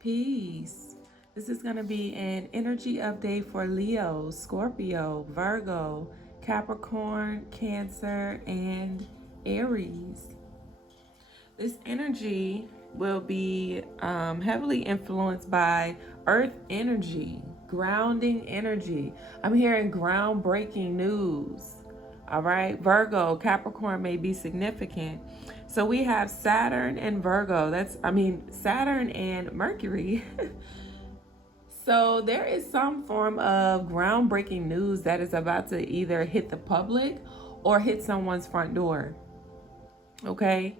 Peace. This is going to be an energy update for Leo, Scorpio, Virgo, Capricorn, Cancer, and Aries. This energy will be heavily influenced by earth energy, grounding energy. I'm hearing groundbreaking news. All right, Virgo, Capricorn may be significant. So we have Saturn and Virgo. Saturn and Mercury. So there is some form of groundbreaking news that is about to either hit the public or hit someone's front door. Okay.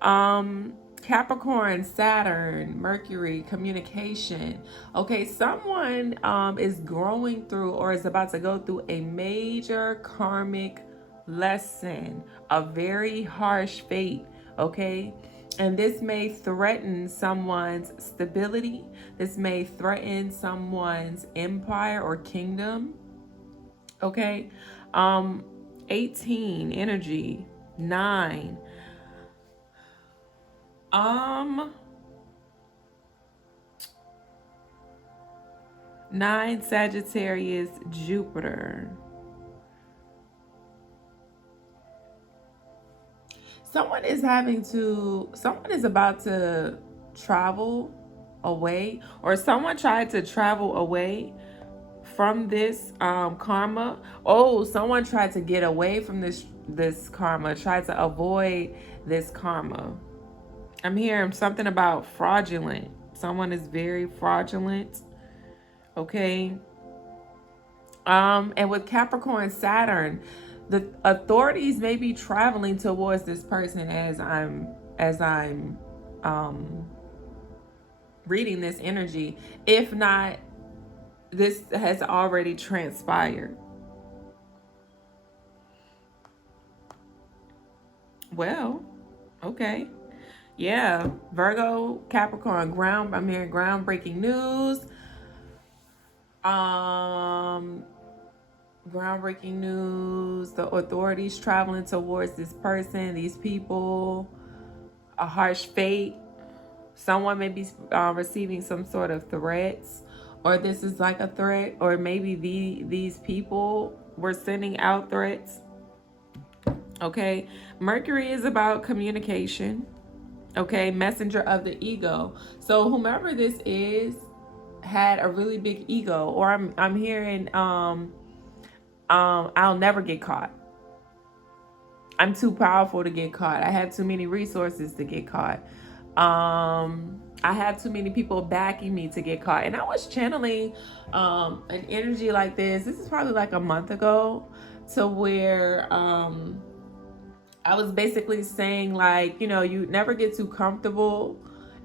Capricorn, Saturn, Mercury, communication. Okay, someone is growing through or is about to go through a major karmic lesson, a very harsh fate. Okay, and this may threaten someone's stability. This may threaten someone's empire or kingdom. Okay, 18 energy, 9. Um, 9 Sagittarius, Jupiter. Someone is about to travel away, or someone tried to travel away from this karma. Oh, someone tried to get away from this karma, tried to avoid this karma. I'm hearing something about fraudulent. Someone is very fraudulent. Okay. And with Capricorn, Saturn, the authorities may be traveling towards this person as I'm reading this energy. If not, this has already transpired. Well, okay. Yeah, Virgo, Capricorn, I'm hearing groundbreaking news. Groundbreaking news. The authorities traveling towards this person, these people. A harsh fate. Someone may be receiving some sort of threats, or this is like a threat, or maybe these people were sending out threats. Okay, Mercury is about communication. Okay, messenger of the ego. So whomever this is had a really big ego, or I'm hearing I'll never get caught. I'm too powerful to get caught. I have too many resources to get caught. I have too many people backing me to get caught. And I was channeling an energy like this. This is probably like a month ago, to where I was basically saying, like, you never get too comfortable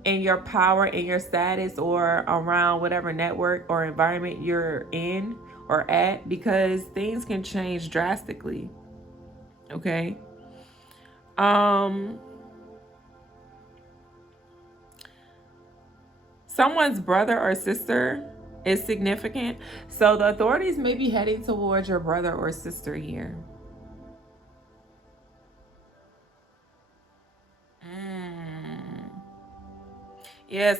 in your power and your status, or around whatever network or environment you're in or at, because things can change drastically. Okay. Someone's brother or sister is significant. So the authorities may be heading towards your brother or sister here. Yeah,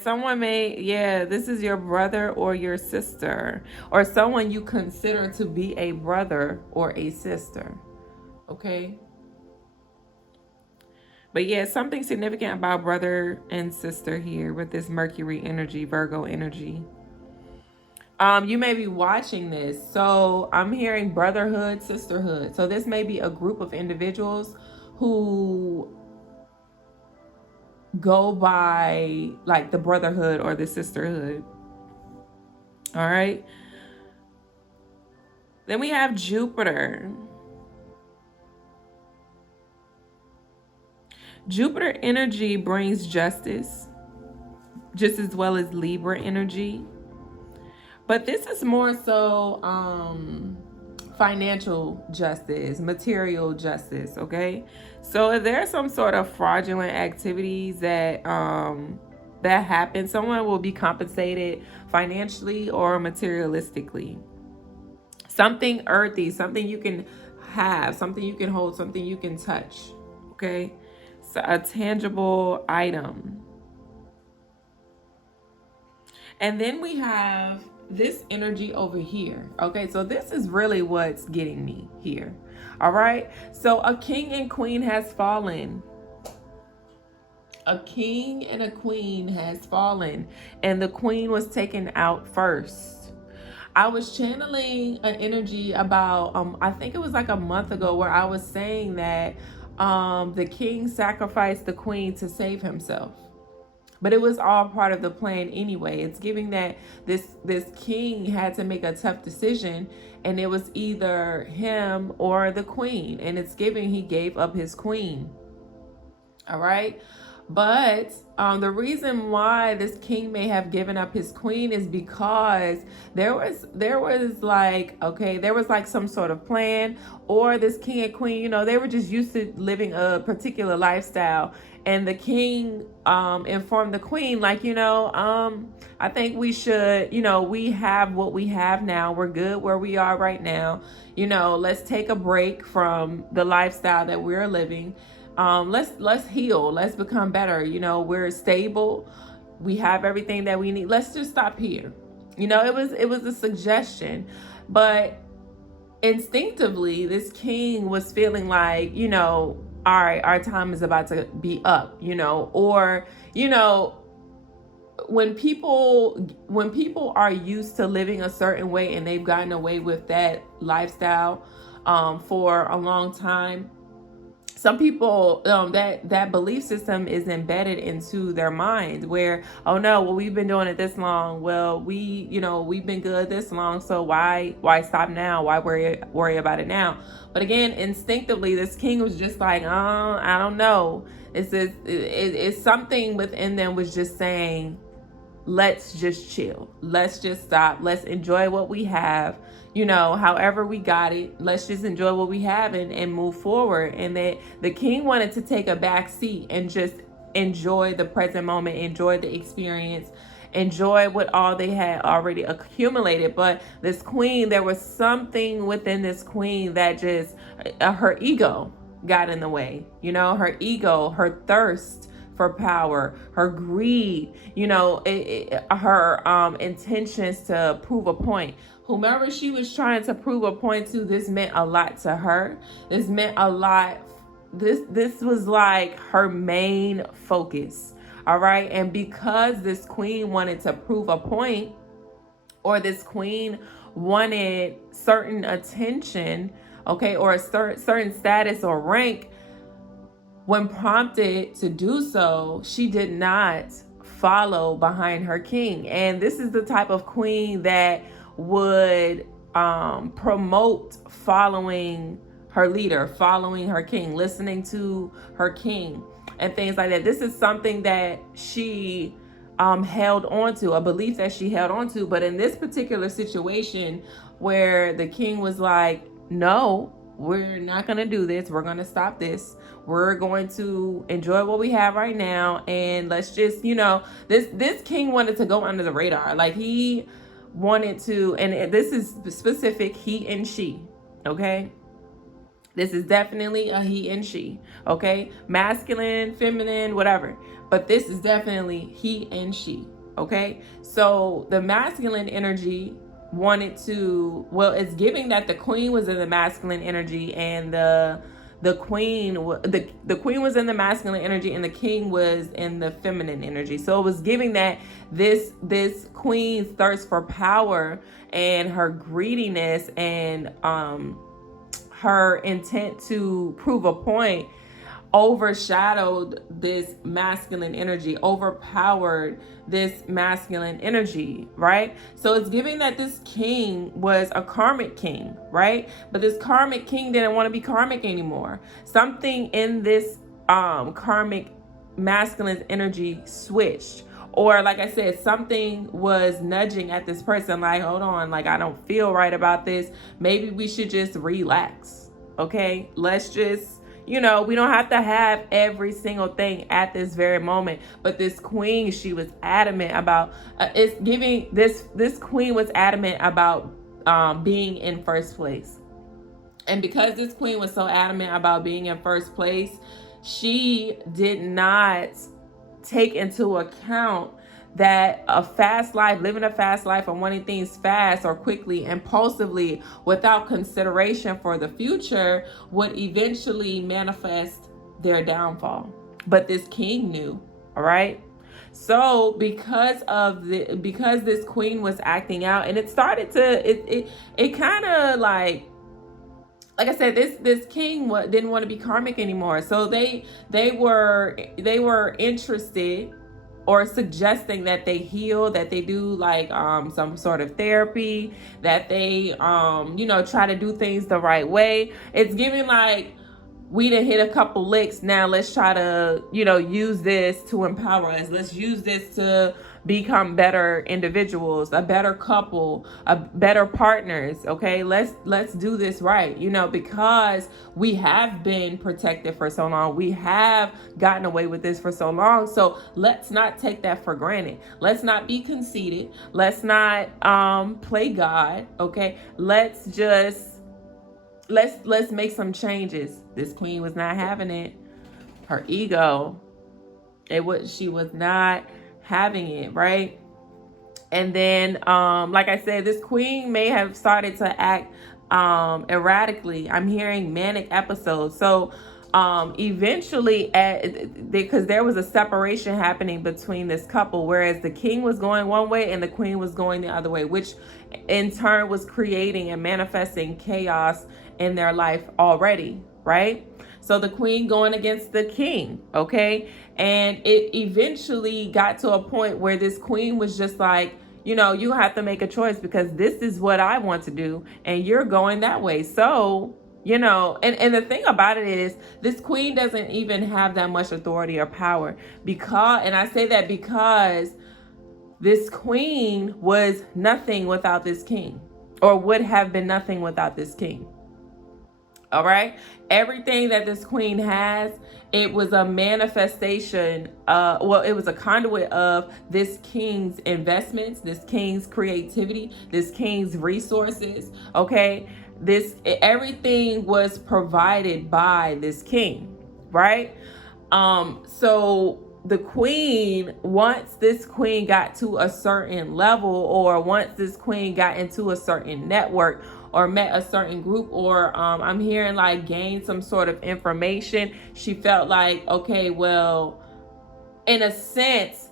this is your brother or your sister, or someone you consider to be a brother or a sister. Okay. But yeah, something significant about brother and sister here with this Mercury energy, Virgo energy. You may be watching this. So I'm hearing brotherhood, sisterhood. So this may be a group of individuals who go by like the brotherhood or the sisterhood. All right. Then we have Jupiter. Jupiter energy brings justice, just as well as Libra energy. But this is more so financial justice, material justice, okay? So if there's some sort of fraudulent activities that happen, someone will be compensated financially or materialistically. Something earthy, something you can have, something you can hold, something you can touch, okay? So a tangible item. And then we have this energy over here. Okay, so this is really what's getting me here. All right, so a king and queen has fallen. A king and a queen has fallen, and the queen was taken out first. I was channeling an energy about I think it was like a month ago, where I was saying that the king sacrificed the queen to save himself. But it was all part of the plan anyway. It's giving that this king had to make a tough decision, and it was either him or the queen. And it's giving he gave up his queen. All right. But the reason why this king may have given up his queen is because there was like, okay, there was like some sort of plan, or this king and queen, you know, they were just used to living a particular lifestyle, and the king informed the queen, like, you know, I think we should, you know, we have what we have now, we're good where we are right now, you know, let's take a break from the lifestyle that we're living. Let's heal, let's become better, you know, we're stable, we have everything that we need, let's just stop here. You know, it was a suggestion, but instinctively this king was feeling like, you know, all right, our time is about to be up, you know, or, you know, when people are used to living a certain way and they've gotten away with that lifestyle for a long time, some people that belief system is embedded into their mind, where, oh no, well, we've been doing it this long, well, we've been good this long, so why stop now, why worry about it now? But again, instinctively this king was just like, I don't know, it's something within them was just saying, let's just chill, let's just stop, let's enjoy what we have, you know, however we got it, let's just enjoy what we have and move forward. And that the king wanted to take a back seat and just enjoy the present moment, enjoy the experience, enjoy what all they had already accumulated. But this queen, there was something within this queen that just her ego got in the way, you know, her ego, her thirst for power, her greed, you know, her intentions to prove a point. Whomever she was trying to prove a point to, this meant a lot to her. This meant a lot. This was like her main focus. All right. And because this queen wanted to prove a point, or this queen wanted certain attention, okay, or a certain status or rank, when prompted to do so, she did not follow behind her king. And this is the type of queen that would promote following her leader, following her king, listening to her king, and things like that. This is something that she held on to, a belief that she held on to. But in this particular situation, where the king was like, no, we're not going to do this, we're going to stop this, we're going to enjoy what we have right now, and let's just, you know, this king wanted to go under the radar. Like, he wanted to, and this is specific, he and she, okay? This is definitely a he and she, okay? Masculine, feminine, whatever. But this is definitely he and she, okay? So the masculine energy wanted to, well, it's giving that the queen was in the masculine energy, and the queen was in the masculine energy, and the king was in the feminine energy. So it was giving that this queen's thirst for power and her greediness and her intent to prove a point overshadowed this masculine energy, overpowered this masculine energy, right? So it's giving that this king was a karmic king, right? But this karmic king didn't want to be karmic anymore. Something in this karmic masculine energy switched. Or, like I said, something was nudging at this person, like, hold on, like, I don't feel right about this. Maybe we should just relax, okay? Let's just, you know, we don't have to have every single thing at this very moment. But this queen, she was adamant about, it's giving, this queen was adamant about being in first place. And because this queen was so adamant about being in first place, she did not take into account that a fast life, living a fast life or wanting things fast or quickly, impulsively, without consideration for the future would eventually manifest their downfall. But this king knew, all right? So because this queen was acting out, and it started to it kind of like I said, this king didn't want to be karmic anymore. So they were interested or suggesting that they heal, that they do like some sort of therapy, that they try to do things the right way. It's giving like, we done hit a couple licks, now let's try to use this to empower us. Let's use this to become better individuals, a better couple, a better partners. Okay, let's do this right, because we have been protected for so long, we have gotten away with this for so long. So let's not take that for granted. Let's not be conceited. Let's not play God. Okay, let's make some changes. This queen was not having it. Her ego, she was not having it, right? And then like I said, this queen may have started to act erratically. I'm hearing manic episodes. So eventually, because there was a separation happening between this couple, whereas the king was going one way and the queen was going the other way, which in turn was creating and manifesting chaos in their life already, right? So the queen going against the king, okay? And it eventually got to a point where this queen was just like, you have to make a choice, because this is what I want to do and you're going that way. So, and the thing about it is, this queen doesn't even have that much authority or power, and I say that because this queen was nothing without this king, or would have been nothing without this king. All right. Everything that this queen has, it was a manifestation. It was a conduit of this king's investments, this king's creativity, this king's resources. Okay. Everything was provided by this king. Right. So the queen, once this queen got to a certain level, or once this queen got into a certain network, or met a certain group, or I'm hearing like gained some sort of information, she felt like, okay, well, in a sense,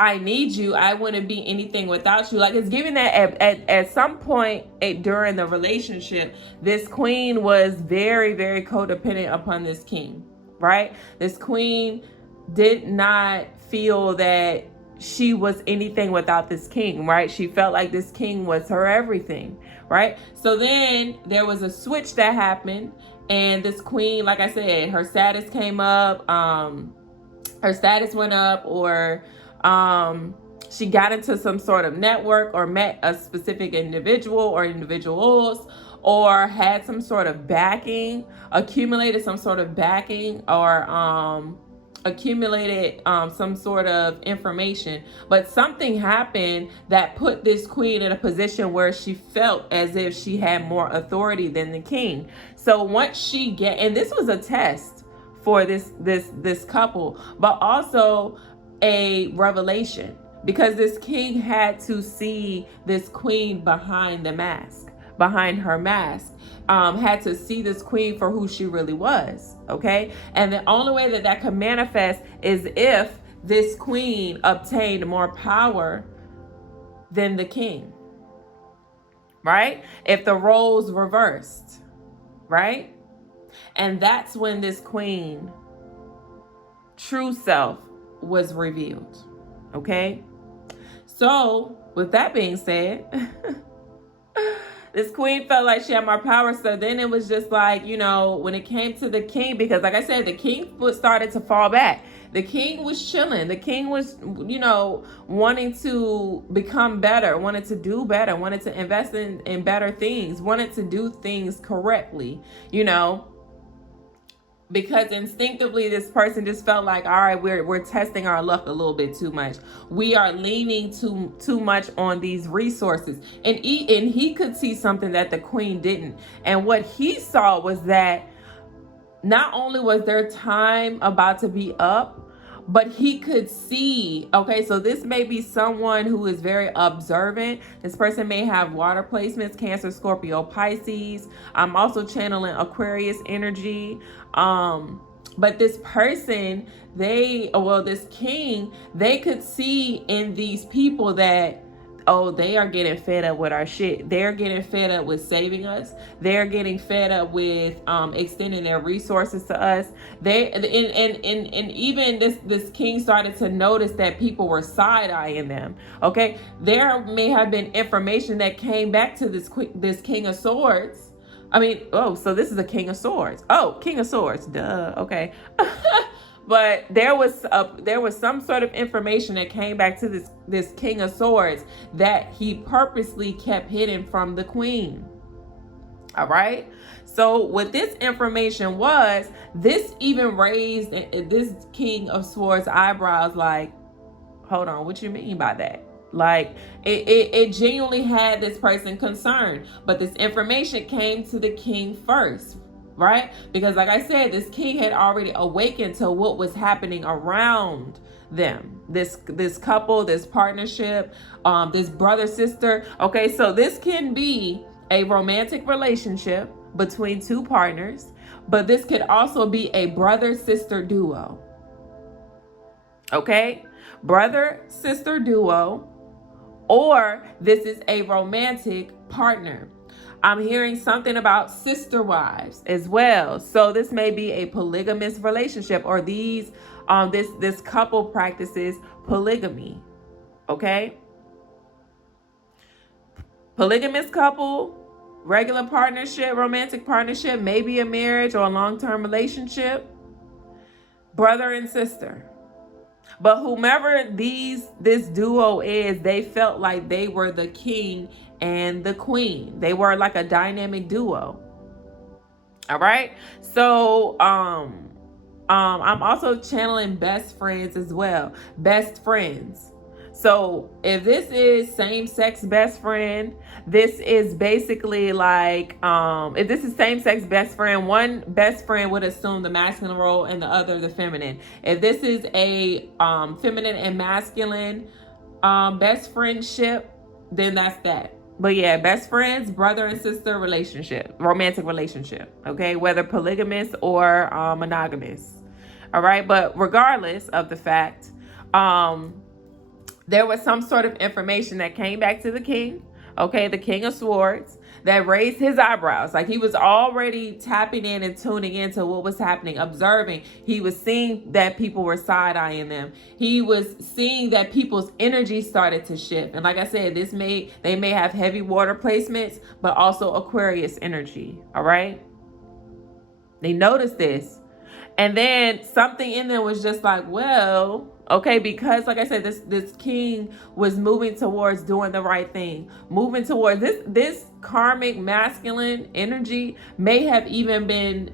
I need you. I wouldn't be anything without you. Like, it's giving that at some point during the relationship, this queen was very, very codependent upon this king, right? This queen did not feel that she was anything without this king, right? She felt like this king was her everything, right? So then there was a switch that happened, and this queen, like I said, her status came up, her status went up, or she got into some sort of network, or met a specific individual or individuals, or had some sort of backing, accumulated some sort of backing, or accumulated some sort of information. But something happened that put this queen in a position where she felt as if she had more authority than the king. So once and this was a test for this couple, but also a revelation, because this king had to see this queen behind her mask, had to see this queen for who she really was. Okay. And the only way that could manifest is if this queen obtained more power than the king, right? If the roles reversed, right? And that's when this queen true self was revealed. Okay. So with that being said, this queen felt like she had more power. So then it was just like, when it came to the king, because like I said, the king started to fall back. The king was chilling. The king was, wanting to become better, wanted to do better, wanted to invest in better things, wanted to do things correctly, because instinctively this person just felt like, all right, we're testing our luck a little bit too much. We are leaning too much on these resources. And he could see something that the queen didn't. And what he saw was that not only was their time about to be up, but he could see. Okay, so this may be someone who is very observant. This person may have water placements, Cancer, Scorpio, Pisces. I'm also channeling Aquarius energy. But this person, this king, they could see in these people that, oh, they are getting fed up with our shit. They're getting fed up with saving us. They're getting fed up with extending their resources to us. And even this king started to notice that people were side-eyeing them. Okay, there may have been information that came back to this King of Swords. I mean, oh, so this is a King of Swords. Oh, King of Swords. Duh. Okay. But there was some sort of information that came back to this King of Swords that he purposely kept hidden from the queen. All right. So what this information was, this even raised this King of Swords eyebrows like, hold on, what you mean by that? Like it genuinely had this person concerned, but this information came to the king first, right? Because like I said, this king had already awakened to what was happening around them, this couple, this partnership, this brother sister. Okay, so this can be a romantic relationship between two partners, but this could also be a brother sister duo. Okay, brother sister duo, or this is a romantic partner. I'm hearing something about sister wives as well. So this may be a polygamous relationship, or this couple practices polygamy. Okay? Polygamous couple, regular partnership, romantic partnership, maybe a marriage or a long-term relationship, brother and sister. But whomever this duo is, they felt like they were the king and the queen. They were like a dynamic duo. All right. So I'm also channeling best friends as well. Best friends. So if this is same-sex best friend, this is basically like, if this is same-sex best friend, one best friend would assume the masculine role and the other the feminine. If this is a feminine and masculine best friendship, then that's that. But yeah, best friends, brother and sister relationship, romantic relationship, okay? Whether polygamous or monogamous. All right, but regardless of the fact, there was some sort of information that came back to the king, okay, the King of Swords, that raised his eyebrows. Like he was already tapping in and tuning into what was happening, observing. He was seeing that people were side-eyeing them. He was seeing that people's energy started to shift. And like I said, they may have heavy water placements, but also Aquarius energy, all right? They noticed this. And then something in there was just like, well, okay, because like I said, this king was moving towards doing the right thing, moving towards this karmic masculine energy may have even been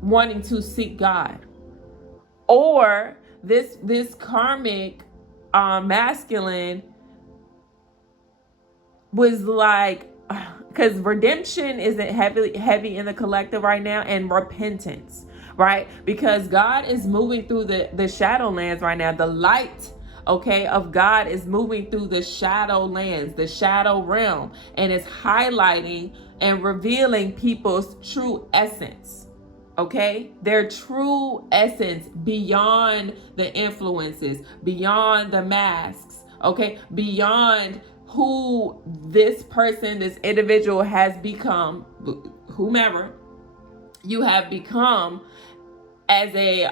wanting to seek God, or this karmic masculine was like, because redemption isn't heavy in the collective right now, and repentance. Right? Because God is moving through the shadow lands right now. The light, okay, of God is moving through the shadow lands, the shadow realm, and it's highlighting and revealing people's true essence. Okay? Their true essence beyond the influences, beyond the masks, okay? Beyond who this person, this individual has become, whomever you have become as a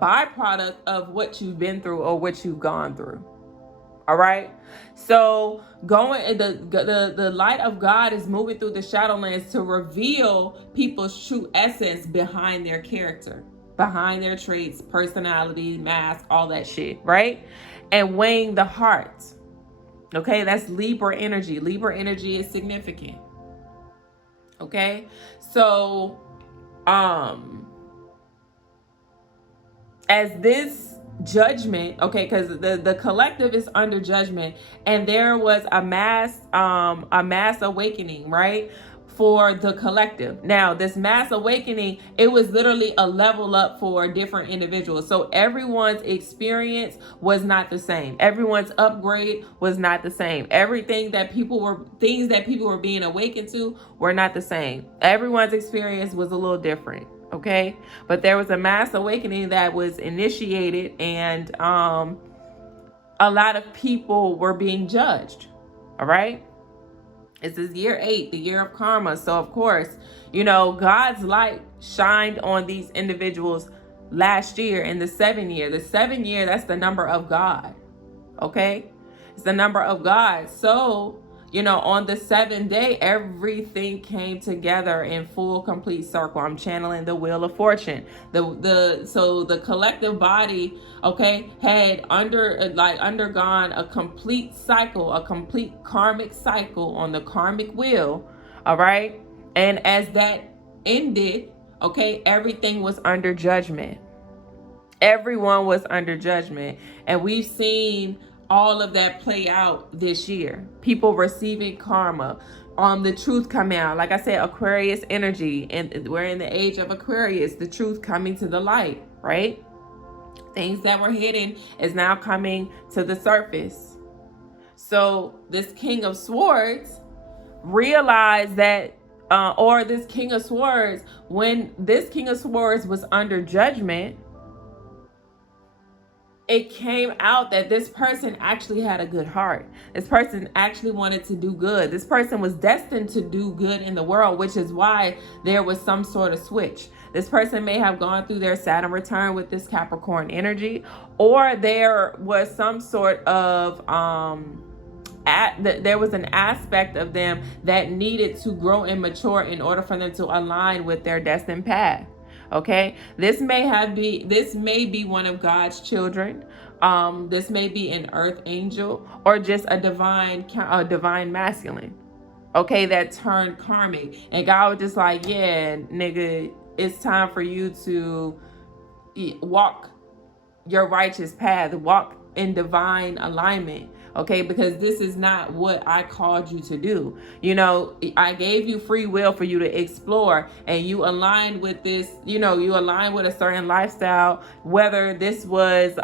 byproduct of what you've been through or what you've gone through. All right. So the light of God is moving through the shadowlands to reveal people's true essence behind their character, behind their traits, personality, mask, all that shit, right? And weighing the heart. Okay, that's Libra energy. Libra energy is significant. Okay, so as this judgment, okay, because the collective is under judgment, and there was a mass awakening, right, for the collective. Now, this mass awakening, it was literally a level up for different individuals. So everyone's experience was not the same. Everyone's upgrade was not the same. Things that people were being awakened to were not the same. Everyone's experience was a little different. Okay. But there was a mass awakening that was initiated, and a lot of people were being judged. All right. This is year 8, the year of karma. So of course, God's light shined on these individuals last year in the 7th year. The 7th year, that's the number of God. Okay? It's the number of God. So, on the 7th day, everything came together in full, complete circle. I'm channeling the Wheel of Fortune. So the collective body, okay, had undergone a complete cycle, a complete karmic cycle on the karmic wheel. All right. And as that ended, okay, everything was under judgment. Everyone was under judgment. And we've seen all of that play out this year. People receiving karma, the truth coming out. Like I said, Aquarius energy, and we're in the age of Aquarius, the truth coming to the light, right? Things that were hidden is now coming to the surface. So this King of Swords realized that, this King of Swords, when this King of Swords was under judgment, it came out that this person actually had a good heart. This person actually wanted to do good. This person was destined to do good in the world, which is why there was some sort of switch. This person may have gone through their Saturn return with this Capricorn energy, or there was some sort of there was an aspect of them that needed to grow and mature in order for them to align with their destined path. Okay, this may be one of God's children. This may be an earth angel, or just a divine masculine. Okay, that turned karmic, and God was just like, yeah, nigga, it's time for you to walk your righteous path, walk in divine alignment. Okay, because this is not what I called you to do. I gave you free will for you to explore, and you aligned with this, you align with a certain lifestyle, whether this was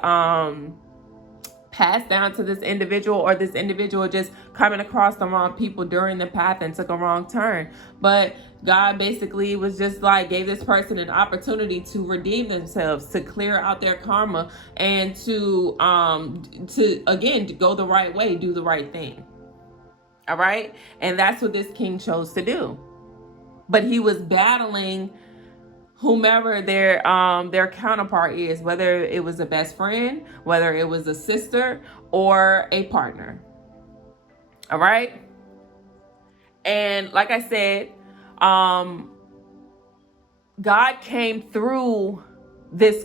passed down to this individual, or this individual just coming across the wrong people during the path and took a wrong turn. But God basically was just like, gave this person an opportunity to redeem themselves, to clear out their karma, and to go the right way, do the right thing. All right. And that's what this king chose to do. But he was battling whomever their counterpart is, whether it was a best friend, whether it was a sister, or a partner. All right. And like I said, God came through this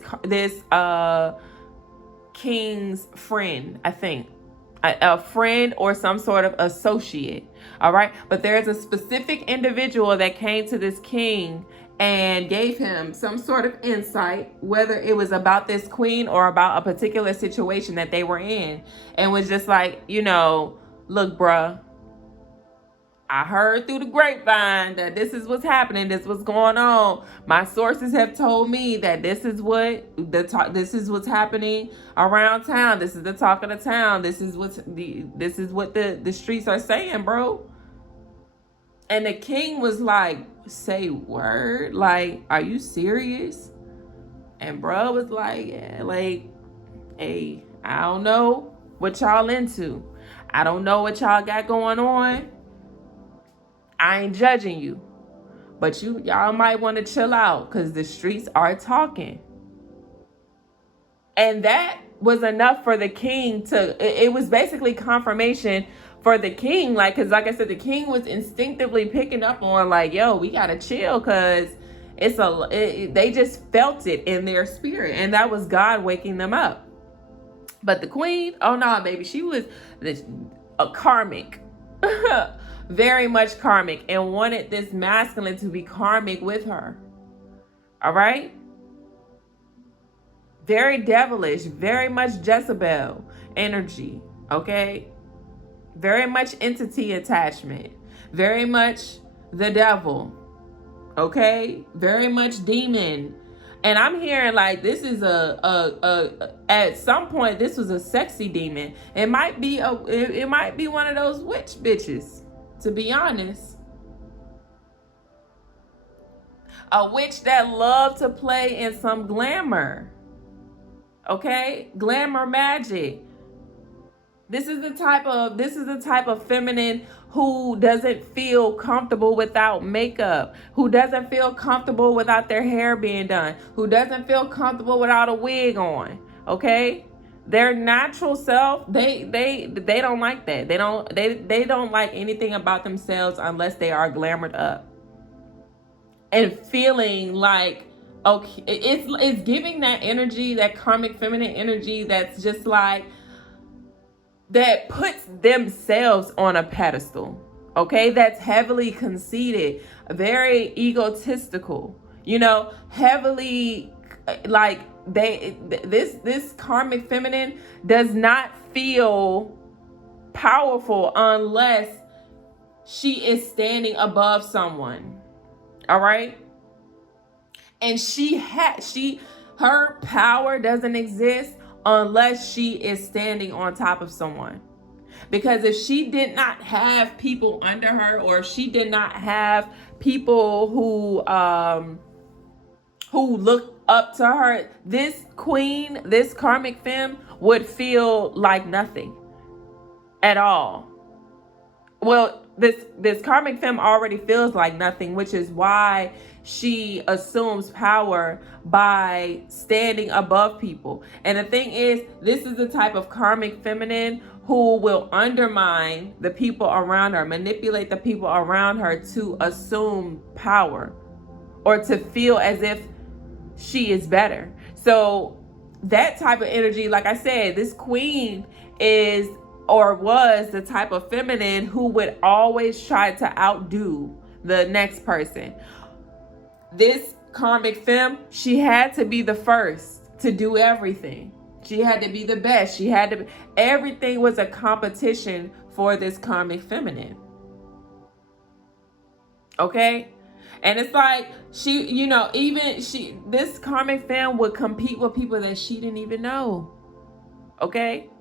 king's friend, I think. A friend or some sort of associate. All right. But there's a specific individual that came to this king and gave him some sort of insight, whether it was about this queen or about a particular situation that they were in, and was just like, look, bruh, I heard through the grapevine that this is what's happening. This is what's going on. My sources have told me that this is what's happening around town. This is the talk of the town. This is what the streets are saying, bro. And the king was like, say word? Like, are you serious? And bro was like, yeah, like, hey, I don't know what y'all into. I don't know what y'all got going on. I ain't judging you. But y'all might want to chill out, because the streets are talking. And that was enough for the king it was basically confirmation for the king, because like I said, the king was instinctively picking up on, like, yo, we gotta chill, because they just felt it in their spirit, and that was God waking them up. But the queen, oh no, baby, she was a karmic, very much karmic, and wanted this masculine to be karmic with her. All right. Very devilish, very much Jezebel energy. Okay. Very much entity attachment, very much the devil. Okay, very much demon. And I'm hearing like this is a at some point this was a sexy demon. It might be it might be one of those witch bitches, to be honest. A witch that loved to play in some glamour. Okay? Glamour magic. This is the type of feminine who doesn't feel comfortable without makeup, who doesn't feel comfortable without their hair being done, who doesn't feel comfortable without a wig on. Okay? Their natural self, they don't like that. They don't like anything about themselves unless they are glamored up. And feeling like, okay, it's giving that energy, that karmic feminine energy that's just like, that puts themselves on a pedestal, okay? That's heavily conceited, very egotistical, heavily like this karmic feminine does not feel powerful unless she is standing above someone. All right? And her power doesn't exist unless she is standing on top of someone. Because if she did not have people under her, or if she did not have people who look up to her, this queen, this karmic femme would feel like nothing at all. Well, this karmic femme already feels like nothing, which is why she assumes power by standing above people. And the thing is, this is the type of karmic feminine who will undermine the people around her, manipulate the people around her to assume power or to feel as if she is better. So that type of energy, like I said, this queen is or was the type of feminine who would always try to outdo the next person. This karmic femme, she had to be the first to do everything. She had to be the best. Everything was a competition for this karmic feminine. Okay? And it's like this karmic femme would compete with people that she didn't even know. Okay?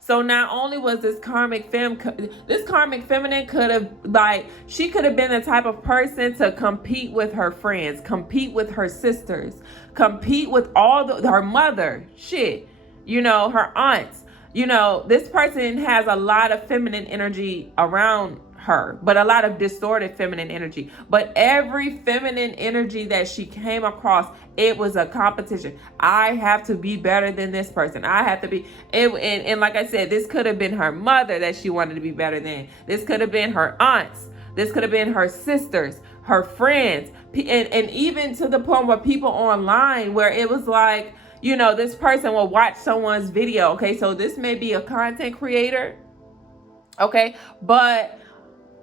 So not only was this karmic feminine could have been the type of person to compete with her friends, compete with her sisters, compete with her mother, her aunts. This person has a lot of feminine energy around her, but a lot of distorted feminine energy. But every feminine energy that she came across, it was a competition. I have to be better than this person. I have to be. And like I said, this could have been her mother that she wanted to be better than. This could have been her aunts. This could have been her sisters, her friends, and even to the point where people online, where it was like, this person will watch someone's video. Okay, so this may be a content creator. Okay, but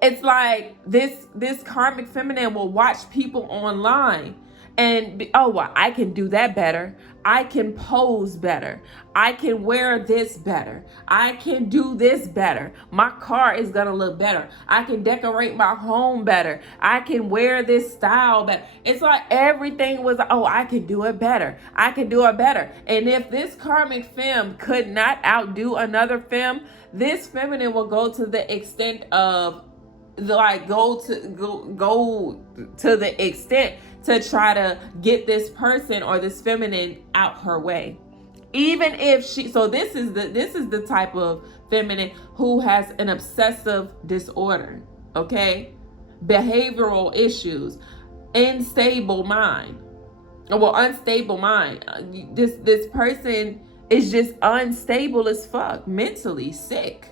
it's like this karmic feminine will watch people online and I can do that better. I can pose better. I can wear this better. I can do this better. My car is gonna look better. I can decorate my home better. I can wear this style better. It's like everything was, I can do it better. I can do it better. And if this karmic femme could not outdo another femme, this feminine will go to the extent of go to the extent to try to get this person or this feminine out her way. Even if this is the type of feminine who has an obsessive disorder, okay? Behavioral issues, unstable mind. This person is just unstable as fuck, mentally sick.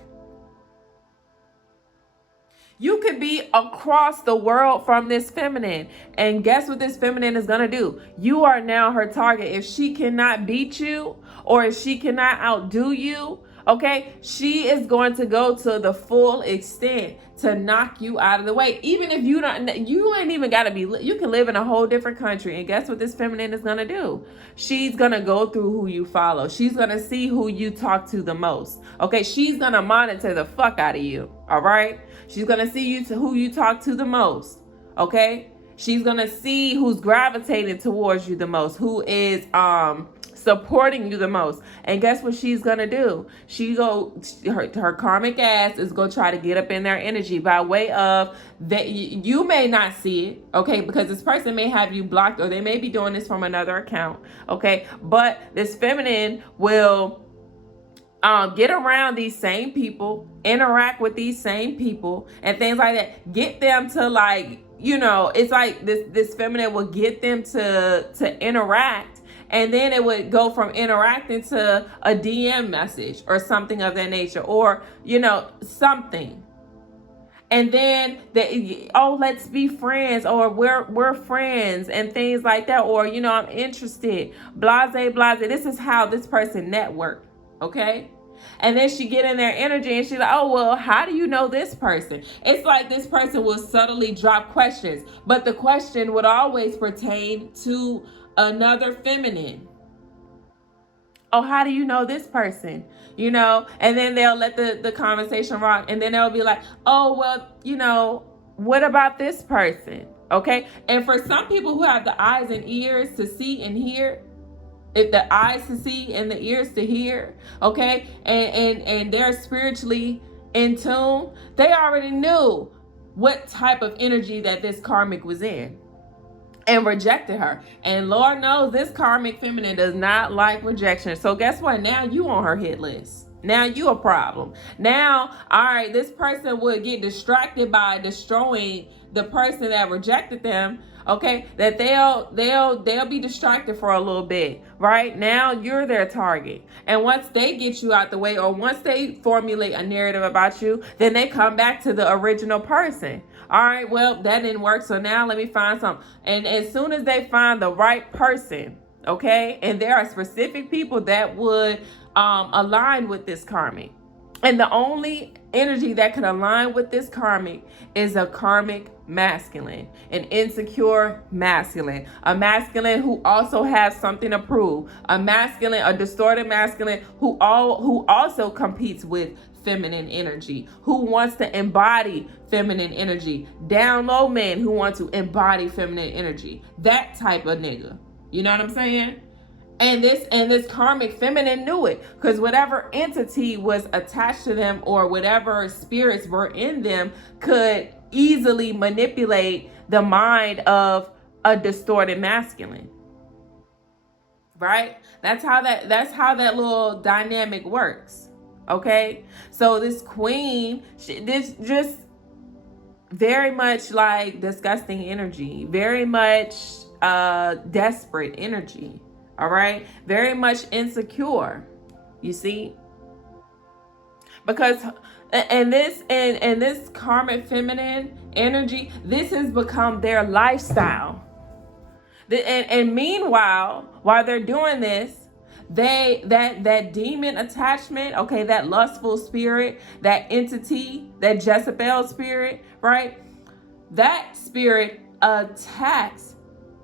You could be across the world from this feminine. And guess what this feminine is going to do? You are now her target. If she cannot beat you or if she cannot outdo you, Okay, she is going to go to the full extent to knock you out of the way. Even if you ain't even got to be, you can live in a whole different country. And guess what this feminine is going to do? She's going to go through who you follow. She's going to see who you talk to the most. Okay, she's going to monitor the fuck out of you. All right, she's going to see you to who you talk to the most. Okay, she's going to see who's gravitating towards you the most, who is supporting you the most. And guess what she's gonna do? Her karmic ass is gonna try to get up in their energy by way of that. You may not see it, okay, because this person may have you blocked, or they may be doing this from another account, okay, but this feminine will get around these same people, interact with these same people and things like that, get them to, like, you know, it's like this feminine will get them to interact. And then it would go from interacting to a DM message or something of that nature, or, you know, something. And then let's be friends, or we're friends and things like that, or, you know, I'm interested, blase. This is how this person networked, okay? And then she get in their energy and she's like, oh, well, how do you know this person? It's like this person will subtly drop questions, but the question would always pertain to another feminine. Oh, how do you know this person? You know, and then they'll let the conversation rock, and then they'll be like, oh, well, you know, what about this person? Okay. And for some people who have the eyes and ears to see and hear, if the eyes to see and the ears to hear, okay, and they're spiritually in tune, they already knew what type of energy that this karmic was in and rejected her. And Lord knows this karmic feminine does not like rejection. So guess what? Now you on her hit list. Now you a problem. Now, all right, this person would get distracted by destroying the person that rejected them. Okay, that they'll be distracted for a little bit. Right now, you're their target. And once they get you out the way, or once they formulate a narrative about you, then they come back to the original person. All right, well, that didn't work, so now let me find something. And as soon as they find the right person, okay, and there are specific people that would align with this karmic. And the only energy that can align with this karmic is a karmic masculine, an insecure masculine, a masculine who also has something to prove, a masculine, a distorted masculine who also competes with feminine energy, who wants to embody feminine energy, down low men who want to embody feminine energy, that type of nigga. You know what I'm saying? And this karmic feminine knew it, because whatever entity was attached to them or whatever spirits were in them could easily manipulate the mind of a distorted masculine. Right? That's how that little dynamic works. Okay? So this queen, this just very much like disgusting energy, very much desperate energy. All right, very much insecure, you see, because and this karmic feminine energy, this has become their lifestyle. And meanwhile, while they're doing this, that demon attachment, okay, that lustful spirit, that entity, that Jezebel spirit, right? That spirit attacks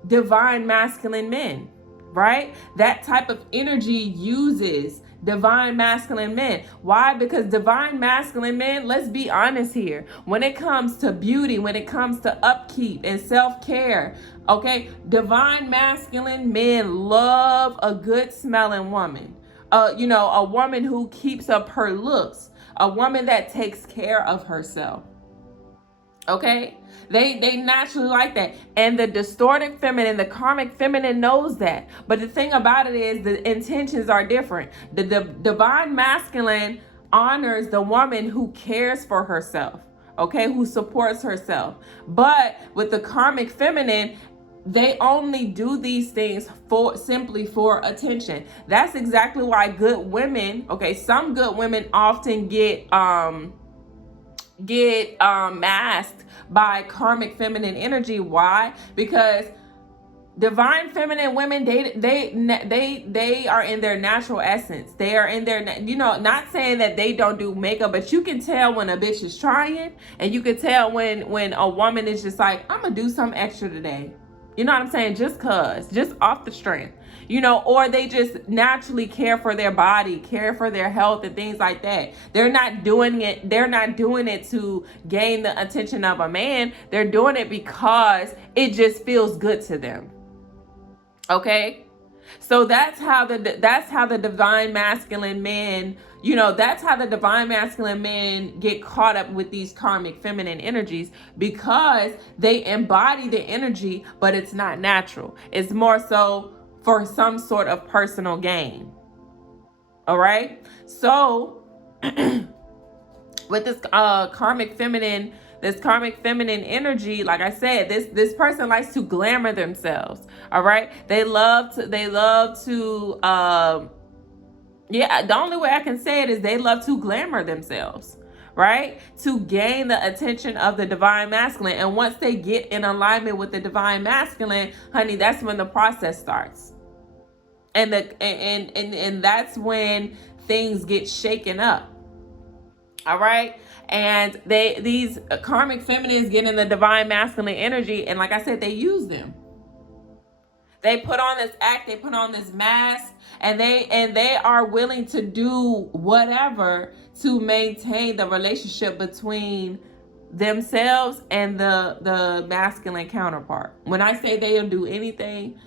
divine masculine men. Right? That type of energy uses divine masculine men. Why? Because divine masculine men, let's be honest here, when it comes to beauty, when it comes to upkeep and self-care, okay, divine masculine men love a good smelling woman. You know, a woman who keeps up her looks, a woman that takes care of herself. Okay, they naturally like that. And the distorted feminine, the karmic feminine knows that. But the thing about it is the intentions are different. The divine masculine honors the woman who cares for herself, okay, who supports herself. But with the karmic feminine, they only do these things simply for attention. That's exactly why good women, okay, some good women often get masked by karmic feminine energy. Why? Because Divine feminine women, they are in their natural essence. They are in their, not saying that they don't do makeup, but you can tell when a bitch is trying, and you can tell when a woman is just like, I'm gonna do something extra today. You know what I'm saying? Just off the strength, or they just naturally care for their body, care for their health and things like that. They're not doing it to gain the attention of a man. They're doing it because it just feels good to them. Okay? So that's how the divine masculine men, that's how the divine masculine men get caught up with these karmic feminine energies, because they embody the energy, but it's not natural. It's more so for some sort of personal gain. All right? So with this karmic feminine energy, like I said, this person likes to glamour themselves. All right, they love to the only way I can say it is they love to glamour themselves, right, to gain the attention of the divine masculine. And once they get in alignment with the divine masculine, honey, that's when the process starts, and that's when things get shaken up. All right. And these karmic feminines get in the divine masculine energy, and like I said, they use them. They put on this act, they put on this mask, and they are willing to do whatever to maintain the relationship between themselves and the masculine counterpart. When I say they'll do anything,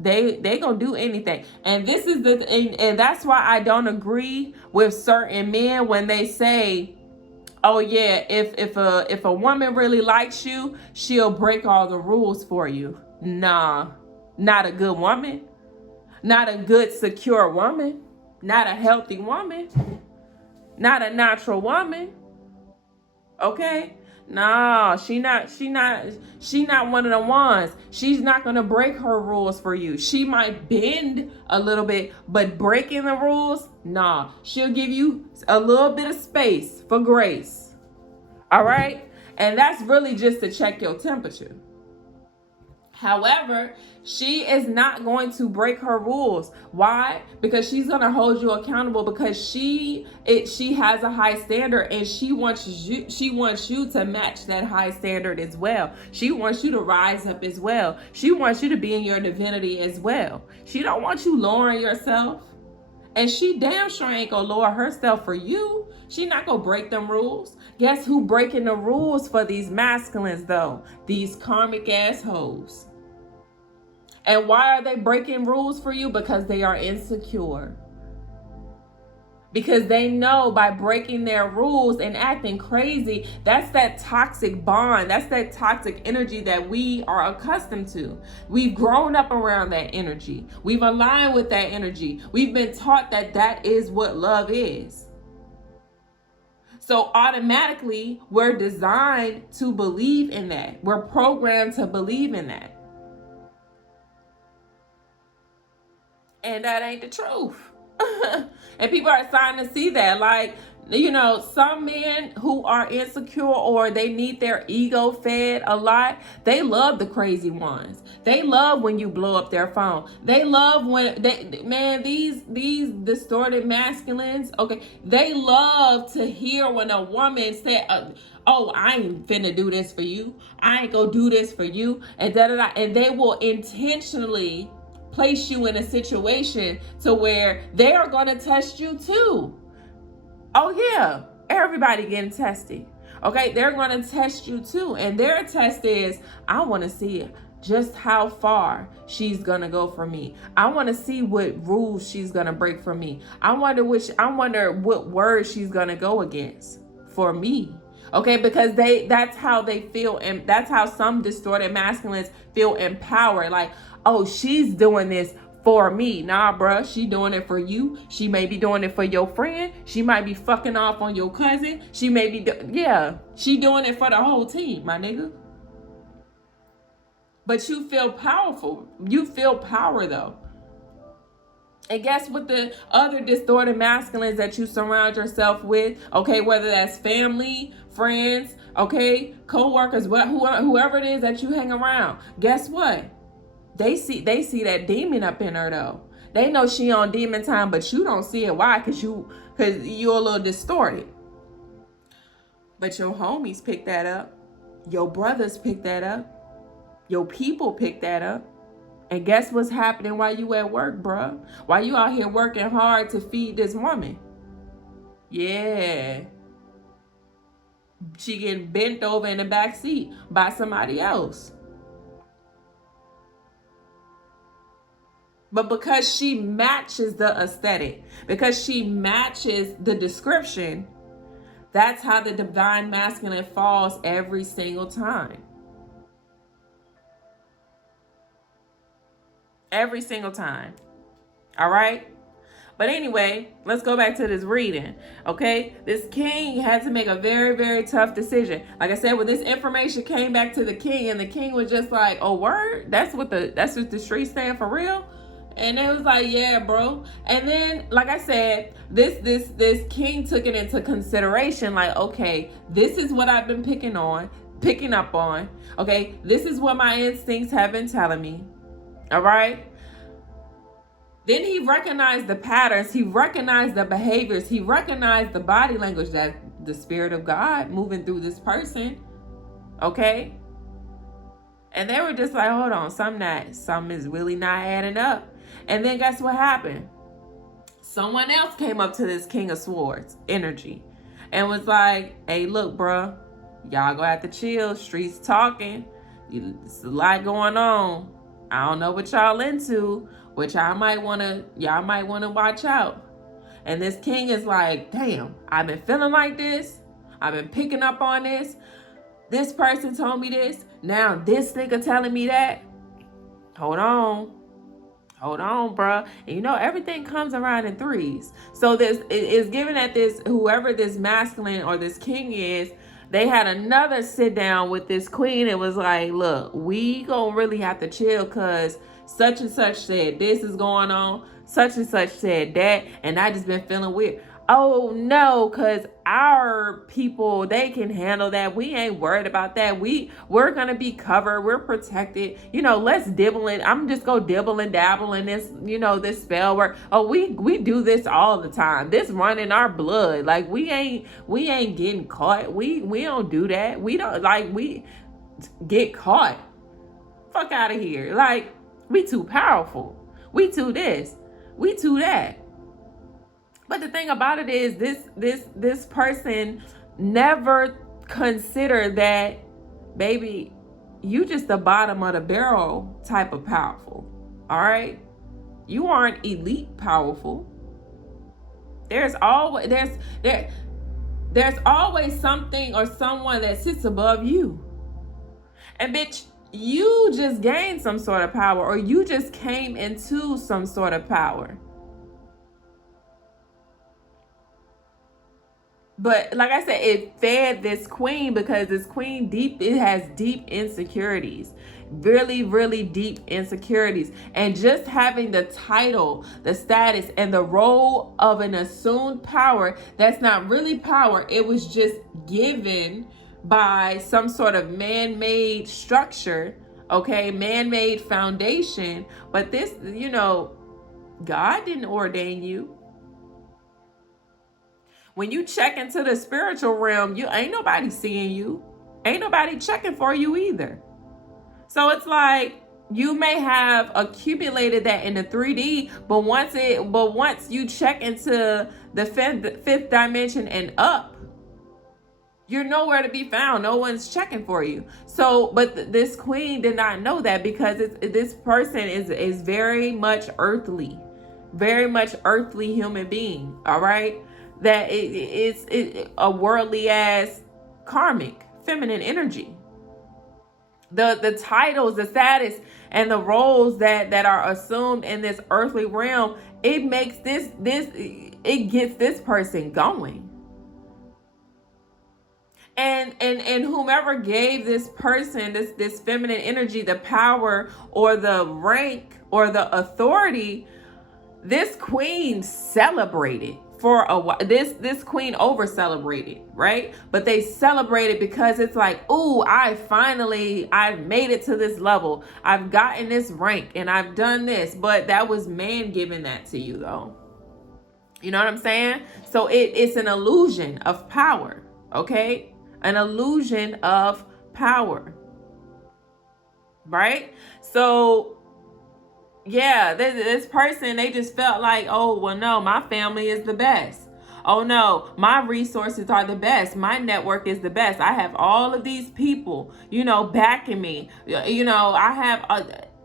they gonna do anything. And this is and that's why I don't agree with certain men when they say, oh yeah, if a woman really likes you, she'll break all the rules for you. Nah, not a good woman, not a good secure woman, not a healthy woman, not a natural woman. Okay? No, she not one of the ones. She's not gonna break her rules for you. She might bend a little bit, but breaking the rules, nah. She'll give you a little bit of space for grace. All right? And that's really just to check your temperature. However, she is not going to break her rules. Why? Because she's going to hold you accountable, because she has a high standard, and she wants you to match that high standard as well. She wants you to rise up as well. She wants you to be in your divinity as well. She don't want you lowering yourself. And she damn sure ain't gonna lower herself for you. She not gonna break them rules. Guess who breaking the rules for these masculines though? These karmic assholes. And why are they breaking rules for you? Because they are insecure. Because they know by breaking their rules and acting crazy, that's that toxic bond. That's that toxic energy that we are accustomed to. We've grown up around that energy. We've aligned with that energy. We've been taught that that is what love is. So automatically, we're designed to believe in that. We're programmed to believe in that. And that ain't the truth. And people are starting to see that. Like, some men who are insecure or they need their ego fed a lot, they love the crazy ones. They love when you blow up their phone. They love when these distorted masculines, okay, they love to hear when a woman say, oh, I ain't finna do this for you. I ain't gonna do this for you. And da-da-da. And they will intentionally place you in a situation to where they are going to test you too. Oh yeah, everybody getting tested. Okay, they're going to test you too. And their test is, I want to see just how far she's going to go for me. I want to see what rules she's going to break for me. I wonder what words she's going to go against for me. Okay, because that's how they feel, and that's how some distorted masculines feel empowered. Like, oh, she's doing this for me. Nah, bruh, she doing it for you. She may be doing it for your friend. She might be fucking off on your cousin. She may be, she doing it for the whole team, my nigga. But you feel powerful. You feel power though. And guess what the other distorted masculines that you surround yourself with, okay, whether that's family, friends, okay, co-workers, whoever it is that you hang around, guess what? They see that demon up in her though. They know she on demon time, but you don't see it. Why? Because you're a little distorted. But your homies pick that up. Your brothers pick that up. Your people pick that up. And guess what's happening while you at work, bruh? While you out here working hard to feed this woman? Yeah. She getting bent over in the back seat by somebody else. But because she matches the aesthetic, because she matches the description, that's how the divine masculine falls every single time. Every single time. All right? But anyway, let's go back to this reading, okay? This king had to make a very, very tough decision. Like I said, when this information came back to the king, and the king was just like, "Oh, word? That's what the streets stand for real?" And it was like, "Yeah, bro." And then, like I said, this king took it into consideration, like, okay, this is what I've been picking up on. Okay, this is what my instincts have been telling me. All right. Then he recognized the patterns, he recognized the behaviors, he recognized the body language, that the spirit of God moving through this person. Okay? And they were just like, hold on, something is really not adding up. And then guess what happened? Someone else came up to this King of Swords energy and was like, "Hey, look, bruh, y'all gonna have to chill. Streets talking. There's a lot going on. I don't know what y'all into, which y'all might wanna watch out." And this king is like, "Damn, I've been feeling like this. I've been picking up on this. This person told me this. Now this nigga telling me that. Hold on, bruh." And you know, everything comes around in threes. So this is given that this, whoever this masculine or this king is, they had another sit down with this queen and was like, "Look, we gonna really have to chill, because such and such said this is going on, such and such said that, and I just been feeling weird." "Oh no, because our people, they can handle that. We ain't worried about that. We're gonna be covered. We're protected. You know, let's dibble in. I'm just gonna dibble and dabble in this, you know, this spell work. Oh, we do this all the time. This run in our blood. Like we ain't getting caught. We don't do that. We don't we get caught. Fuck out of here. Like, we too powerful. We too this. We too that." But the thing about it is, this person never considered that, baby, you just the bottom of the barrel type of powerful. All right? You aren't elite powerful. There's always something or someone that sits above you. And bitch, you just gained some sort of power, or you just came into some sort of power. But like I said, it fed this queen, because this queen it has deep insecurities, really, really deep insecurities. And just having the title, the status, and the role of an assumed power that's not really power, it was just given by some sort of man-made structure, okay, man-made foundation. But this, you know, God didn't ordain you. When you check into the spiritual realm, you ain't nobody seeing you. Ain't nobody checking for you either. So it's like, you may have accumulated that in the 3D, but once you check into the fifth dimension and up, you're nowhere to be found. No one's checking for you. So, but this queen did not know that, because this person is very much earthly human being. All right. That it's a worldly ass karmic feminine energy. The titles, the status, and the roles that are assumed in this earthly realm, it makes it gets this person going. And whomever gave this person this feminine energy, the power or the rank or the authority, this queen celebrated for a while. This queen over celebrated, right? But they celebrated because it's like, ooh, I've made it to this level. I've gotten this rank and I've done this. But that was man giving that to you, though. You know what I'm saying? So it's an illusion of power, okay? An illusion of power, right? So yeah, this person, they just felt like, oh, well, no, my family is the best. Oh, no, my resources are the best. My network is the best. I have all of these people, backing me. I have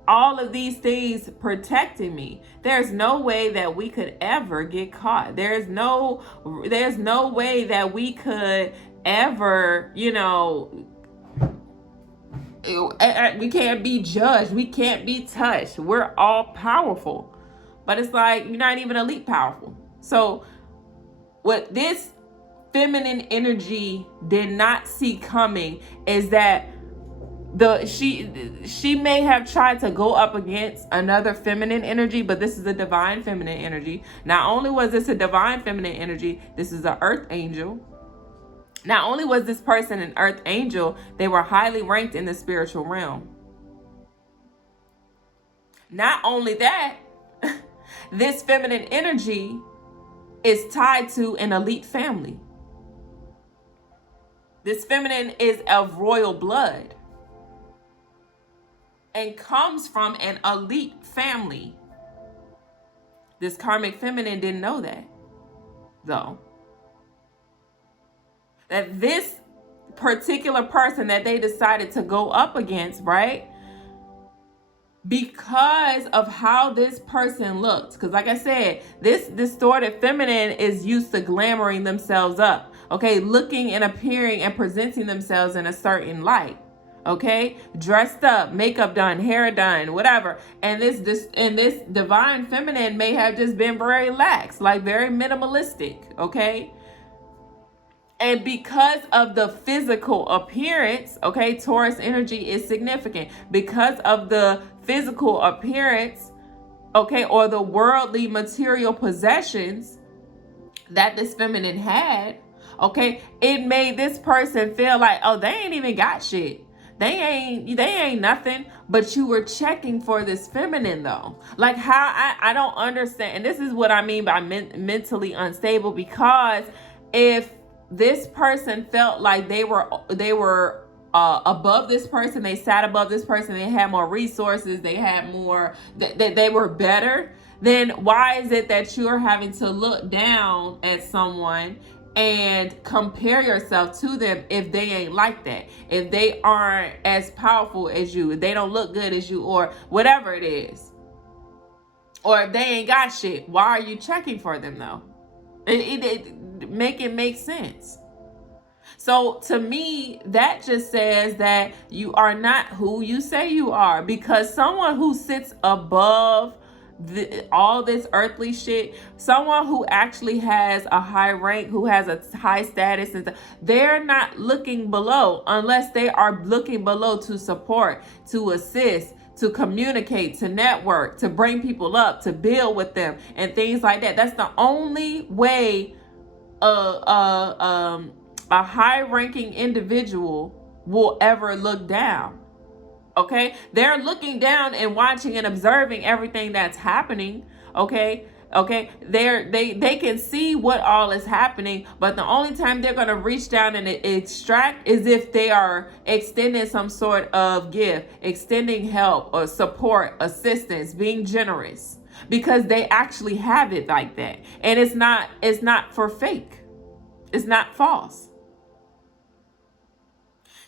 all of these things protecting me. There's no way that we could ever get caught. There's no way that we could ever, we can't be judged. We can't be touched. We're all powerful. But it's like, you're not even elite powerful. So what this feminine energy did not see coming is that she may have tried to go up against another feminine energy, but this is a divine feminine energy. Not only was this a divine feminine energy, this is an earth angel. Not only was this person an earth angel, they were highly ranked in the spiritual realm. Not only that, this feminine energy is tied to an elite family. This feminine is of royal blood and comes from an elite family. This karmic feminine didn't know that, though. That this particular person that they decided to go up against, right? Because of how this person looked. Because like I said, this distorted feminine is used to glamoring themselves up. Okay, looking and appearing and presenting themselves in a certain light. Okay, dressed up, makeup done, hair done, whatever. And this divine feminine may have just been very lax, like very minimalistic. Okay. And because of the physical appearance, okay, Taurus energy is significant. Because of the physical appearance, okay, or the worldly material possessions that this feminine had, okay, it made this person feel like, oh, they ain't even got shit. They ain't nothing. But you were checking for this feminine, though. Like, how I don't understand. And this is what I mean by mentally unstable, because if this person felt like they were above this person, they sat above this person, they had more resources, they had more, that they were better, then why is it that you're having to look down at someone and compare yourself to them if they ain't like that, if they aren't as powerful as you, if they don't look good as you, or whatever it is, or if they ain't got shit? Why are you checking for them, though? Make it make sense. So to me, that just says that you are not who you say you are, because someone who sits above all this earthly shit, someone who actually has a high rank, who has a high status, and they're not looking below unless they are looking below to support, to assist, to communicate, to network, to bring people up, to build with them, and things like that. That's the only way a high-ranking individual will ever look down. Okay, they're looking down and watching and observing everything that's happening. Okay, they can see what all is happening, but the only time they're gonna reach down and extract is if they are extending some sort of gift, extending help or support, assistance, being generous, because they actually have it like that, and it's not for fake. It's not false.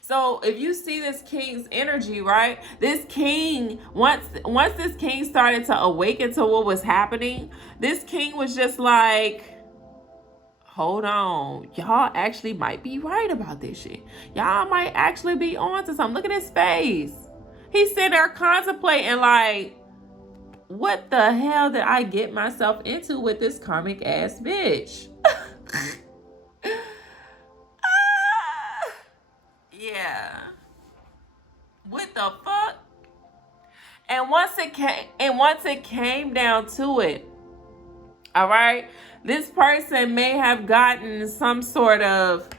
So if you see this king's energy, right? This king, once this king started to awaken to what was happening, this king was just like, hold on, y'all actually might be right about this shit. Y'all might actually be on to something. Look at his face. He's sitting there contemplating like, what the hell did I get myself into with this karmic ass bitch? Yeah. What the fuck? And once it came down to it, all right, This person may have gotten some sort of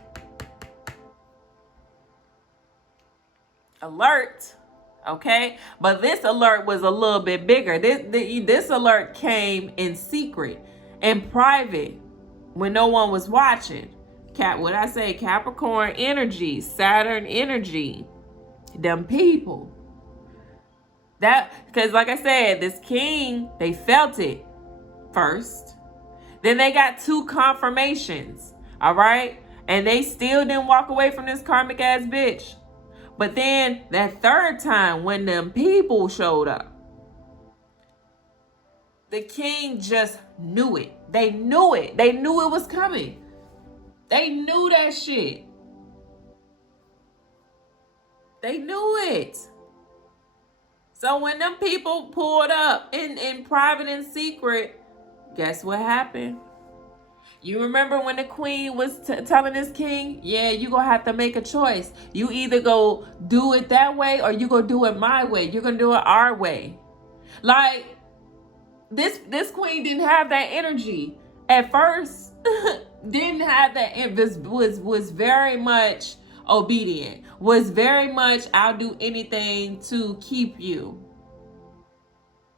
alert, okay? But this alert was a little bit bigger. This alert came in secret, in private, when no one was watching. What I say, Capricorn energy, Saturn energy, them people. That, because like I said, this king, they felt it first. Then they got 2 confirmations, all right? And they still didn't walk away from this karmic ass bitch. But then that 3rd time when them people showed up, the king just knew it. They knew it. They knew it was coming. They knew that shit. They knew it. So when them people pulled up in private and secret, guess what happened? You remember when the queen was telling this king, yeah, you gonna have to make a choice. You either go do it that way or you go do it my way. You're gonna do it our way. Like, this queen didn't have that energy at first. Didn't have that. It was very much obedient. Was very much, I'll do anything to keep you.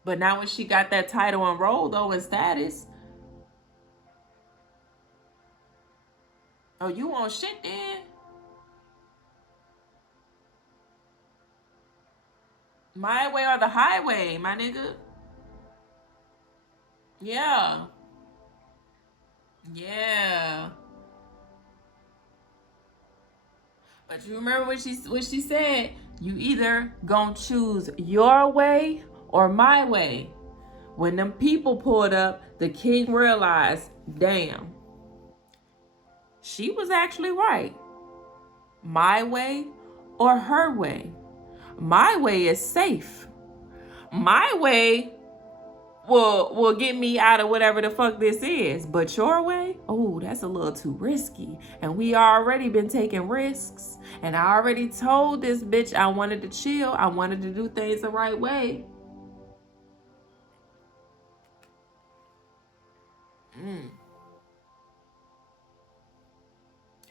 But now when she got that title and role though and status, oh, you want shit then? My way or the highway, my nigga. Yeah. Yeah. But you remember what she said? You either gonna choose your way or my way. When them people pulled up, the king realized, damn, she was actually right. My way or her way. My way is safe. My way will get me out of whatever the fuck this is. But your way, oh, that's a little too risky. And we already been taking risks. And I already told this bitch I wanted to chill. I wanted to do things the right way.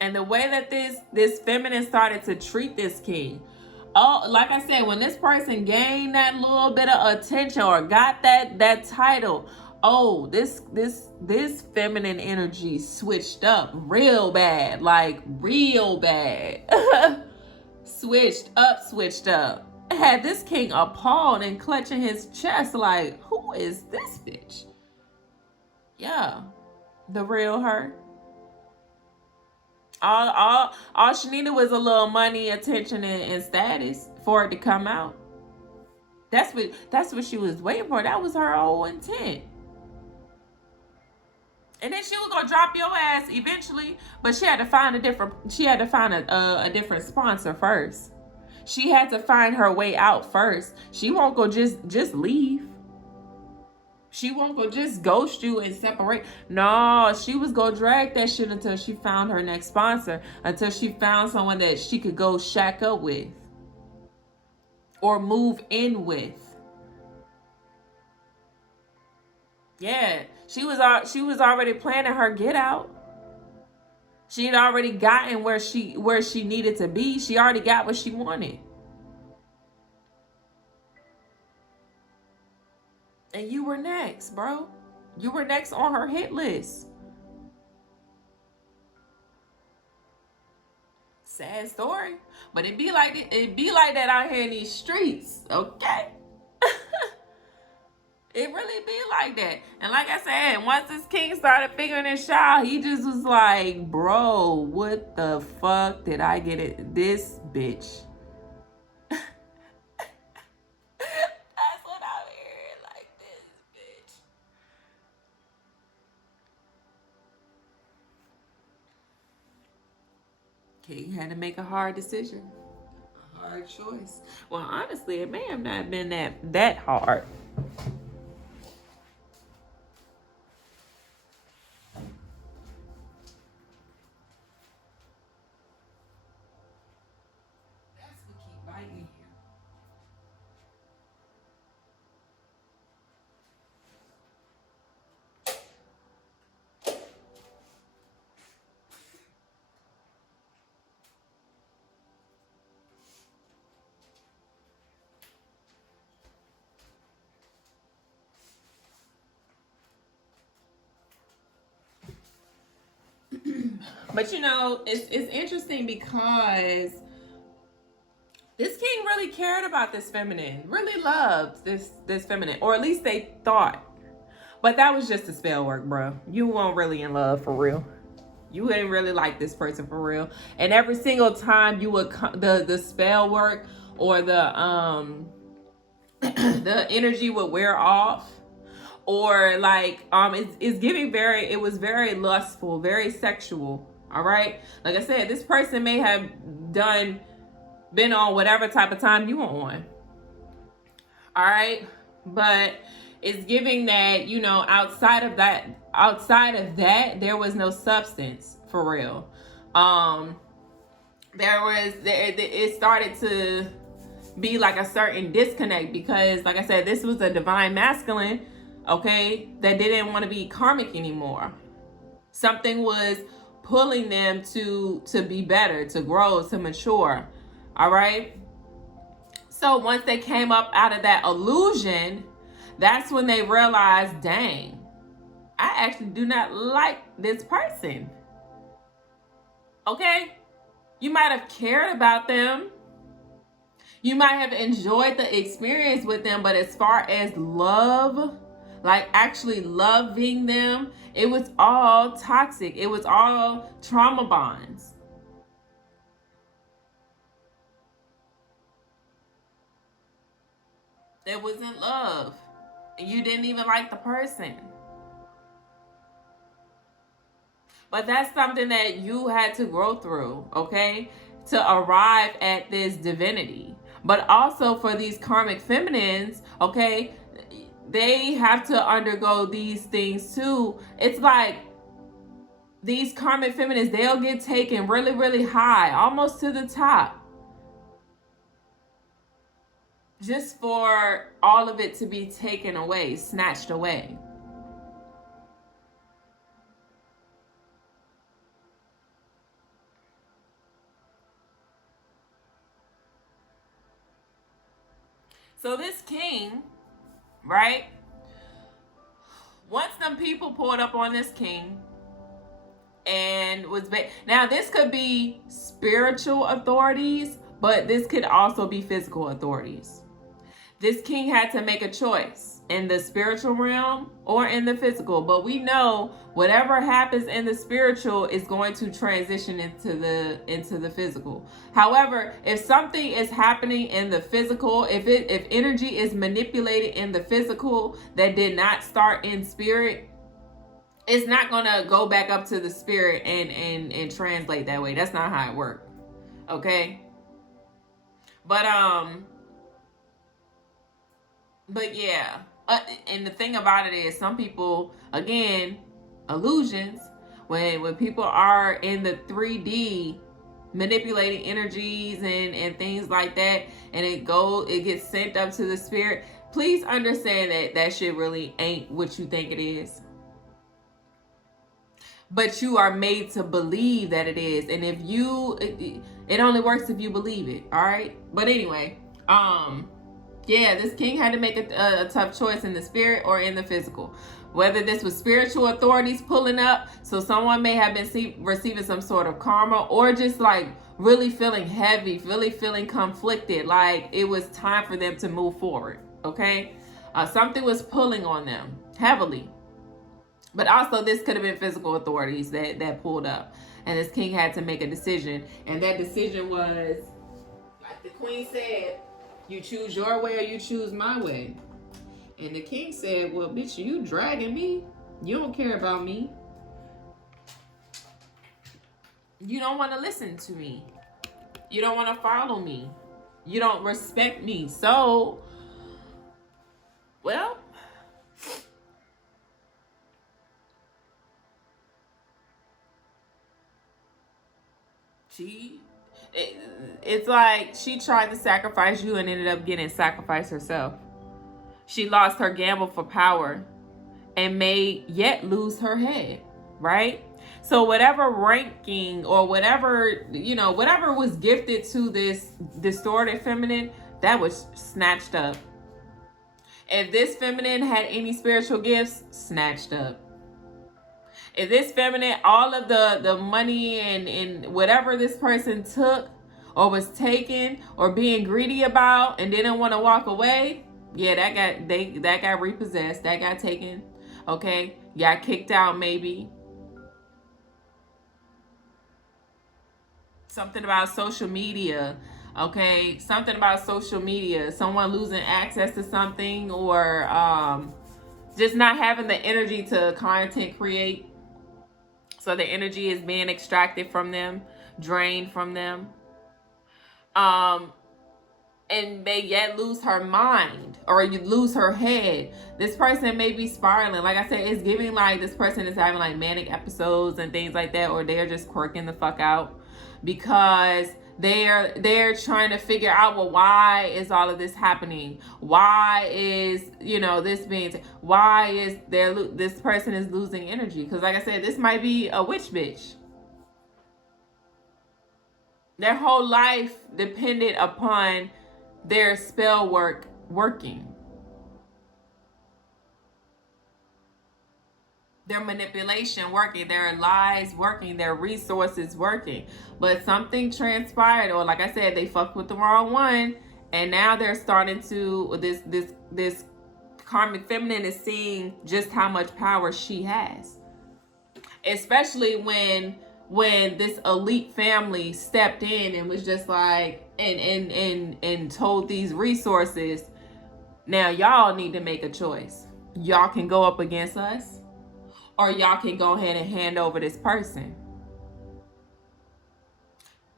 And the way that this feminine started to treat this king, oh, like I said, when this person gained that little bit of attention or got that title, oh, this feminine energy switched up real bad, like real bad. switched up. Had this king appalled and clutching his chest like, who is this bitch? Yeah, the real her. All she needed was a little money, attention, and status for it to come out. That's what she was waiting for. That was her whole intent. And then she was gonna drop your ass eventually, but she had to find a different sponsor first. She had to find her way out first. She won't go just leave. She won't go just ghost you and separate. No, she was gonna drag that shit until she found her next sponsor, until she found someone that she could go shack up with or move in with. Yeah, she was already planning her get out. She had already gotten where she needed to be. She already got what she wanted. And you were next, bro. You were next on her hit list. Sad story. But it be like that out here in these streets, okay? It really be like that. And like I said, once this king started figuring this out, he just was like, bro, what the fuck did I get it? This bitch. King had to make a hard decision, a hard choice. Well, honestly, it may have not been that hard. That's what keep biting you. But you know, it's interesting because this king really cared about this feminine, really loved this feminine, or at least they thought. But that was just a spell work, bro. You weren't really in love for real. You didn't really like this person for real. And every single time you would the spell work or the the energy would wear off, or like it's giving very, it was very lustful, very sexual. All right, like I said, this person may have been on whatever type of time you were on. All right, but it's giving that, you know, outside of that there was no substance for real. It started to be like a certain disconnect, because like I said, this was a divine masculine, okay, that didn't want to be karmic anymore. Something was pulling them to be better, to grow, to mature. All right, so once they came up out of that illusion, that's when they realized, dang, I actually do not like this person. Okay, you might have cared about them, you might have enjoyed the experience with them, but as far as love, like actually loving them, it was all toxic. It was all trauma bonds. It wasn't love. You didn't even like the person. But that's something that you had to grow through, okay, to arrive at this divinity. But also for these karmic feminines, okay, they have to undergo these things too. It's like these karmic feminines, they'll get taken really, really high, almost to the top, just for all of it to be taken away, snatched away. So this king, right? Once them people pulled up on this king and now this could be spiritual authorities, but this could also be physical authorities. This king had to make a choice in the spiritual realm or in the physical, but we know whatever happens in the spiritual is going to transition into the physical. However, if something is happening in the physical, if energy is manipulated in the physical that did not start in spirit, it's not gonna go back up to the spirit and translate that way. That's not how it works. Okay, but yeah, and the thing about it is, some people, again, illusions. When people are in the 3D manipulating energies and things like that, and it gets sent up to the spirit. Please understand that shit really ain't what you think it is. But you are made to believe that it is, and if you, it only works if you believe it. All right. But anyway, yeah, this king had to make a tough choice in the spirit or in the physical. Whether this was spiritual authorities pulling up, so someone may have been receiving some sort of karma, or just like really feeling heavy, really feeling conflicted, like it was time for them to move forward. Okay, something was pulling on them heavily. But also, this could have been physical authorities that pulled up, and this king had to make a decision, and that decision was, like the queen said, you choose your way or you choose my way. And the king said, well, bitch, you dragging me? You don't care about me. You don't want to listen to me. You don't want to follow me. You don't respect me. So, well, it's like she tried to sacrifice you and ended up getting sacrificed herself. She lost her gamble for power and may yet lose her head, right? So whatever ranking or whatever, whatever was gifted to this distorted feminine, that was snatched up. If this feminine had any spiritual gifts, snatched up. Is this feminine, all of the money and whatever this person took or was taken or being greedy about and didn't want to walk away, yeah, that got repossessed, that got taken, okay, got kicked out maybe. Something about social media, okay, something about social media, someone losing access to something, or just not having the energy to content create. So the energy is being extracted from them, drained from them. And may yet lose her mind, or you lose her head. This person may be spiraling. Like I said, it's giving like this person is having like manic episodes and things like that, or they're just quirking the fuck out because they're trying to figure out, well, why is all of this happening? Why is, you know, this being, why is there, this person is losing energy? Because like I said, this might be a witch bitch. Their whole life depended upon their spell work working, their manipulation working, their lies working, their resources working. But something transpired, or like I said, they fucked with the wrong one, and now they're starting to, this karmic feminine is seeing just how much power she has, especially when this elite family stepped in and was just like, and told these resources, now y'all need to make a choice. Y'all can go up against us, or y'all can go ahead and hand over this person.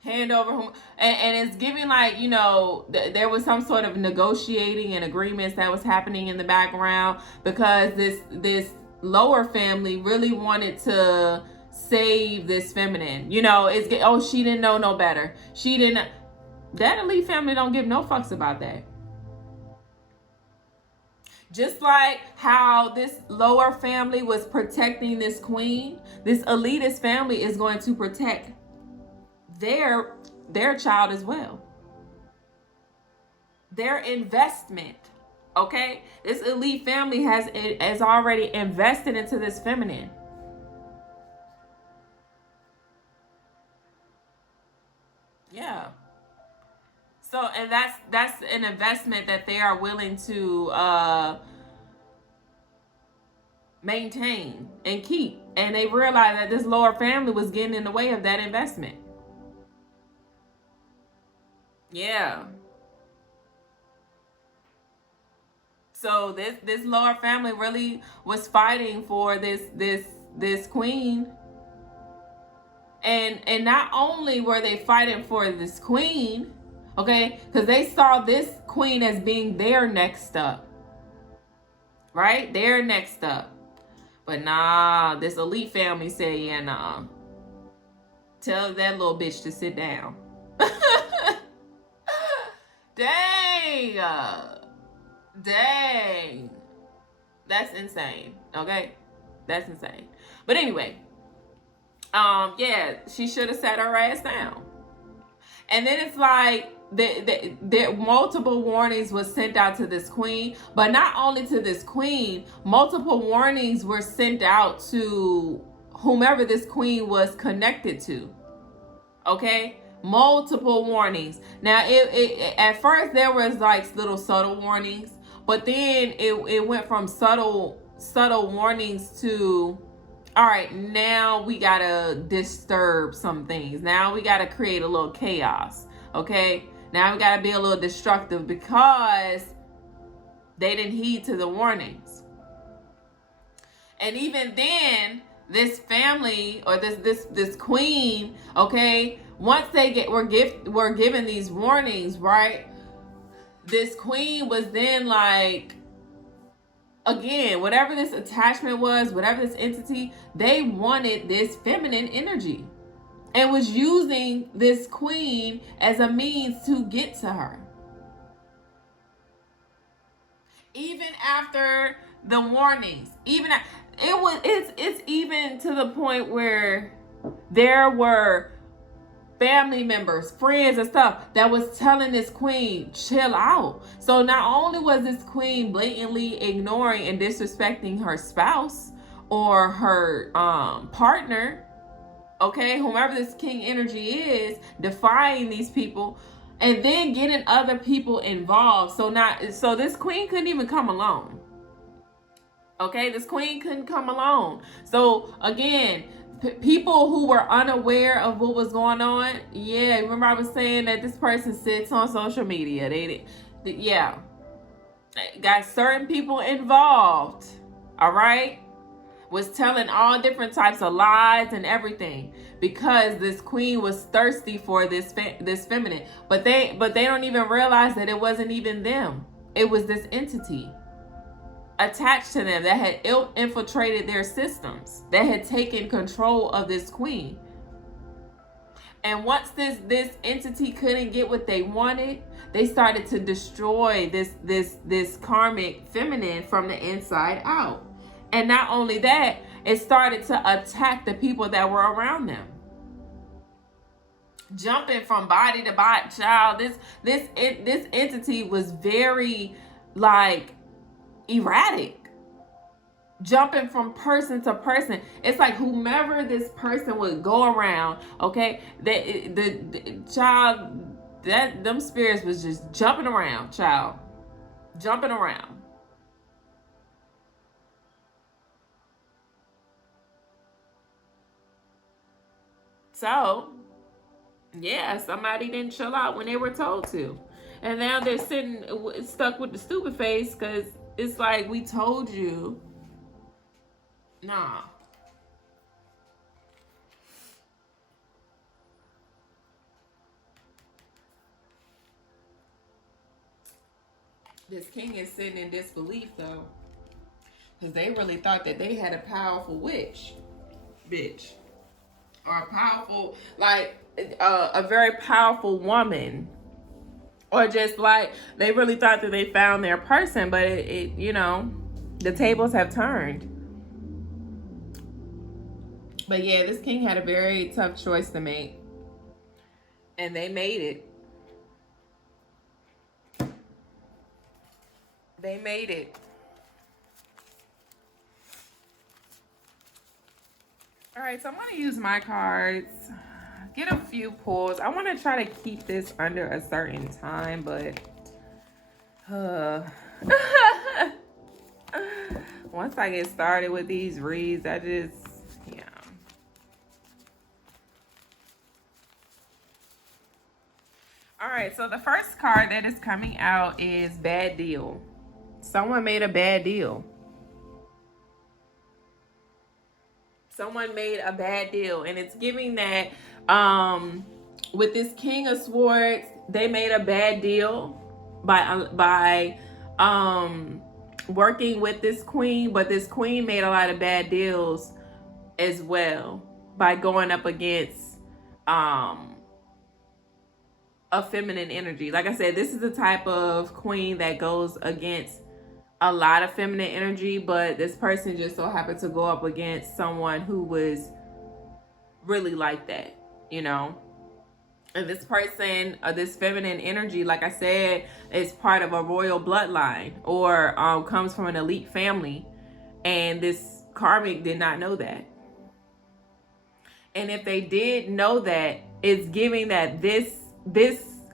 Hand over whom, and it's giving like, you know, there was some sort of negotiating and agreements that was happening in the background, because this lower family really wanted to save this feminine. You know, it's, oh, she didn't know no better. She didn't. That elite family don't give no fucks about that. Just like how this lower family was protecting this queen, this elitist family is going to protect their child as well. Their investment, okay? This elite family has already invested into this feminine. Yeah. So, and that's an investment that they are willing to maintain and keep. And they realized that this lower family was getting in the way of that investment. Yeah. So this lower family really was fighting for this queen. And not only were they fighting for this queen, okay, because they saw this queen as being their next up, right? Their next up. But nah, this elite family said, yeah, nah. Tell that little bitch to sit down. Dang. Dang. That's insane, okay? That's insane. But anyway, yeah, she should have sat her ass down. And then it's like, the multiple warnings was sent out to this queen, but not only to this queen, multiple warnings were sent out to whomever this queen was connected to. Okay, multiple warnings. Now, it at first there was like little subtle warnings, but then it went from subtle warnings to, all right, now we gotta disturb some things. Now we gotta create a little chaos. Okay. Now we gotta be a little destructive because they didn't heed to the warnings. And even then, this family or this queen, okay, once they were given these warnings, right? This queen was then like, again, whatever this attachment was, whatever this entity, they wanted this feminine energy. And was using this queen as a means to get to her. Even after the warnings, it's even to the point where there were family members, friends and stuff that was telling this queen, chill out. So not only was this queen blatantly ignoring and disrespecting her spouse or her partner, okay, whomever this king energy is, defying these people and then getting other people involved. So this queen couldn't even come alone. Okay, this queen couldn't come alone. So again, people who were unaware of what was going on, yeah, remember I was saying that this person sits on social media. Yeah, got certain people involved. All right, was telling all different types of lies and everything because this queen was thirsty for this feminine. But they don't even realize that it wasn't even them. It was this entity attached to them that had infiltrated their systems, that had taken control of this queen. And once this entity couldn't get what they wanted, they started to destroy this karmic feminine from the inside out. And not only that, it started to attack the people that were around them. Jumping from body to body, child. This entity was very like erratic, jumping from person to person. It's like whomever this person would go around, okay, the child, that them spirits was just jumping around, child, jumping around. So yeah, somebody didn't chill out when they were told to, and now they're sitting stuck with the stupid face because it's like, we told you. Nah. This king is sitting in disbelief though, because they really thought that they had a powerful witch, bitch, or a powerful, like a very powerful woman, or just like they really thought that they found their person, but it you know, the tables have turned. But yeah, this king had a very tough choice to make, and they made it. They made it. All right, so I'm going to use my cards, get a few pulls. I want to try to keep this under a certain time, but once I get started with these reads, I just, yeah. All right, so the first card that is coming out is bad deal. Someone made a bad deal. Someone made a bad deal, and it's giving that with this King of Swords, they made a bad deal by working with this queen, but this queen made a lot of bad deals as well by going up against a feminine energy. Like I said, this is the type of queen that goes against a lot of feminine energy, but this person just so happened to go up against someone who was really like that, you know. And this person, this feminine energy, like I said, is part of a royal bloodline or comes from an elite family, and this karmic did not know that. And if they did know that, it's giving that this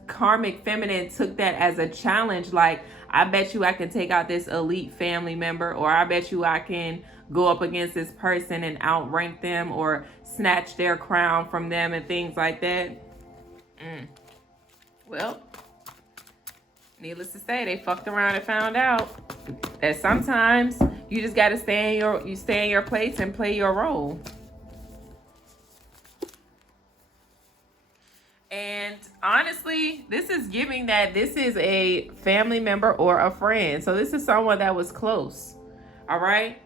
karmic feminine took that as a challenge. Like, I bet you I can take out this elite family member, or I bet you I can go up against this person and outrank them or snatch their crown from them and things like that. Well, needless to say, they fucked around and found out that sometimes you just got to stay in your place and play your role. And honestly, this is giving that this is a family member or a friend. So this is someone that was close. All right.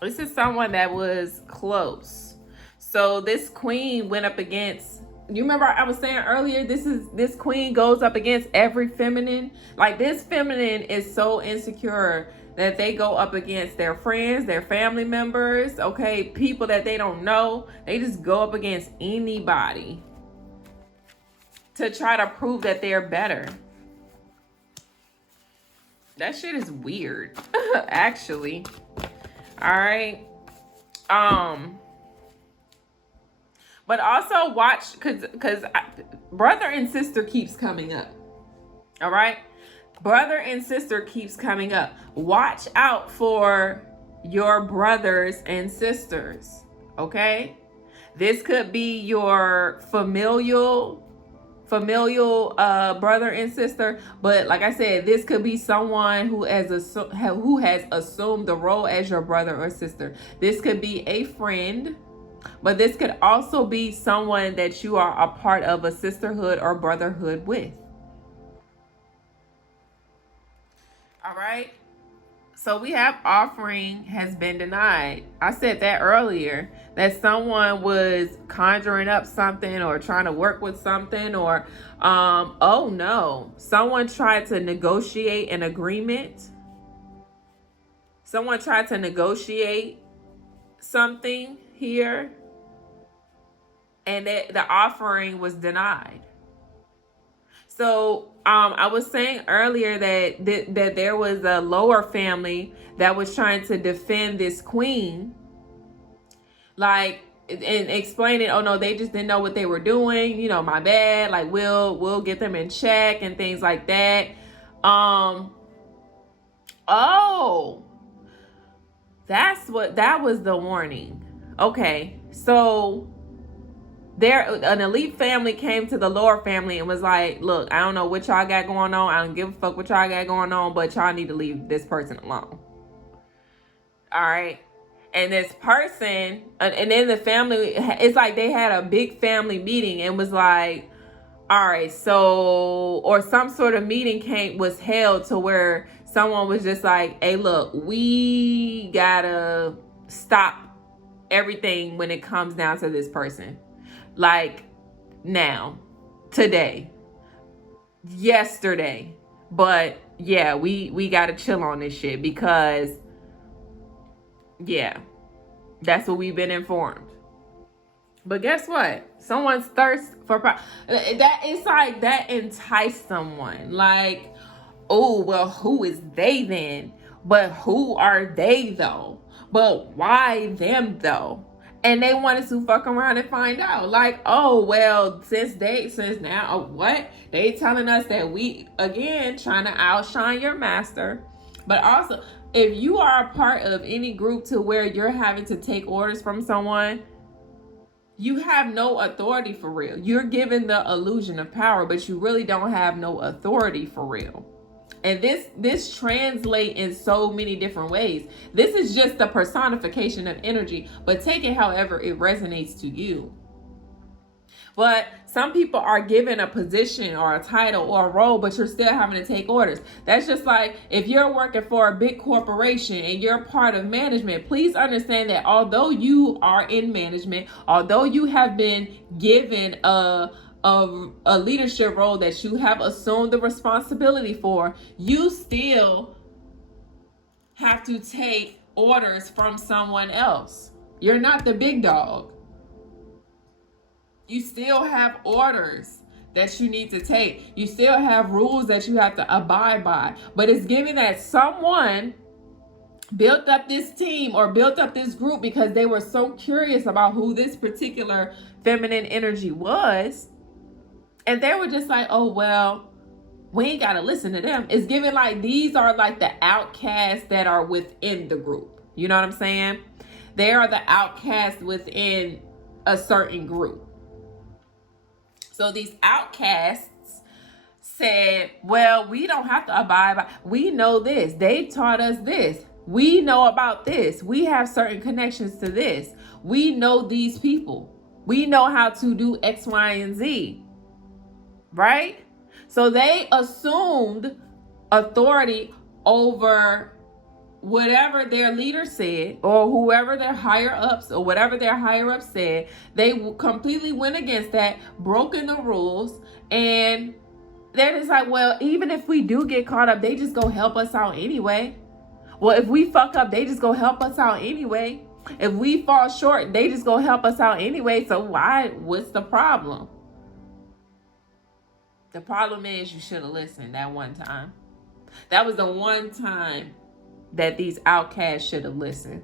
This is someone that was close. So this queen went up against, you remember I was saying earlier, this queen goes up against every feminine. Like, this feminine is so insecure that they go up against their friends, their family members, okay, people that they don't know. They just go up against anybody to try to prove that they're better. That shit is weird, actually. All right. But also watch, because brother and sister keeps coming up. All right. Brother and sister keeps coming up. Watch out for your brothers and sisters. Okay. This could be your familial brother and sister, but like I said, this could be someone who has assumed the role as your brother or sister. This could be a friend, but this could also be someone that you are a part of a sisterhood or brotherhood with. All right. So we have offering has been denied. I said that earlier, that someone was conjuring up something or trying to work with something, or oh no, someone tried to negotiate an agreement. Someone tried to negotiate something here, and the offering was denied. So I was saying earlier that there was a lower family that was trying to defend this queen, like, and explaining, oh no, they just didn't know what they were doing. You know, my bad. Like, we'll get them in check and things like that. Oh, that was the warning. Okay, so an elite family came to the lower family and was like, look, I don't know what y'all got going on. I don't give a fuck what y'all got going on, but y'all need to leave this person alone. All right. And this person, and then the family, it's like they had a big family meeting and was like, all right, so, or some sort of meeting was held to where someone was just like, hey, look, we gotta stop everything when it comes down to this person. Like, now, today, yesterday, but yeah, we gotta chill on this shit, because yeah, that's what we've been informed. But guess what? Someone's thirst for that, it's like that enticed someone. Like, oh, well, who is they then? But who are they though? But why them though? And they wanted to fuck around and find out. Like, oh, well, since now, what? They telling us that we, again, trying to outshine your master. But also, if you are a part of any group to where you're having to take orders from someone, you have no authority for real. You're given the illusion of power, but you really don't have no authority for real. And this translates in so many different ways. This is just the personification of energy, but take it however it resonates to you. But some people are given a position or a title or a role, but you're still having to take orders. That's just like if you're working for a big corporation and you're part of management, please understand that although you are in management, although you have been given a leadership role that you have assumed the responsibility for, you still have to take orders from someone else. You're not the big dog. You still have orders that you need to take. You still have rules that you have to abide by. But it's given that someone built up this team or built up this group because they were so curious about who this particular feminine energy was. And they were just like, oh, well, we ain't got to listen to them. It's given like these are like the outcasts that are within the group. You know what I'm saying? They are the outcasts within a certain group. So these outcasts said, well, we don't have to abide by. We know this. They taught us this. We know about this. We have certain connections to this. We know these people. We know how to do X, Y, and Z. Right? So they assumed authority over whatever their leader said or whoever their higher ups or whatever their higher ups said. They completely went against that, broken the rules, and they're just like, well, even if we do get caught up, they just go help us out anyway. Well, if we fuck up, they just go help us out anyway. If we fall short, they just go help us out anyway. So what's the problem? The problem is you should have listened that one time. That was the one time that these outcasts should have listened.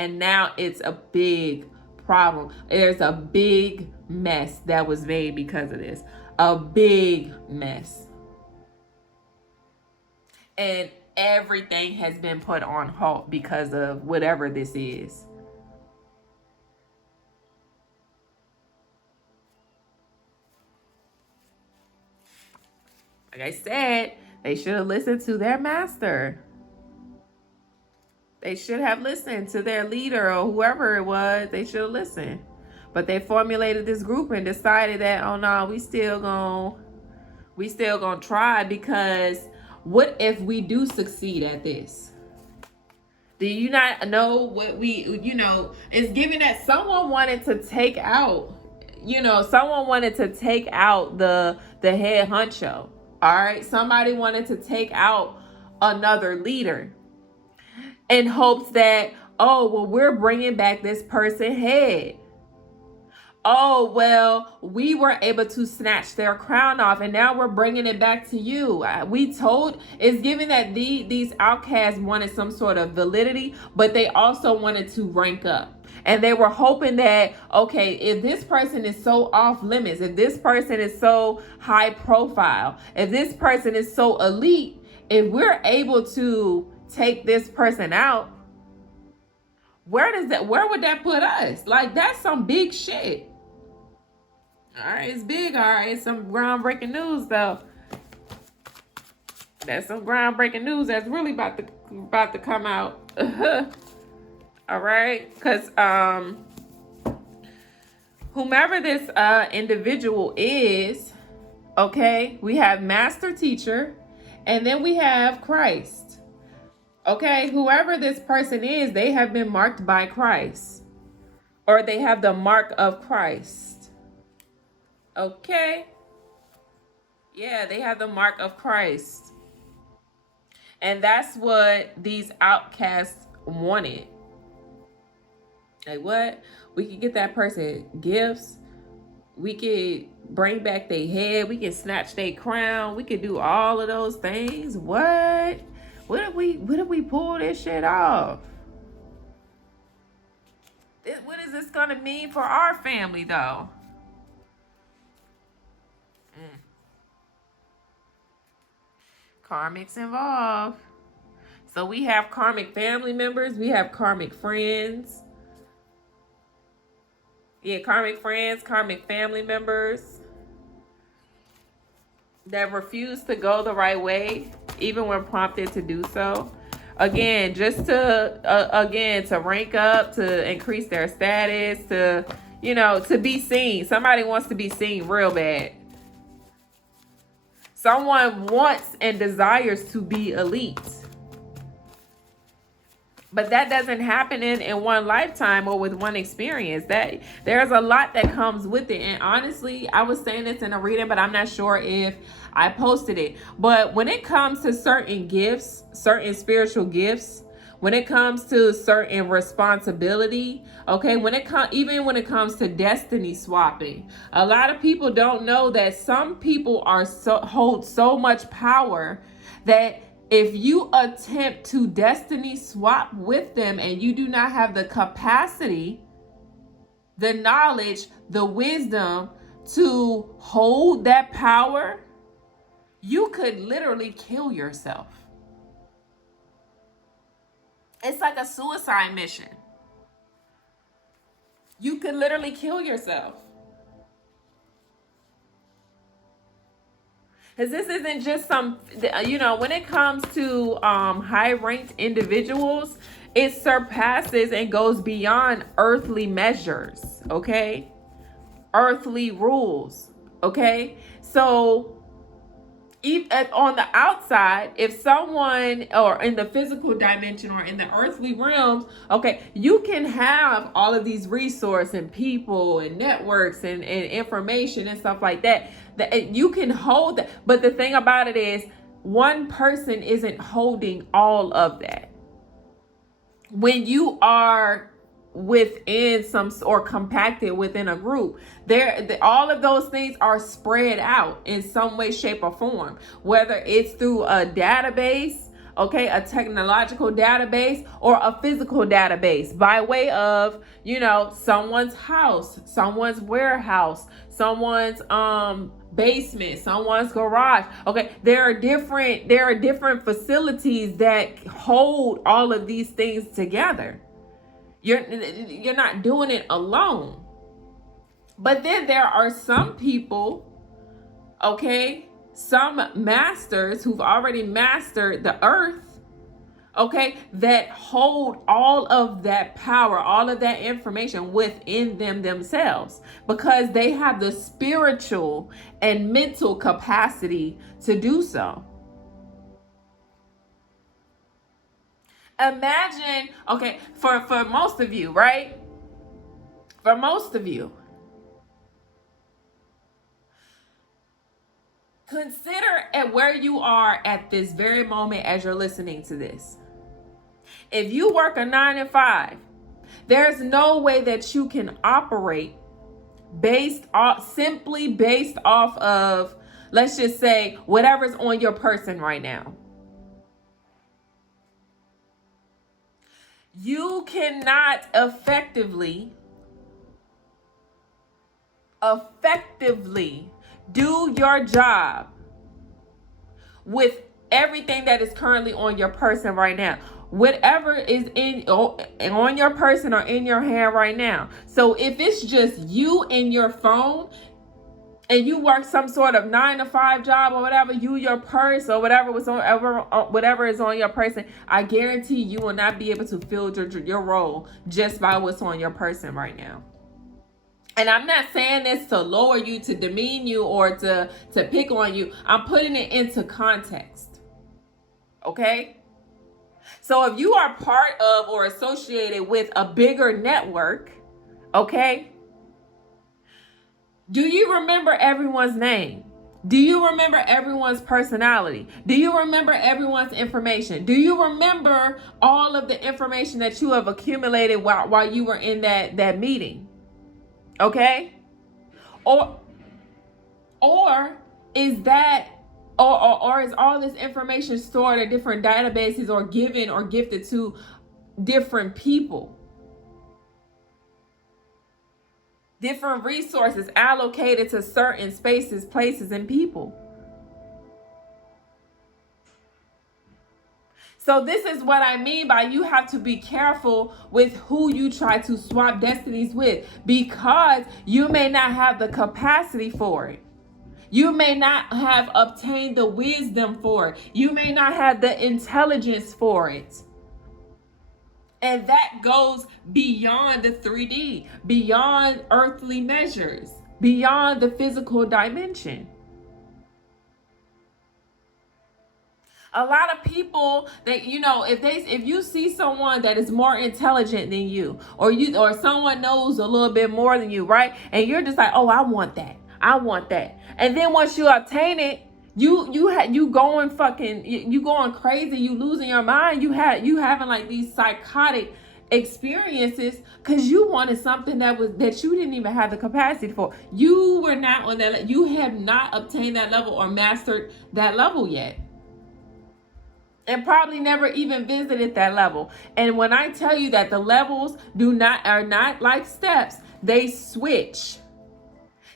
And now it's a big problem. There's a big mess that was made because of this. A big mess. And everything has been put on halt because of whatever this is. Like I said, they should have listened to their master. They should have listened to their leader or whoever it was. They should have listened. But they formulated this group and decided that, oh no, we still gonna try, because what if we do succeed at this? Do you not know what it's given that someone wanted to take out, the head honcho. All right. Somebody wanted to take out another leader in hopes that, oh, well, we're bringing back this person's head. Oh, well, we were able to snatch their crown off, and now we're bringing it back to you. It's given that these outcasts wanted some sort of validity, but they also wanted to rank up. And they were hoping that, okay, if this person is so off limits, if this person is so high profile, if this person is so elite, if we're able to take this person out, where would that put us? Like, that's some big shit. All right, it's big. All right, it's some groundbreaking news, though. That's some groundbreaking news that's really about to come out. All right, because whomever this individual is, okay, we have master teacher, and then we have Christ. Okay, whoever this person is, they have been marked by Christ, or they have the mark of Christ. Okay. Yeah, they have the mark of Christ. And that's what these outcasts wanted. Like, what? We could get that person gifts. We could bring back their head. We can snatch their crown. We could do all of those things. What? What if we pull this shit off? What is this gonna mean for our family, though? Karmics involved. So we have karmic family members. We have karmic friends. Yeah, karmic friends, karmic family members that refuse to go the right way, even when prompted to do so. Again, just to rank up, to increase their status, to be seen. Somebody wants to be seen real bad. Someone wants and desires to be elite. But that doesn't happen in one lifetime or with one experience. That there's a lot that comes with it. And honestly, I was saying this in a reading, but I'm not sure if I posted it. But when it comes to certain gifts, certain spiritual gifts, when it comes to certain responsibility, okay, even when it comes to destiny swapping, a lot of people don't know that some people hold so much power that if you attempt to destiny swap with them and you do not have the capacity, the knowledge, the wisdom to hold that power, you could literally kill yourself. It's like a suicide mission. You could literally kill yourself. Because this isn't just when it comes to high-ranked individuals, it surpasses and goes beyond earthly measures, okay? Earthly rules, okay? So, on the outside, if someone, or in the physical dimension or in the earthly realms, okay, you can have all of these resources and people and networks and information and stuff like that you can hold that. But the thing about it is, one person isn't holding all of that. When you are within or compacted within a group, all of those things are spread out in some way, shape, or form, whether it's through a database, okay, a technological database or a physical database by way of, someone's house, someone's warehouse, someone's basement, someone's garage. Okay, there are different facilities that hold all of these things together. You're not doing it alone. But then there are some people, okay, some masters who've already mastered the earth, okay, that hold all of that power, all of that information within themselves, because they have the spiritual and mental capacity to do so. Imagine, okay, for most of you, right? For most of you, consider at where you are at this very moment as you're listening to this. If you work a 9 to 5, there's no way that you can operate simply based off of, let's just say, whatever's on your person right now. You cannot effectively do your job with everything that is currently on your person right now. Whatever is on your person or in your hand right now. So if it's just you and your phone, and you work some sort of 9 to 5 job or whatever, your purse or whatever is on your person, I guarantee you will not be able to fill your role just by what's on your person right now. And I'm not saying this to lower you, to demean you, or to pick on you. I'm putting it into context. Okay? So if you are part of or associated with a bigger network, okay? Do you remember everyone's name? Do you remember everyone's personality? Do you remember everyone's information? Do you remember all of the information that you have accumulated while you were in that meeting? Okay? Or is that or is all this information stored in different databases or given or gifted to different people? Different resources allocated to certain spaces, places, and people. So this is what I mean by you have to be careful with who you try to swap destinies with, because you may not have the capacity for it. You may not have obtained the wisdom for it. You may not have the intelligence for it. And that goes beyond the 3D, beyond earthly measures, beyond the physical dimension. A lot of people that, if you see someone that is more intelligent than you, or someone knows a little bit more than you, right? And you're just like, oh, I want that. And then once you obtain it, you going crazy, you losing your mind, you having like these psychotic experiences because you wanted something that you didn't even have the capacity for. You were not on that. You have not obtained that level or mastered that level yet, and probably never even visited that level. And when I tell you that the levels are not like steps, they switch.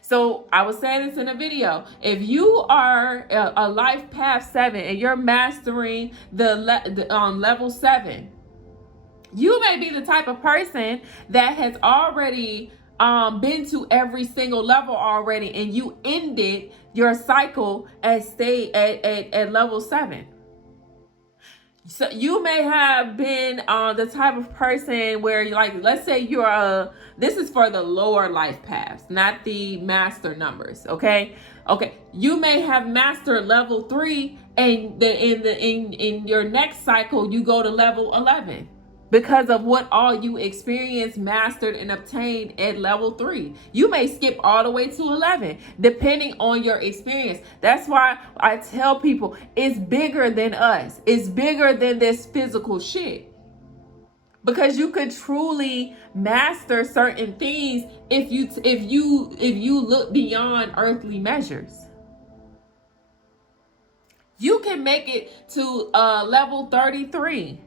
So I was saying this in a video. If you are a life path 7 and you're mastering the level 7, you may be the type of person that has already been to every single level already, and you ended your cycle at level 7. So you may have been the type of person where, like, let's say this is for the lower life paths, not the master numbers. Okay. You may have mastered level 3, and in your next cycle you go to level 11 because of what all you experienced, mastered, and obtained at level 3. You may skip all the way to 11, depending on your experience. That's why I tell people it's bigger than us. It's bigger than this physical shit. Because you could truly master certain things if you look beyond earthly measures. You can make it to level 33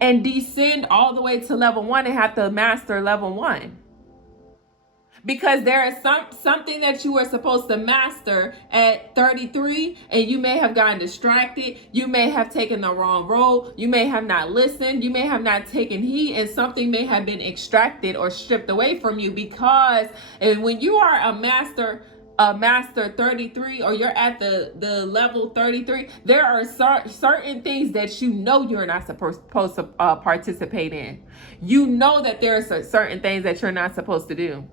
and descend all the way to level 1 and have to master level 1. Because there is something that you were supposed to master at 33, and you may have gotten distracted. You may have taken the wrong road. You may have not listened. You may have not taken heed, and something may have been extracted or stripped away from you. Because and when you are a master 33, or you're at the level 33, there are certain things that you know you're not supposed to participate in. You know that there are certain things that you're not supposed to do.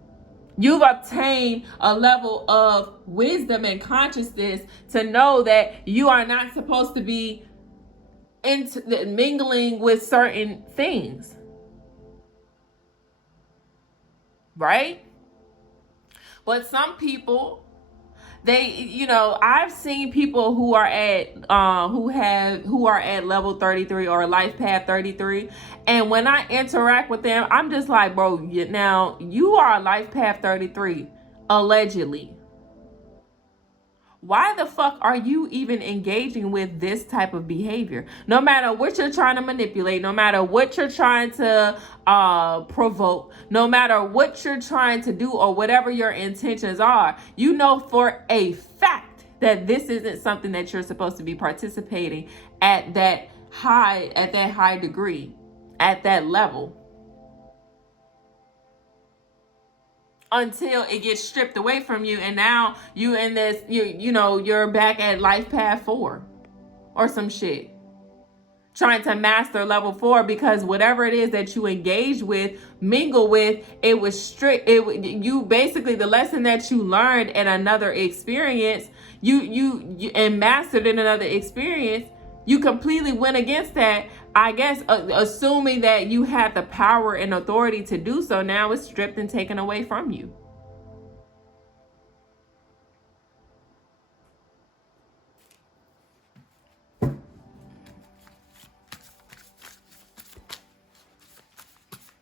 You've obtained a level of wisdom and consciousness to know that you are not supposed to be mingling with certain things. Right? But some people, I've seen people who are at level 33 or life path 33, and when I interact with them, I'm just like, bro, now you are life path 33 allegedly. Why the fuck are you even engaging with this type of behavior? No matter what you're trying to manipulate, no matter what you're trying to provoke, no matter what you're trying to do or whatever your intentions are, you know for a fact that this isn't something that you're supposed to be participating at that high degree, at that level. Until it gets stripped away from you, and now you in this, you're back at life path 4 or some shit, trying to master level 4, because whatever it is that you engage with, mingle with, it was strict. You basically, the lesson that you learned in another experience, you and mastered in another experience, you completely went against that. I guess assuming that you had the power and authority to do so, now it's stripped and taken away from you.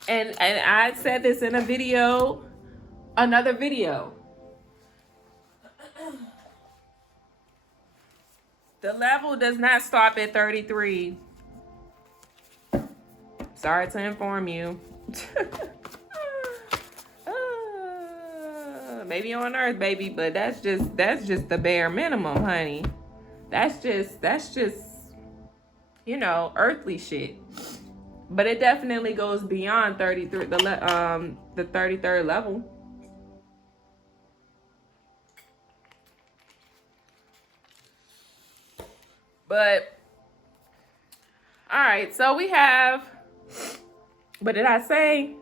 And I said this in another video. The level does not stop at 33. Sorry to inform you. Maybe on Earth, baby, but that's just the bare minimum, honey. That's just earthly shit. But it definitely goes beyond 33, the 33rd level. But all right, so we have, what did I say?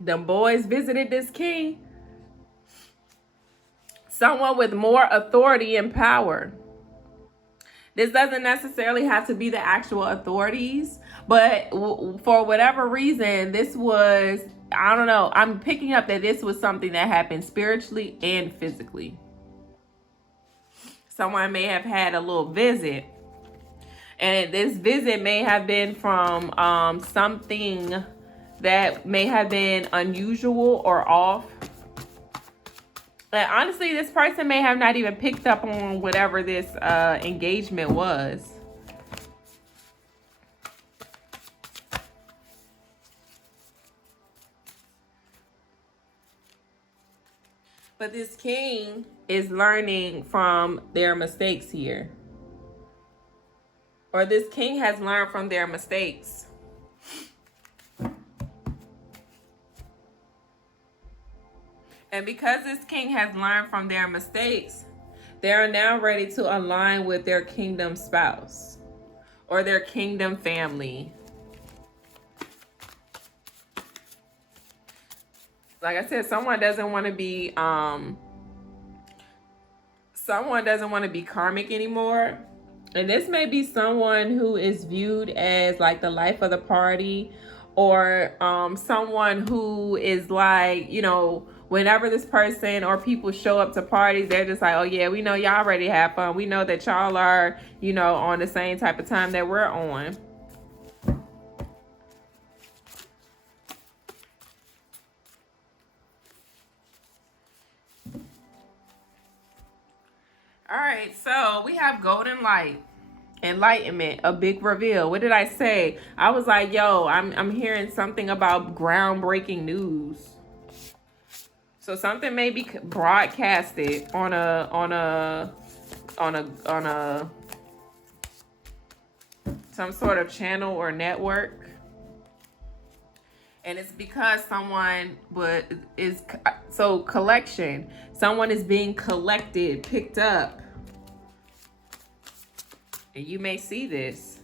Them boys visited this king. Someone with more authority and power. This doesn't necessarily have to be the actual authorities, but for whatever reason, this was, I don't know, I'm picking up that this was something that happened spiritually and physically. Someone may have had a little visit, and this visit may have been from something that may have been unusual or off. But honestly, this person may have not even picked up on whatever this engagement was. But this king is learning from their mistakes here. Or this king has learned from their mistakes. And because this king has learned from their mistakes, they are now ready to align with their kingdom spouse or their kingdom family. Like I said, someone doesn't want to be karmic anymore. And this may be someone who is viewed as like the life of the party, or someone who is like, whenever this person or people show up to parties, they're just like, oh yeah, we know y'all already have fun. We know that y'all are, on the same type of time that we're on. All right, so we have golden light, enlightenment, a big reveal. What did I say? I was like, yo, I'm hearing something about groundbreaking news. So something may be broadcasted on a some sort of channel or network. And it's because someone collection. Someone is being collected, picked up. And you may see this.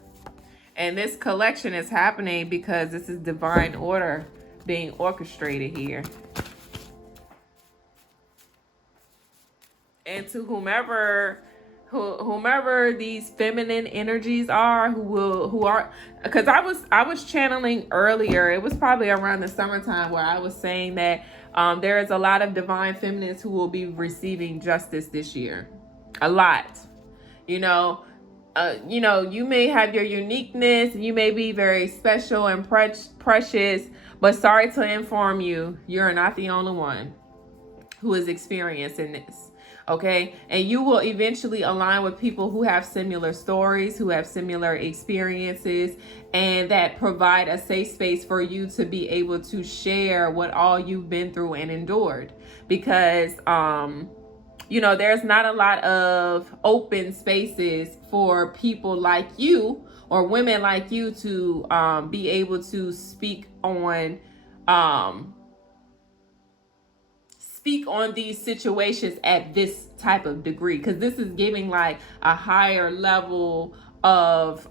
And this collection is happening because this is divine order being orchestrated here. And to whomever these feminine energies are, because I was channeling earlier, it was probably around the summertime, where I was saying that there is a lot of divine feminines who will be receiving justice this year. A lot. You know, you may have your uniqueness, and you may be very special and precious, but sorry to inform you, you're not the only one who is experiencing this. Okay. And you will eventually align with people who have similar stories, who have similar experiences, and that provide a safe space for you to be able to share what all you've been through and endured. Because, there's not a lot of open spaces for people like you or women like you to be able to speak on these situations at this type of degree, because this is giving like a higher level of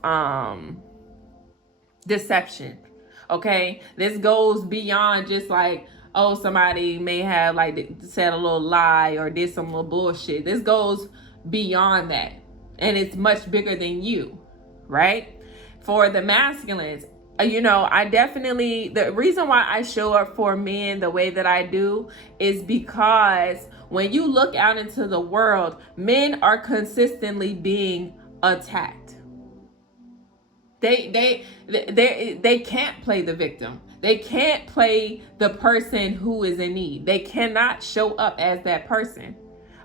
deception. Okay, this goes beyond just like, oh, somebody may have like said a little lie or did some little bullshit. This goes beyond that, and it's much bigger than you, right? For the masculines, I definitely, the reason why I show up for men the way that I do is because when you look out into the world, men are consistently being attacked. They can't play the victim. They can't play the person who is in need. They cannot show up as that person.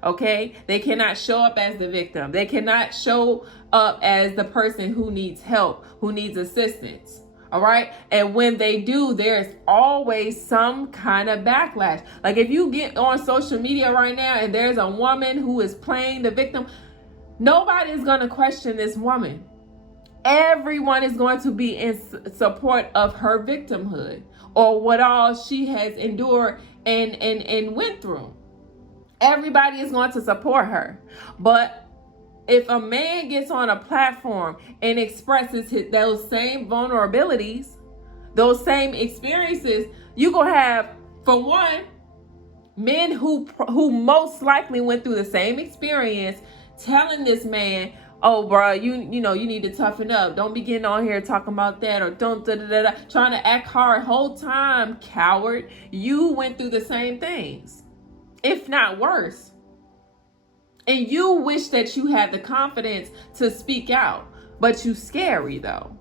Okay? They cannot show up as the victim. They cannot show up as the person who needs help, who needs assistance. All right. And when they do, there's always some kind of backlash. Like if you get on social media right now and there's a woman who is playing the victim, nobody is going to question this woman. Everyone is going to be in support of her victimhood or what all she has endured and went through. Everybody is going to support her. But if a man gets on a platform and expresses those same vulnerabilities, those same experiences, you gonna have, for one, men who most likely went through the same experience telling this man, oh, bro, you need to toughen up. Don't be getting on here talking about that, or don't trying to act hard. Whole time, coward, you went through the same things, if not worse. And you wish that you had the confidence to speak out, but you scary though.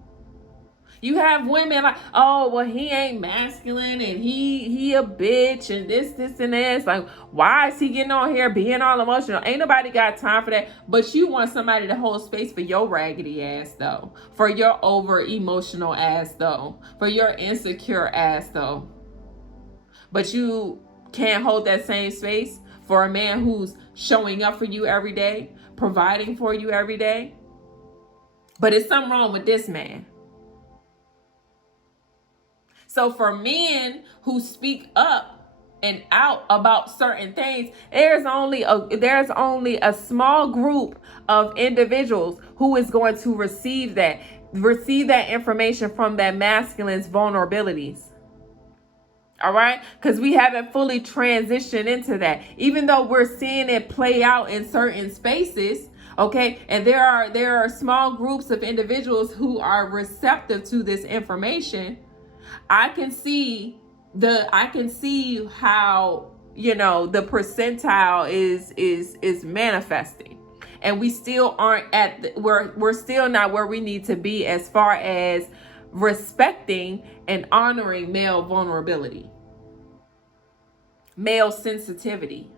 You have women like, oh, well, he ain't masculine and he a bitch and this and this. Like, why is he getting on here being all emotional? Ain't nobody got time for that. But you want somebody to hold space for your raggedy ass though, for your over emotional ass though, for your insecure ass though. But you can't hold that same space for a man who's showing up for you every day, providing for you every day. But it's something wrong with this man. So for men who speak up and out about certain things, there's only a small group of individuals who is going to receive that information from that masculine's vulnerabilities. All right, because we haven't fully transitioned into that, even though we're seeing it play out in certain spaces. Okay, and there are small groups of individuals who are receptive to this information. I can see how the percentile is manifesting, and we still aren't we're still not where we need to be as far as respecting and honoring male vulnerability, male sensitivity.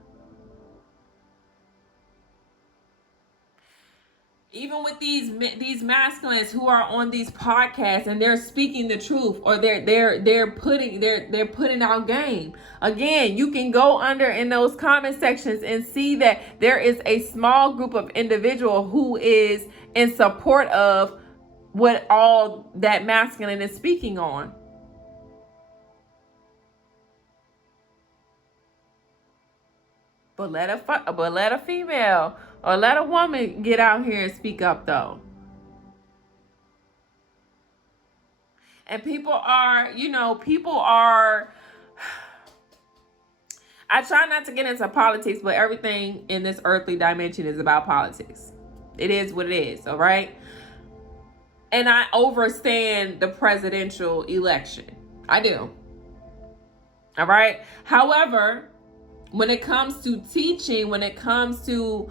Even with these masculines who are on these podcasts and they're speaking the truth, or they're putting out game. Again, you can go under in those comment sections and see that there is a small group of individual who is in support of what all that masculine is speaking on. But let a female or let a woman get out here and speak up, though. And people are, I try not to get into politics, but everything in this earthly dimension is about politics. It is what it is, all right? And I overstand the presidential election. I do. All right? However, when it comes to teaching, when it comes to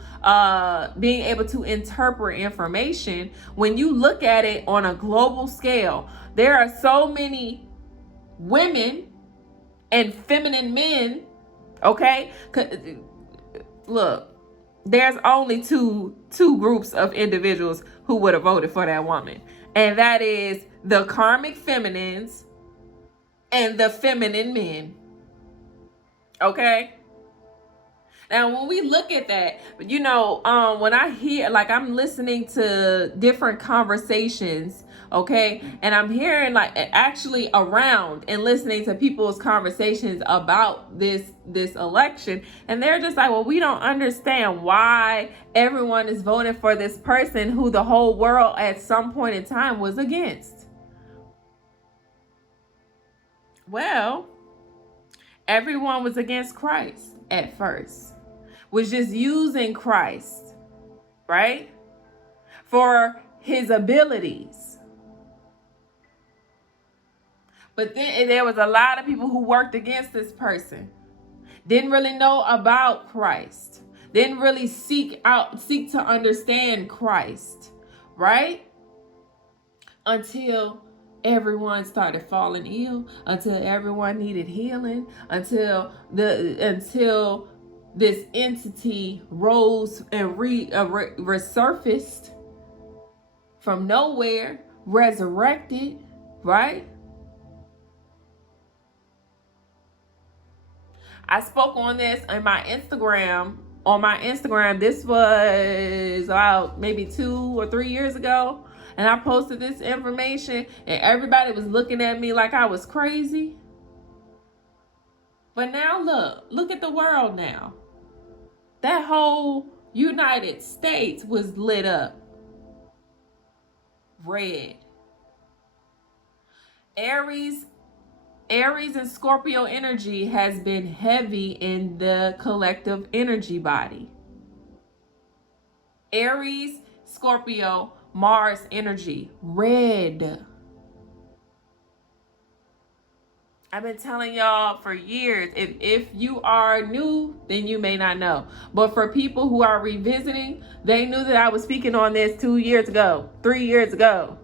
being able to interpret information, when you look at it on a global scale, there are so many women and feminine men, okay? Look, there's only two groups of individuals who would have voted for that woman. And that is the karmic feminines and the feminine men. Okay? Now, when we look at that, when I hear, like, I'm listening to different conversations, okay, and I'm hearing, like, actually around and listening to people's conversations about this election, and they're just like, well, we don't understand why everyone is voting for this person who the whole world at some point in time was against. Well, everyone was against Christ at first. Was just using Christ, right, for his abilities. But then there was a lot of people who worked against this person. Didn't really know about Christ. Didn't really seek to understand Christ, right? Until everyone started falling ill, until everyone needed healing, until this entity rose and resurfaced from nowhere, resurrected, right? I spoke on this on my Instagram. This was about maybe 2 or 3 years ago. And I posted this information and everybody was looking at me like I was crazy. But now look at the world now. That whole United States was lit up red. Aries and Scorpio energy has been heavy in the collective energy body. Aries, Scorpio, Mars energy, red. I've been telling y'all for years, if you are new, then you may not know. But for people who are revisiting, they knew that I was speaking on this 2 years ago, 3 years ago.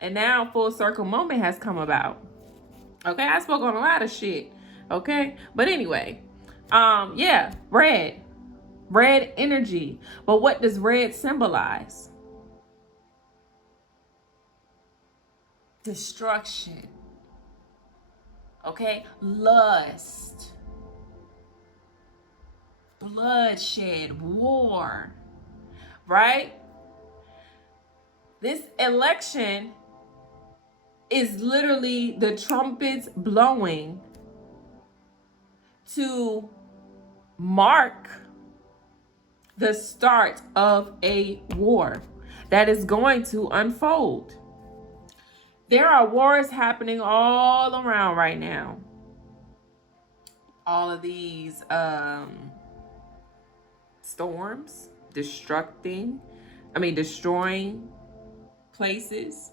And now full circle moment has come about. Okay, I spoke on a lot of shit. Okay, but anyway, yeah, red energy. But what does red symbolize? Destruction. Okay, lust, bloodshed, war, right? This election is literally the trumpets blowing to mark the start of a war that is going to unfold. There are wars happening all around right now. All of these storms destroying places.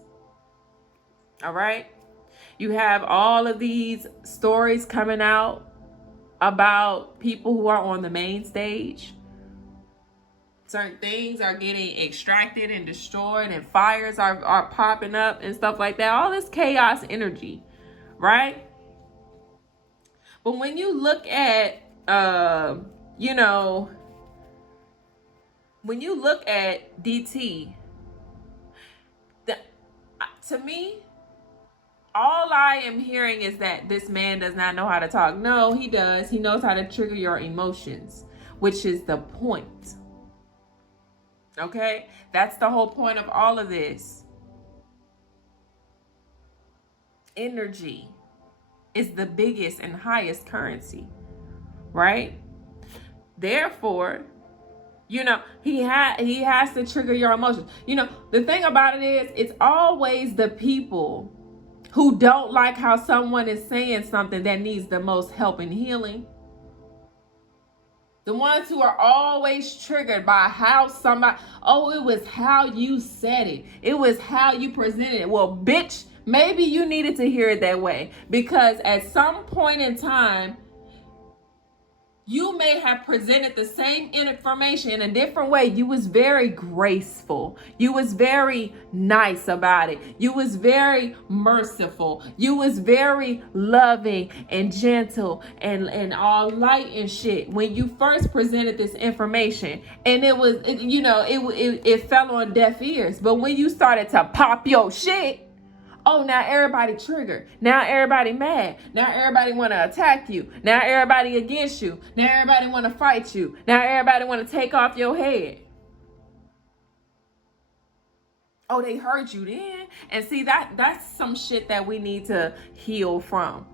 All right. You have all of these stories coming out about people who are on the main stage. Certain things are getting extracted and destroyed, and fires are popping up and stuff like that. All this chaos energy, right? But when you look at, when you look at DT, to me, all I am hearing is that this man does not know how to talk. No, he does. He knows how to trigger your emotions, which is the point. Okay? That's the whole point of all of this. Energy is the biggest and highest currency, right? Therefore, he has to trigger your emotions. The thing about it is, it's always the people who don't like how someone is saying something that needs the most help and healing. The ones who are always triggered by how somebody, it was how you said it. It was how you presented it. Well, bitch, maybe you needed to hear it that way, because at some point in time, you may have presented the same information in a different way. You was very graceful. You was very nice about it. You was very merciful. You was very loving and gentle and all light and shit when you first presented this information. And it fell on deaf ears. But when you started to pop your shit, now everybody triggered. Now everybody mad. Now everybody want to attack you. Now everybody against you. Now everybody want to fight you. Now everybody want to take off your head. They heard you then. And see, that's some shit that we need to heal from.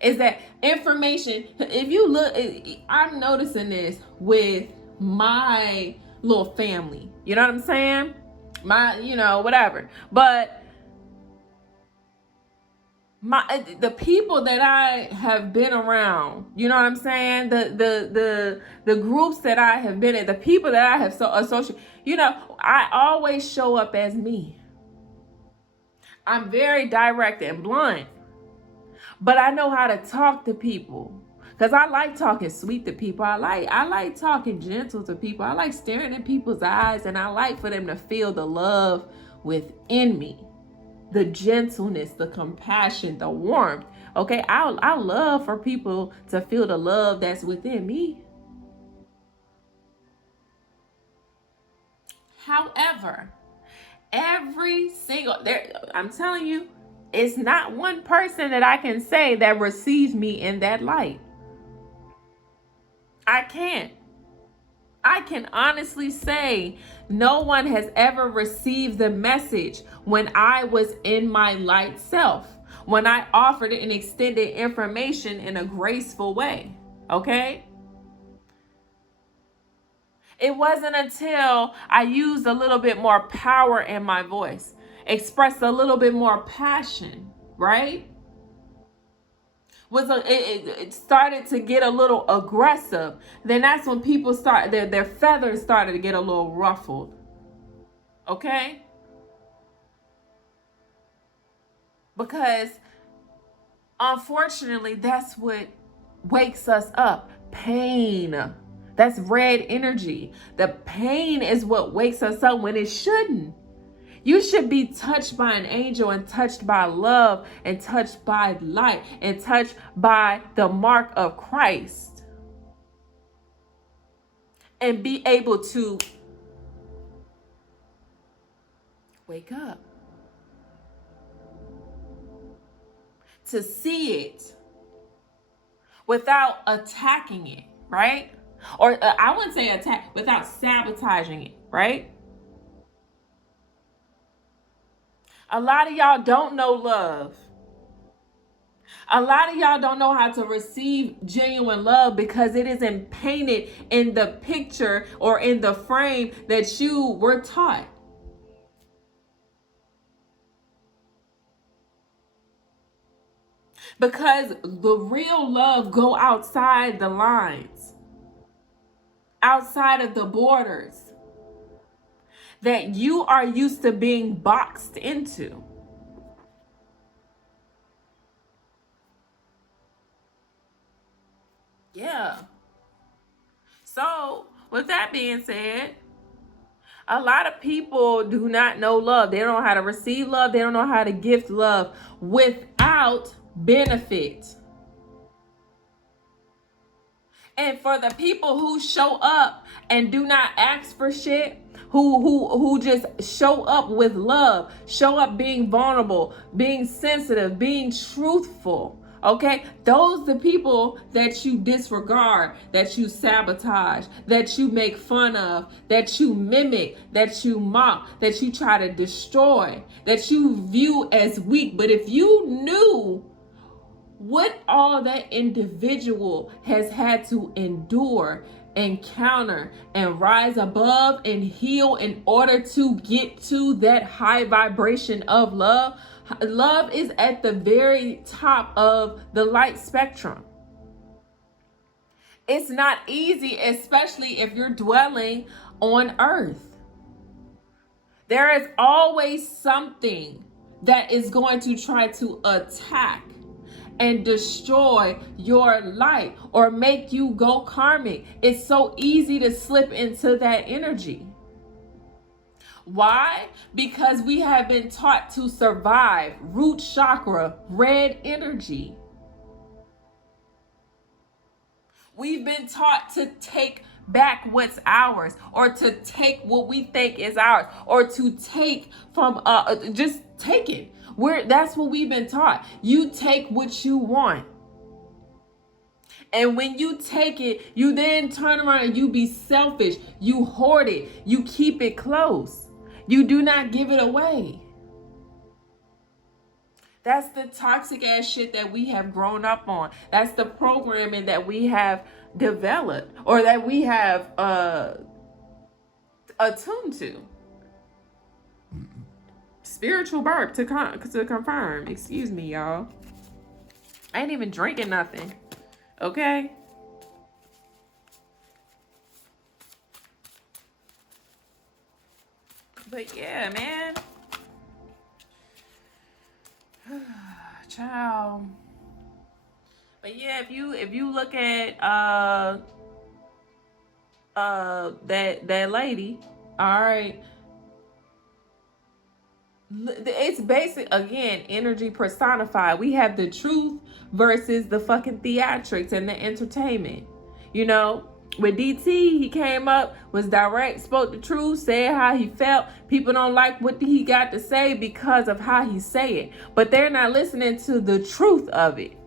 Is that information, if you look, I'm noticing this with my little family. You know what I'm saying? Whatever. But the people that I have been around, you know what I'm saying? The groups that I have been in, the people that I have associated, I always show up as me. I'm very direct and blunt, but I know how to talk to people, because I like talking sweet to people. I like talking gentle to people. I like staring in people's eyes, and I like for them to feel the love within me. The gentleness, the compassion, the warmth. Okay, I love for people to feel the love that's within me. However, I'm telling you, it's not one person that I can say that receives me in that light. I can't. I can honestly say no one has ever received the message when I was in my light self, when I offered and extended information in a graceful way, okay? It wasn't until I used a little bit more power in my voice, expressed a little bit more passion, right? It started to get a little aggressive. Then that's when people their feathers started to get a little ruffled. Okay? Because unfortunately, that's what wakes us up. Pain. That's red energy. The pain is what wakes us up when it shouldn't. You should be touched by an angel and touched by love and touched by light and touched by the mark of Christ. And be able to wake up. To see it without attacking it, right? Or I wouldn't say attack, without sabotaging it, right? A lot of y'all don't know love. A lot of y'all don't know how to receive genuine love because it isn't painted in the picture or in the frame that you were taught. Because the real love go outside the lines, outside of the borders that you are used to being boxed into. Yeah. So, with that being said, a lot of people do not know love. They don't know how to receive love. They don't know how to gift love without benefit. And for the people who show up and do not ask for shit, who just show up with love, show up being vulnerable, being sensitive, being truthful. Okay, those the people that you disregard, that you sabotage, that you make fun of, that you mimic, that you mock, that you try to destroy, that you view as weak. But if you knew what all that individual has had to endure, encounter, and rise above and heal in order to get to that high vibration of love. Love is at the very top of the light spectrum. It's not easy, especially if you're dwelling on earth. There is always something that is going to try to attack and destroy your light or make you go karmic. It's so easy to slip into that energy. Why? Because we have been taught to survive. Root chakra, red energy. We've been taught to take back what's ours, or to take what we think is ours, or to take from just take it. That's what we've been taught. You take what you want. And when you take it, you then turn around and you be selfish. You hoard it. You keep it close. You do not give it away. That's the toxic ass shit that we have grown up on. That's the programming that we have developed, or that we have attuned to. Spiritual burp to confirm. Excuse me, y'all. I ain't even drinking nothing. Okay? But yeah, man. Ciao. But yeah, if you look at that lady, all right. It's basic, again, energy personified. We have the truth versus the fucking theatrics and the entertainment. You know, with DT, he came up, was direct, spoke the truth, said how he felt. People don't like what he got to say because of how he say it, but they're not listening to the truth of it.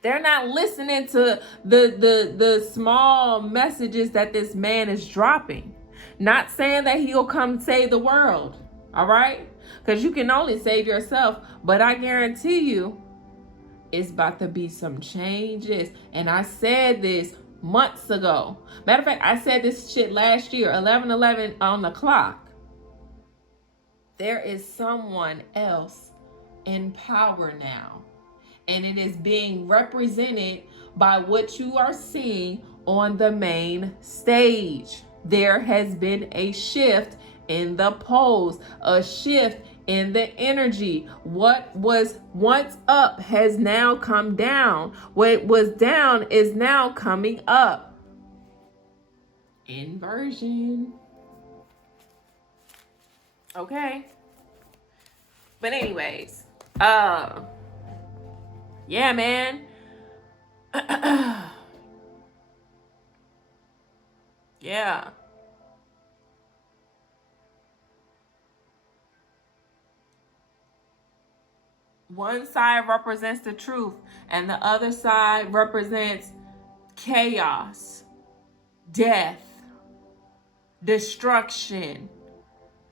They're not listening to the small messages that this man is dropping. Not saying that he'll come save the world. All right? Because you can only save yourself. But I guarantee you, it's about to be some changes. And I said this months ago. Matter of fact, I said this shit last year, 11/11 on the clock. There is someone else in power now. And it is being represented by what you are seeing on the main stage. There has been a shift in the poles, a shift in the energy. What was once up has now come down. What was down is now coming up. Inversion. Okay. But anyways, yeah, man. Yeah. One side represents the truth, and the other side represents chaos, death, destruction,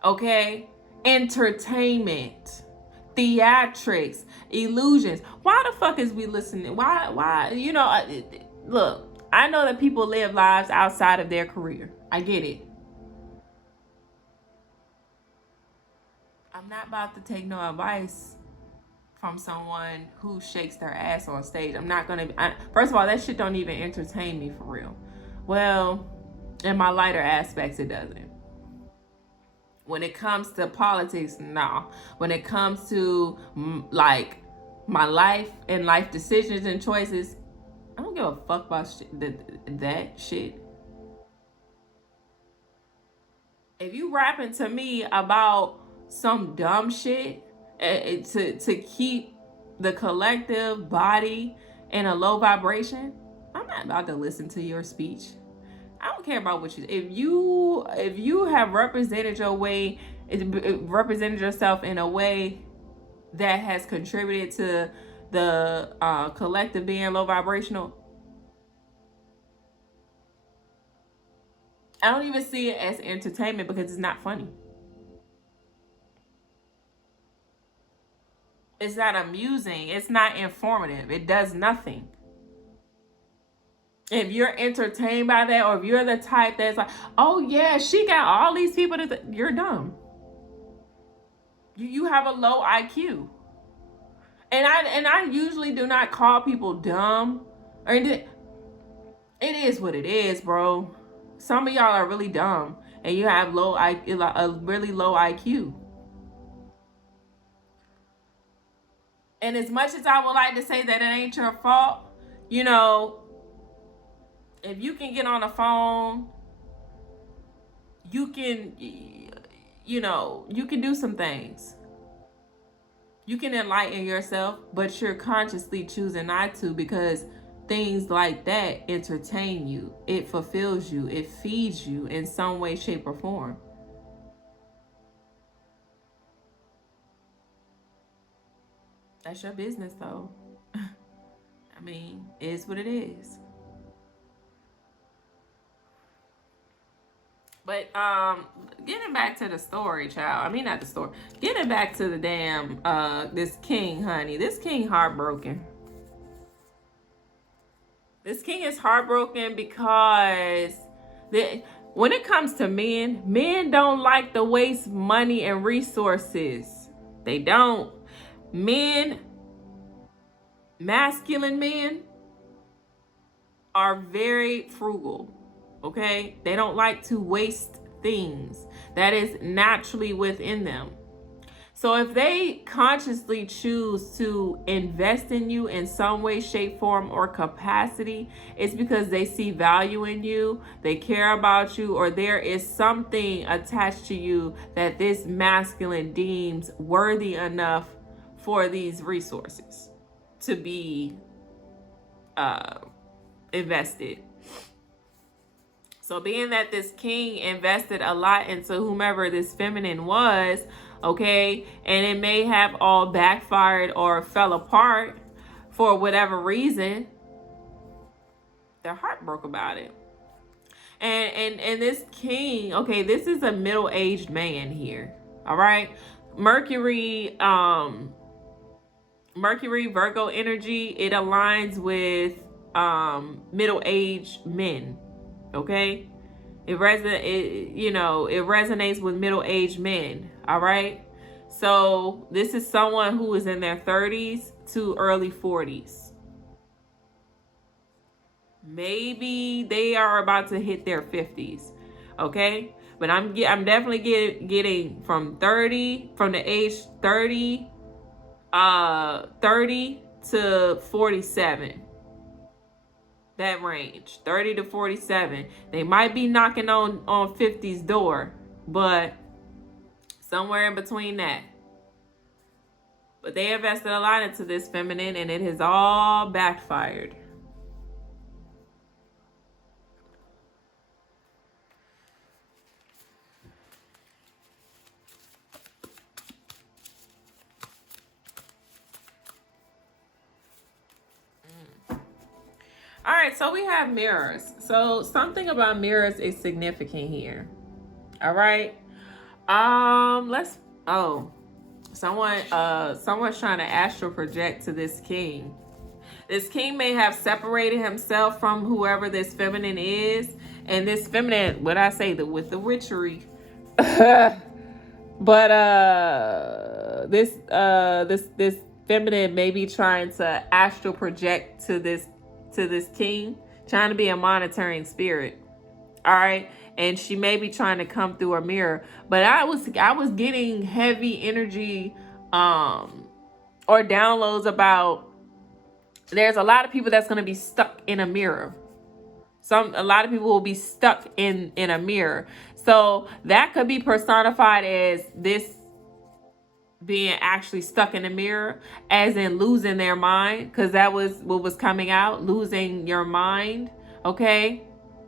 okay? Entertainment, theatrics, illusions. Why the fuck is we listening? Why, you know, look, I know that people live lives outside of their career. I get it. I'm not about to take no advice from someone who shakes their ass on stage. I'm not gonna, first of all, that shit don't even entertain me for real. Well, in my lighter aspects, it doesn't. When it comes to politics, no. When it comes to like my life and life decisions and choices, I don't give a fuck about that shit. If you rapping to me about some dumb shit to keep the collective body in a low vibration, I'm not about to listen to your speech. I don't care about what if you have represented represented yourself in a way that has contributed to the collective being low vibrational. I don't even see it as entertainment because it's not funny. It's not amusing. It's not informative. It does nothing. If you're entertained by that, or if you're the type that's like, oh yeah, she got all these people, you're dumb. You have a low IQ. And I usually do not call people dumb. Or it is what it is, bro. Some of y'all are really dumb, and you have a really low IQ. And as much as I would like to say that it ain't your fault, you know, if you can get on the phone, you can, you can do some things. You can enlighten yourself, but you're consciously choosing not to, because things like that entertain you. It fulfills you. It feeds you in some way, shape, or form. That's your business, though. I mean, it is what it is. But getting back to the story, child. I mean, not the story. Getting back to the damn this king, honey. This king heartbroken. This king is heartbroken because when it comes to men don't like to waste money and resources. They don't. Masculine men are very frugal. Okay? They don't like to waste things that is naturally within them. So if they consciously choose to invest in you in some way, shape, form, or capacity, it's because they see value in you, they care about you, or there is something attached to you that this masculine deems worthy enough for these resources to be invested. So being that this king invested a lot into whomever this feminine was, okay, and it may have all backfired or fell apart for whatever reason, they're heartbroken about it. And this king, okay, this is a middle-aged man here, all right? Mercury, Virgo energy, it aligns with middle-aged men. Okay, it resonates with middle-aged men. All right, so this is someone who is in their 30s to early 40s. Maybe they are about to hit their 50s. Okay, but I'm definitely getting from the age 30 to 47. That range, 30 to 47. They might be knocking on 50's door, but somewhere in between that. But they invested a lot into this feminine, and it has all backfired. All right, so we have mirrors. So something about mirrors is significant here. All right. Someone's trying to astral project to this king. This king may have separated himself from whoever this feminine is, and this feminine, what I say, with the witchery. But this feminine may be trying to astral project to this king, trying to be a monitoring spirit. All right, and she may be trying to come through a mirror, but I was getting heavy energy or downloads about there's a lot of people that's going to be stuck in a mirror. A lot of people will be stuck in a mirror. So that could be personified as this being actually stuck in the mirror, as in losing their mind, because that was what was coming out, losing your mind. Okay,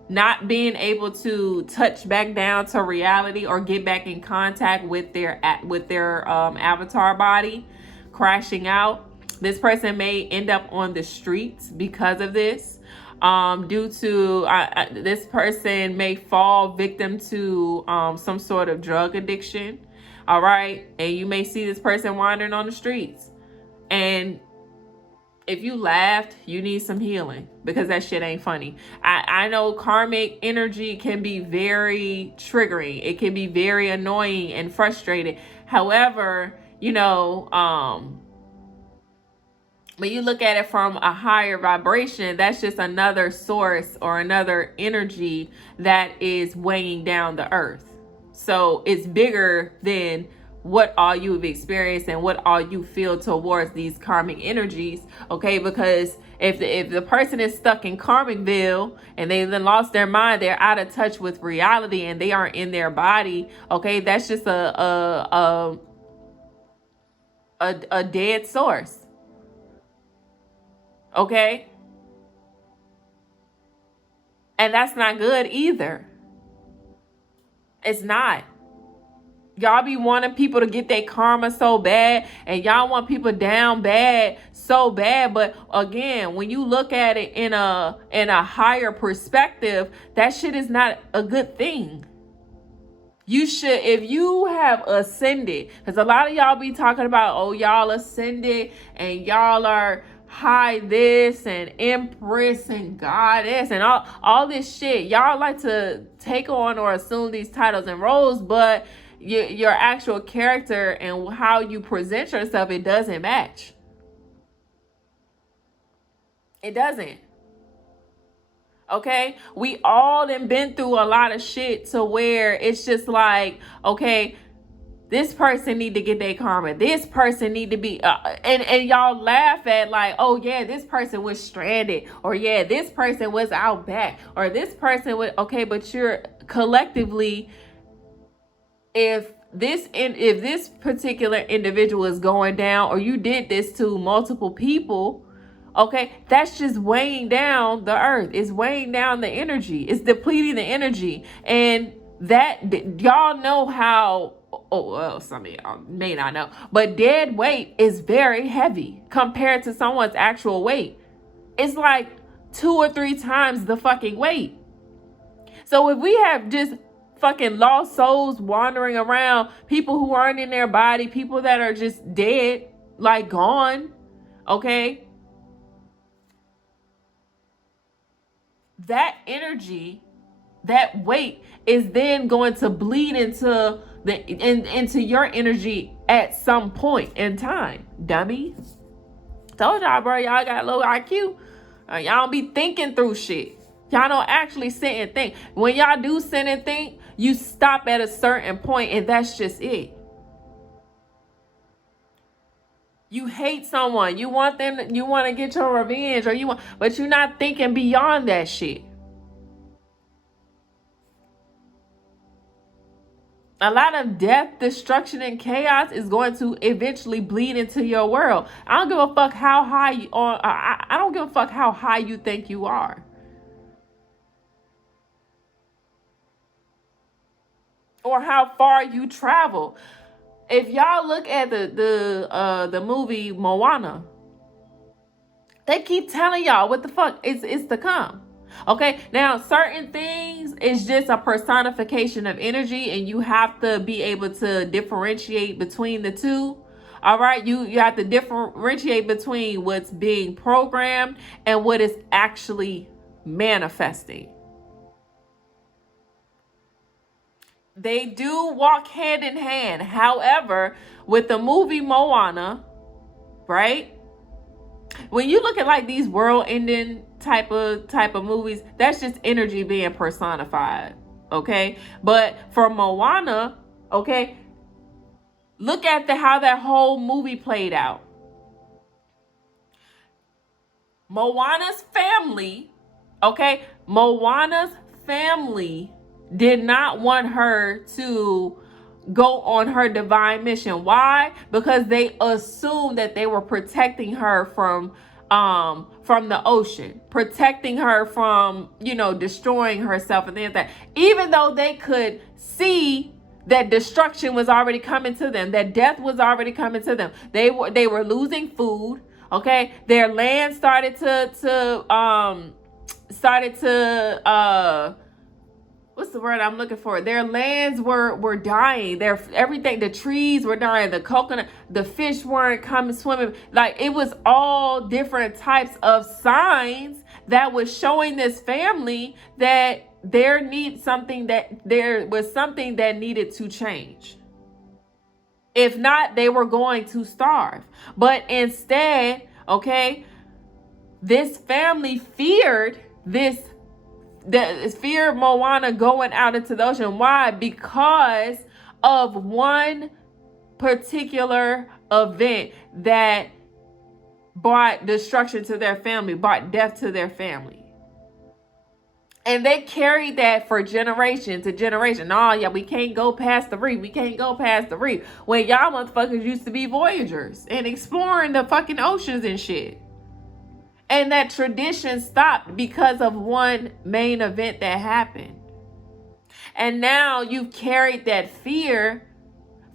not being able to touch back down to reality or get back in contact with their avatar body, crashing out. This person may end up on the streets because of this. Due to this person may fall victim to some sort of drug addiction. All right, and you may see this person wandering on the streets, and if you laughed, you need some healing, because that shit ain't funny. I know karmic energy can be very triggering. It can be very annoying and frustrating. However, when you look at it from a higher vibration, that's just another source or another energy that is weighing down the earth. So it's bigger than what all you have experienced and what all you feel towards these karmic energies. Okay, because if the person is stuck in karmicville and they then lost their mind, they're out of touch with reality and they aren't in their body. Okay, that's just a dead source. Okay, and that's not good either. It's not. Y'all be wanting people to get their karma so bad, and y'all want people down bad so bad. But again, when you look at it in a higher perspective, that shit is not a good thing. You should, if you have ascended, because a lot of y'all be talking about, oh, y'all ascended and y'all are high this and empress and goddess and all this shit. Y'all like to take on or assume these titles and roles, but your actual character and how you present yourself, it doesn't match. It doesn't. Okay, we all done been through a lot of shit to where it's just like, okay, this person need to get their karma. This person need to be, and y'all laugh at like, oh yeah, this person was stranded, or yeah, this person was out back, or this person was, okay, but you're collectively, if this particular individual is going down, or you did this to multiple people, okay, that's just weighing down the earth. It's weighing down the energy. It's depleting the energy, and that y'all know how. Oh, well, some of y'all may not know, but dead weight is very heavy compared to someone's actual weight. It's like 2 or 3 times the fucking weight. So if we have just fucking lost souls wandering around, people who aren't in their body, people that are just dead, like gone, okay? That energy, that weight is then going to bleed into your energy at some point in time. Dummy. Told y'all, bro, y'all got low IQ. Y'all don't be thinking through shit. Y'all don't actually sit and think. When y'all do sit and think, you stop at a certain point, and that's just it. You hate someone, you want to get your revenge, but you're not thinking beyond that shit. A lot of death, destruction, and chaos is going to eventually bleed into your world. I don't give a fuck how high you are. I don't give a fuck how high you think you are, or how far you travel. If y'all look at the movie Moana, they keep telling y'all what the fuck is to come. Okay, now certain things is just a personification of energy, and you have to be able to differentiate between the two. All right, you have to differentiate between what's being programmed and what is actually manifesting. They do walk hand in hand. However, with the movie Moana, right? When you look at like these world-ending type of movies, that's just energy being personified. Okay, but for Moana, okay, look at how that whole movie played out. Moana's family, okay, Moana's family did not want her to go on her divine mission. Why? Because they assumed that they were protecting her from the ocean, protecting her from, destroying herself and things like that. Even though they could see that destruction was already coming to them, that death was already coming to them. They were losing food. Okay, their land started to what's the word I'm looking for? Their lands were dying. Everything, the trees were dying, the coconut, the fish weren't coming swimming. Like, it was all different types of signs that was showing this family that there was something that needed to change. If not, they were going to starve. But instead, okay, this family feared Moana going out into the ocean. Why? Because of one particular event that brought destruction to their family, brought death to their family. And they carried that for generation to generation. Oh, yeah, we can't go past the reef. We can't go past the reef. When y'all motherfuckers used to be voyagers and exploring the fucking oceans and shit. And that tradition stopped because of one main event that happened. And now you've carried that fear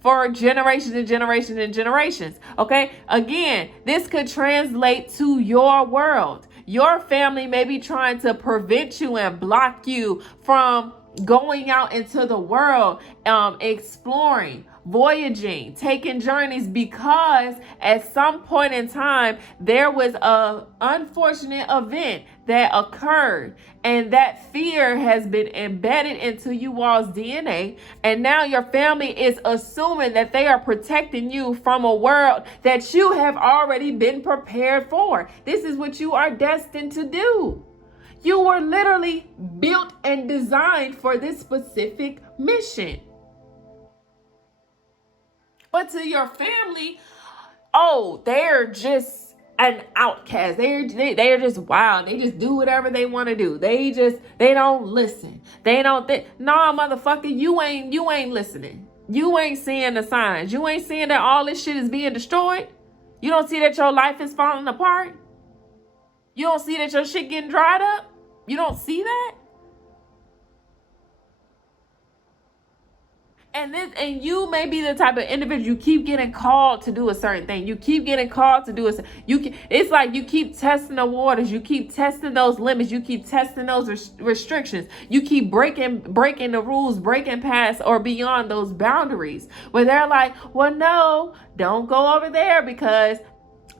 for generations and generations and generations. Okay? Again, this could translate to your world. Your family may be trying to prevent you and block you from going out into the world, exploring, voyaging, taking journeys, because at some point in time there was an unfortunate event that occurred, and that fear has been embedded into you all's DNA, and now your family is assuming that they are protecting you from a world that you have already been prepared for. This is what you are destined to do. You were literally built and designed for this specific mission. But to your family, oh, they're just an outcast. They're just wild. They just do whatever they want to do. They don't listen. They don't think. Nah, motherfucker, you ain't listening. You ain't seeing the signs. You ain't seeing that all this shit is being destroyed. You don't see that your life is falling apart. You don't see that your shit getting dried up. You don't see that. And you may be the type of individual, you keep getting called to do a certain thing. You keep getting called to do it's like you keep testing the waters. You keep testing those limits. You keep testing those restrictions. You keep breaking the rules, breaking past or beyond those boundaries where they're like, well, no, don't go over there because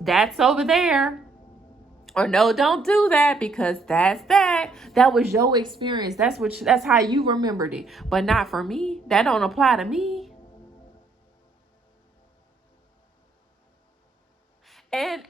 that's over there. Or no, don't do that because that's that. That was your experience. That's how you remembered it. But not for me. That don't apply to me. And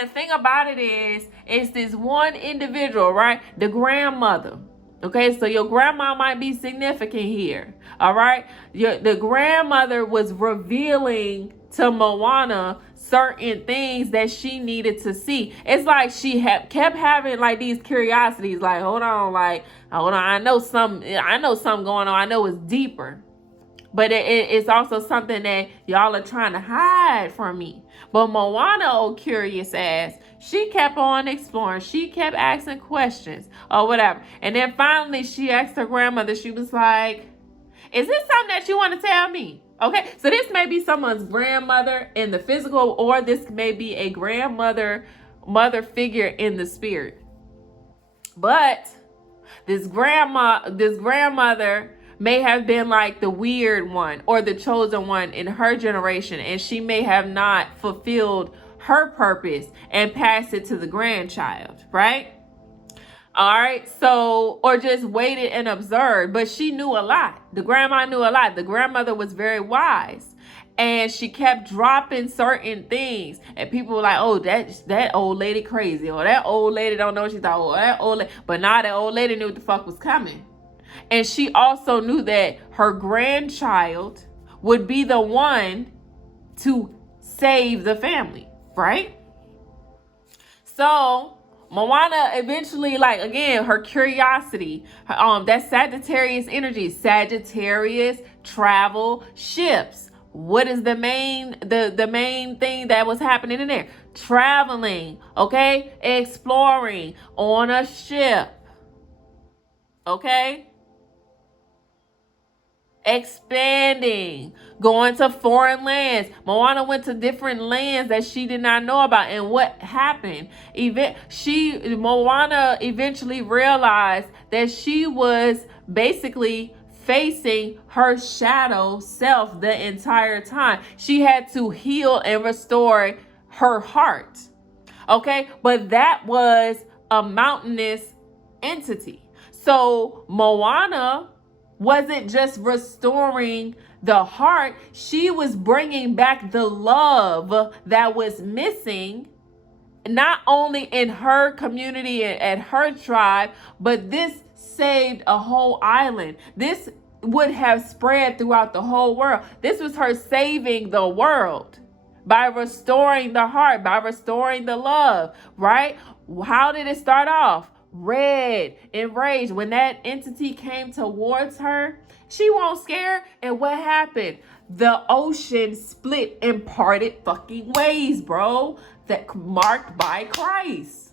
the thing about it is this one individual, right? The grandmother. Okay, so your grandma might be significant here. All right. The grandmother was revealing to Moana certain things that she needed to see. It's like she kept having like these curiosities, like, hold on, I know something going on. I know it's deeper. But it's also something that y'all are trying to hide from me. But Moana, old curious ass, she kept on exploring. She kept asking questions or whatever. And then finally she asked her grandmother, she was like, is this something that you want to tell me? Okay, so this may be someone's grandmother in the physical, or this may be a mother figure in the spirit. But this grandmother may have been like the weird one or the chosen one in her generation, and she may have not fulfilled her purpose and passed it to the grandchild, right? All right, so, or just waited and observed, but she knew a lot. The grandma knew a lot. The grandmother was very wise, and she kept dropping certain things, and people were like, oh, that old lady crazy, or that old lady don't know what she's talking, or that old lady, but now that old lady knew what the fuck was coming. And she also knew that her grandchild would be the one to save the family, right? So Moana eventually, like, again, her curiosity, that Sagittarius energy, Sagittarius travel ships. What is the main thing that was happening in there? Traveling, okay? Exploring on a ship, okay? Expanding, going to foreign lands. Moana went to different lands that she did not know about. And what happened? Moana eventually realized that she was basically facing her shadow self the entire time. She had to heal and restore her heart. Okay, but that was a mountainous entity. So Moana wasn't just restoring the heart, she was bringing back the love that was missing, not only in her community and her tribe, but this saved a whole island. This would have spread throughout the whole world. This was her saving the world by restoring the heart, by restoring the love, right? How did it start off? Red, enraged. When that entity came towards her, she won't scare. And what happened? The ocean split and parted fucking ways, bro. That marked by Christ.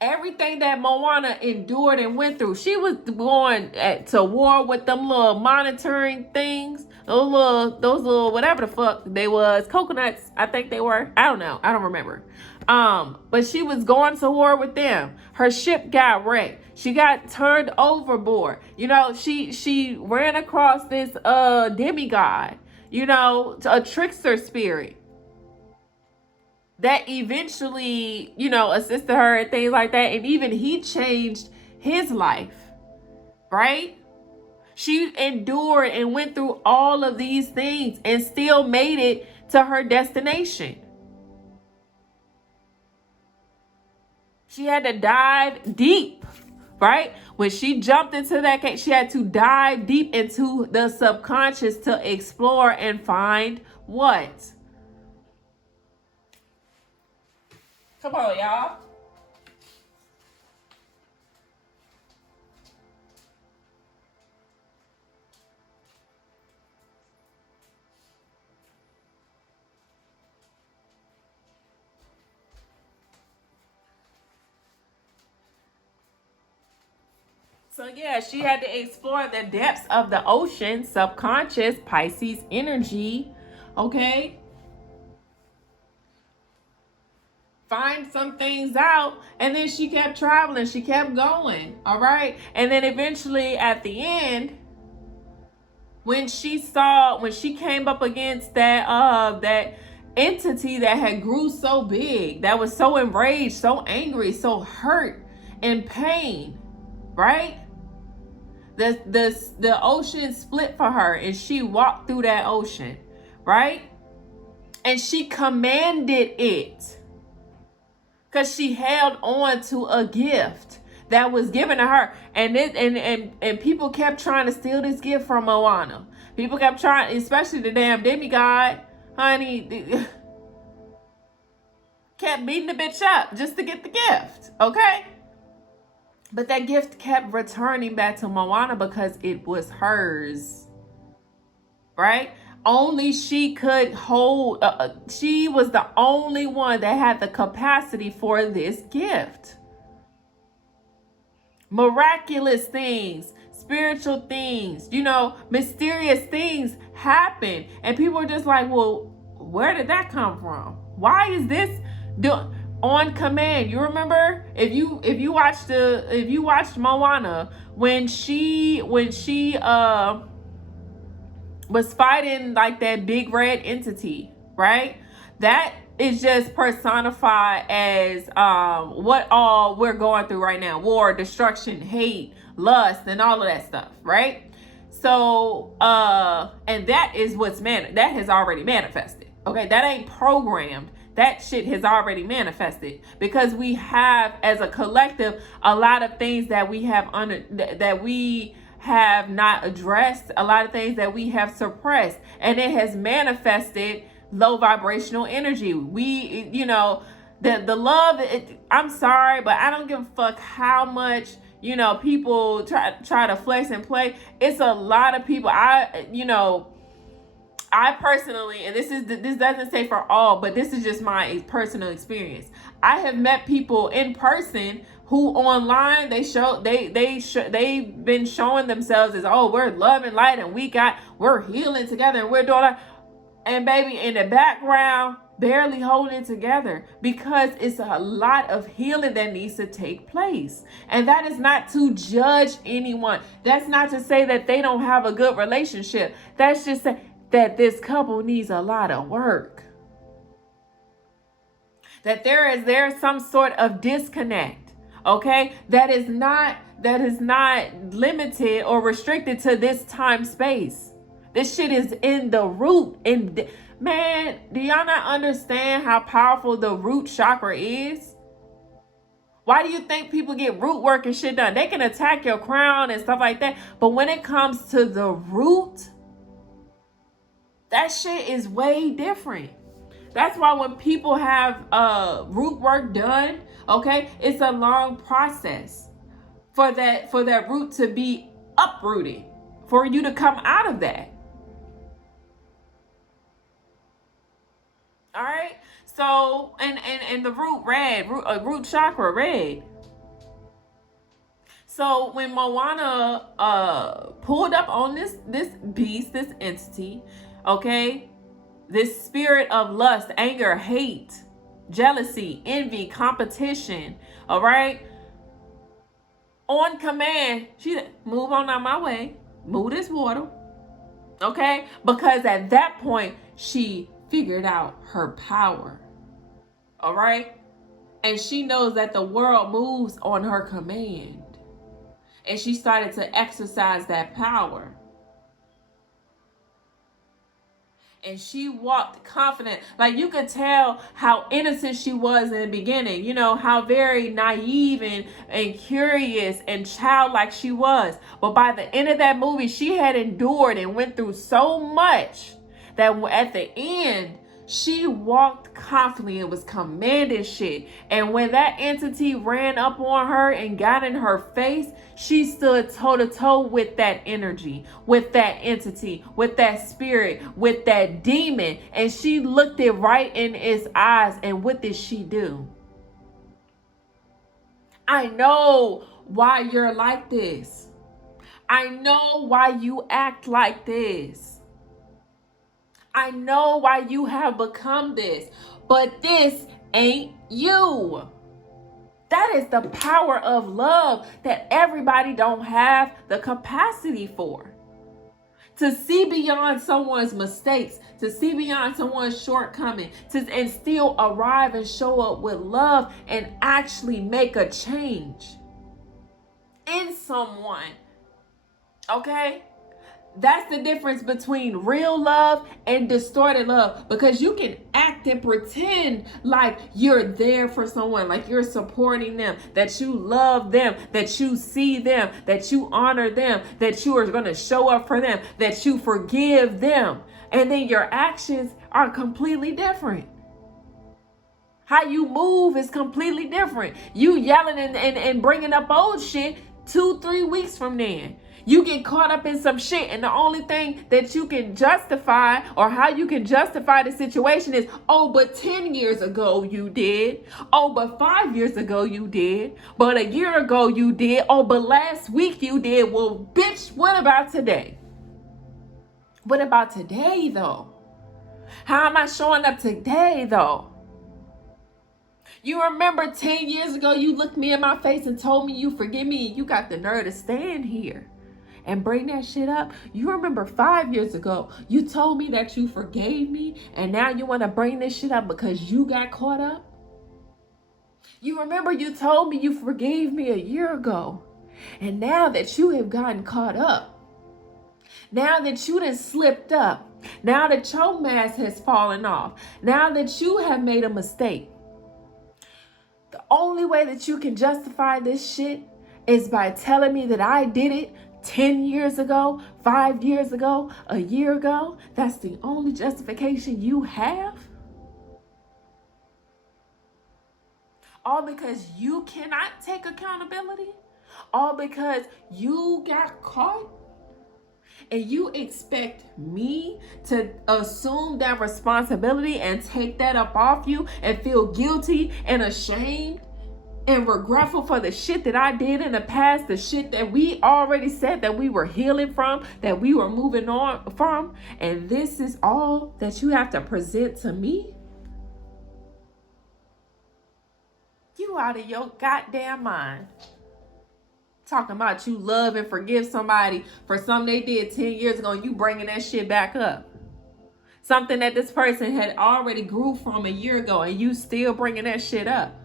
Everything that Moana endured and went through, she was going to war with them little monitoring things, those little whatever the fuck they was, coconuts, I think they were. I don't know. I don't remember. But she was going to war with them. Her ship got wrecked. She got turned overboard. You know, she ran across this demigod, you know, a trickster spirit that eventually, you know, assisted her and things like that. And even he changed his life, right? She endured and went through all of these things and still made it to her destination. She had to dive deep, right? When she jumped into that cave, she had to dive deep into the subconscious to explore and find what? Come on, y'all. So yeah, she had to explore the depths of the ocean, subconscious, Pisces energy, okay? Find some things out, and then she kept traveling, she kept going, all right? And then eventually at the end, when she came up against that entity that had grew so big, that was so enraged, so angry, so hurt and pain, right? The ocean split for her and she walked through that ocean, right? And she commanded it because she held on to a gift that was given to her. And people kept trying to steal this gift from Moana. People kept trying, especially the damn demigod, honey, kept beating the bitch up just to get the gift, okay? But that gift kept returning back to Moana because it was hers, right? Only she could hold, she was the only one that had the capacity for this gift. Miraculous things, spiritual things, you know, mysterious things happen. And people are just like, well, where did that come from? Why is this on command? You remember if you watched Moana, when she was fighting like that big red entity, right? That is just personified as what all we're going through right now: war, destruction, hate, lust, and all of that stuff, right? So and that is that has already manifested. Okay, that ain't programmed. That shit has already manifested because we have, as a collective, a lot of things that we have that we have not addressed, a lot of things that we have suppressed, and it has manifested low vibrational energy. We, you know, The love, I'm sorry, but I don't give a fuck how much, people try to flex and play. It's a lot of people. I personally, and this doesn't say for all, but this is just my personal experience. I have met people in person who online they've been showing themselves as, oh, we're love and light and we're healing together and we're doing that. And baby, in the background, barely holding together, because it's a lot of healing that needs to take place. And that is not to judge anyone. That's not to say that they don't have a good relationship. That's just that this couple needs a lot of work. That there's some sort of disconnect. Okay? That is not limited or restricted to this time space. This shit is in the root. Man, do y'all not understand how powerful the root chakra is? Why do you think people get root work and shit done? They can attack your crown and stuff like that. But when it comes to the root, that shit is way different. That's why when people have root work done, okay, it's a long process for that root to be uprooted, for you to come out of that. All right. So, and the root chakra red. So when Moana pulled up on this beast, this entity, okay, this spirit of lust, anger, hate, jealousy, envy, competition, all right, on command, she said, move on out my way, move this water, okay, because at that point she figured out her power, all right, and she knows that the world moves on her command, and she started to exercise that power. And she walked confident. Like, you could tell how innocent she was in the beginning. You know, how very naive and curious and childlike she was. But by the end of that movie, she had endured and went through so much that at the end, she walked confidently and was commanding shit. And when that entity ran up on her and got in her face, she stood toe to toe with that energy, with that entity, with that spirit, with that demon. And she looked it right in its eyes. And what did she do? I know why you're like this. I know why you act like this. I know why you have become this, but this ain't you. That is the power of love that everybody don't have the capacity for. To see beyond someone's mistakes, to see beyond someone's shortcoming, and still arrive and show up with love and actually make a change in someone. Okay? That's the difference between real love and distorted love, because you can act and pretend like you're there for someone, like you're supporting them, that you love them, that you see them, that you honor them, that you are going to show up for them, that you forgive them. And then your actions are completely different. How you move is completely different. You yelling and bringing up old shit 2-3 weeks from then. You get caught up in some shit, and the only thing that you can justify, or how you can justify the situation, is, oh, but 10 years ago you did. Oh, but 5 years ago you did. But a year ago you did. Oh, but last week you did. Well, bitch, what about today? What about today, though? How am I showing up today, though? You remember 10 years ago you looked me in my face and told me you forgive me, and you got the nerve to stand here and bring that shit up. You remember 5 years ago, you told me that you forgave me, and now you want to bring this shit up because you got caught up? You remember you told me you forgave me a year ago, and now that you have gotten caught up, now that you done slipped up, now that your mask has fallen off, now that you have made a mistake, the only way that you can justify this shit is by telling me that I did it 10 years ago, 5 years ago, a year ago. That's the only justification you have? All because you cannot take accountability? All because you got caught? And you expect me to assume that responsibility and take that up off you and feel guilty and ashamed and regretful for the shit that I did in the past, the shit that we already said that we were healing from, that we were moving on from, and this is all that you have to present to me? You out of your goddamn mind. Talking about you love and forgive somebody for something they did 10 years ago and you bringing that shit back up. Something that this person had already grew from a year ago and you still bringing that shit up.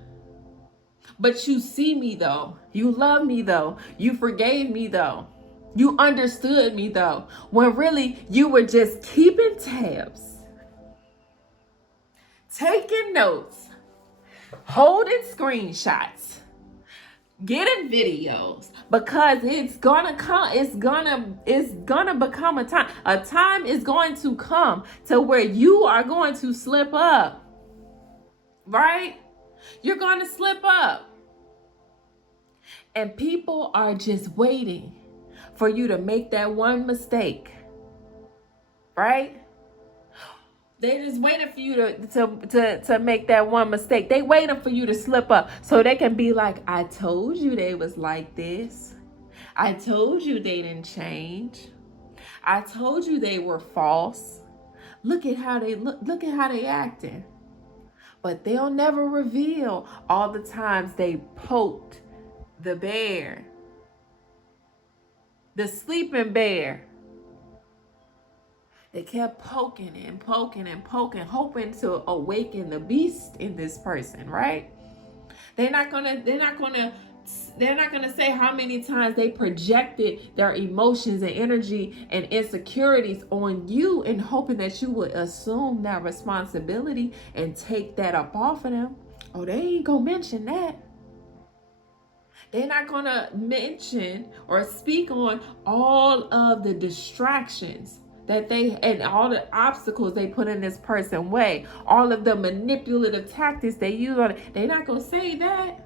But you see me though. You love me though. You forgave me though. You understood me though. When really you were just keeping tabs, taking notes, holding screenshots, getting videos, because it's gonna come, it's gonna become a time. A time is going to come to where you are going to slip up. Right? You're gonna slip up. And people are just waiting for you to make that one mistake. Right? They just waiting for you to make that one mistake. They waiting for you to slip up so they can be like, I told you they was like this. I told you they didn't change. I told you they were false. Look at how they look at how they acting. But they'll never reveal all the times they poked the bear. The sleeping bear. They kept poking and poking and poking, hoping to awaken the beast in this person, right? They're not gonna say how many times they projected their emotions and energy and insecurities on you and hoping that you would assume that responsibility and take that up off of them. Oh, they ain't gonna mention that. They're not gonna mention or speak on all of the distractions that they and all the obstacles they put in this person's way, all of the manipulative tactics they use on it. They're not gonna say that.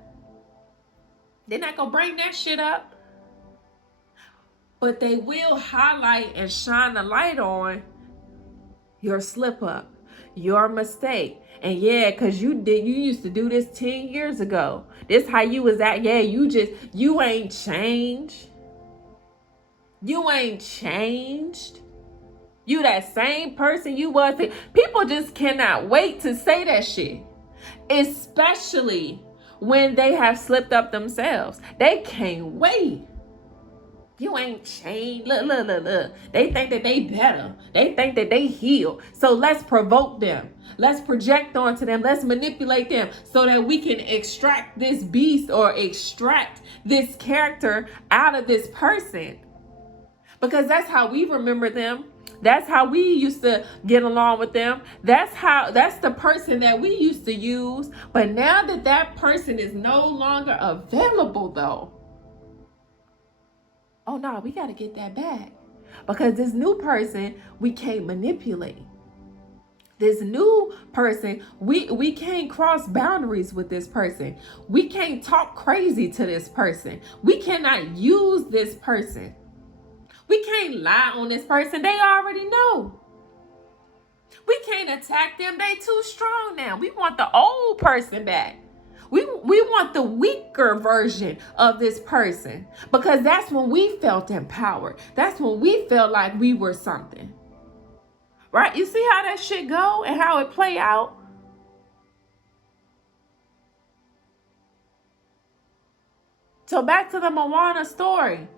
They're not gonna bring that shit up. But they will highlight and shine the light on your slip up, your mistake. And yeah, because you used to do this 10 years ago. This how you was at. Yeah, you ain't changed. You ain't changed. You that same person you was. People just cannot wait to say that shit. Especially when they have slipped up themselves. They can't wait. You ain't changed. Look. They think that they better. They think that they heal. So let's provoke them. Let's project onto them. Let's manipulate them so that we can extract this beast or extract this character out of this person. Because that's how we remember them. That's how we used to get along with them. That's the person that we used to use. But now that that person is no longer available though, oh no, we got to get that back. Because this new person, we can't manipulate. This new person, we can't cross boundaries with this person. We can't talk crazy to this person. We cannot use this person. We can't lie on this person. They already know. We can't attack them. They too strong now. We want the old person back. We want the weaker version of this person, because that's when we felt empowered. That's when we felt like we were something. Right? You see how that shit go and how it play out? So back to the Moana story.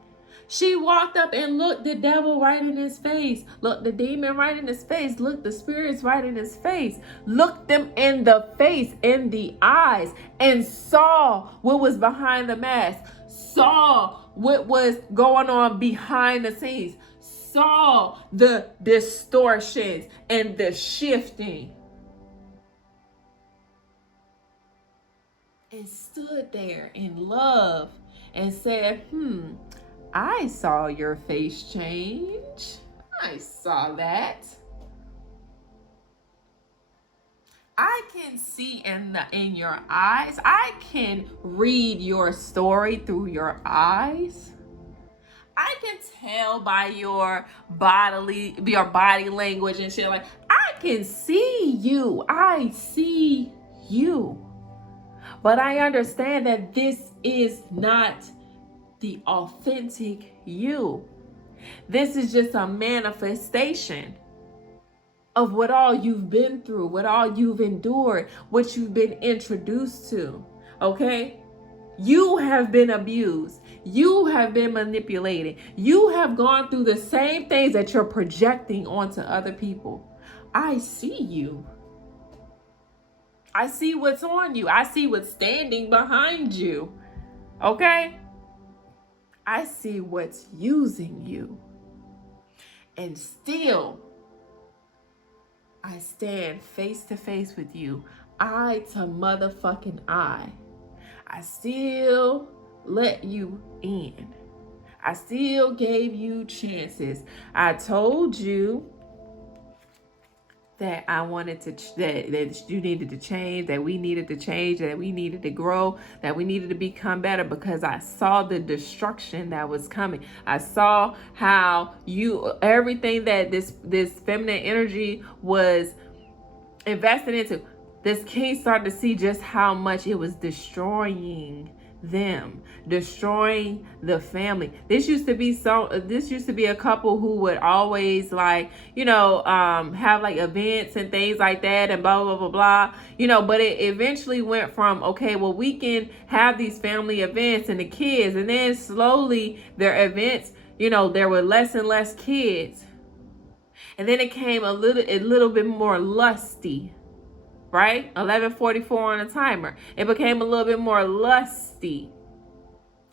She walked up and looked the devil right in his face, looked the demon right in his face, looked the spirits right in his face, looked them in the face, in the eyes, and saw what was behind the mask, saw what was going on behind the scenes, saw the distortions and the shifting, and stood there in love and said, I saw your face change. I saw that. I can see in your eyes. I can read your story through your eyes. I can tell by your body language and shit. Like, I can see you. I see you. But I understand that this is not the authentic you. This is just a manifestation of what all you've been through, what all you've endured, what you've been introduced to. Okay? You have been abused. You have been manipulated. You have gone through the same things that you're projecting onto other people. I see you. I see what's on you. I see what's standing behind you. Okay? I see what's using you. And still, I stand face to face with you, eye to motherfucking eye. I still let you in. I still gave you chances. I told you that I wanted to, that you needed to change, that we needed to change, that we needed to grow, that we needed to become better, because I saw the destruction that was coming. I saw how everything that this feminine energy was invested into, this king started to see just how much it was destroying them, destroying the family. This used to be a couple who would always, like, have like events and things like that and blah blah blah blah, but it eventually went from, okay, well, we can have these family events and the kids, and then slowly their events, there were less and less kids, and then it came a little bit more lusty. Right? 11:44 on the timer. It became a little bit more lusty.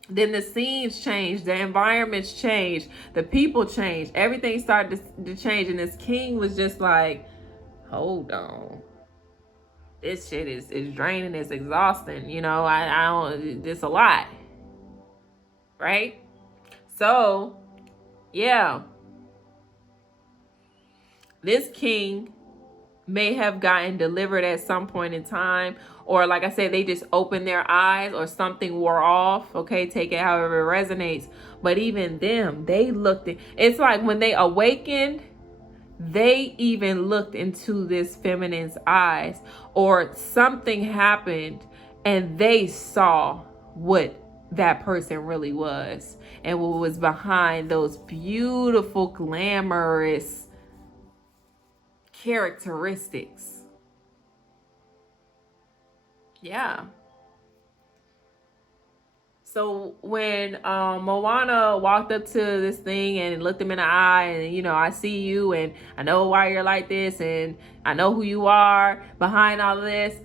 Then the scenes changed, the environments changed, the people changed, everything started to change, and this king was just like, hold on. This shit is draining, it's exhausting, I don't, it's a lot. Right? So, yeah. This king may have gotten delivered at some point in time, or like I said, they just opened their eyes, or something wore off. Okay, take it however it resonates. But even them, they looked at, it's like when they awakened, they even looked into this feminine's eyes, or something happened and they saw what that person really was, and what was behind those beautiful, glamorous characteristics. Yeah. So when Moana walked up to this thing and looked him in the eye, and I see you, and I know why you're like this, and I know who you are behind all of this,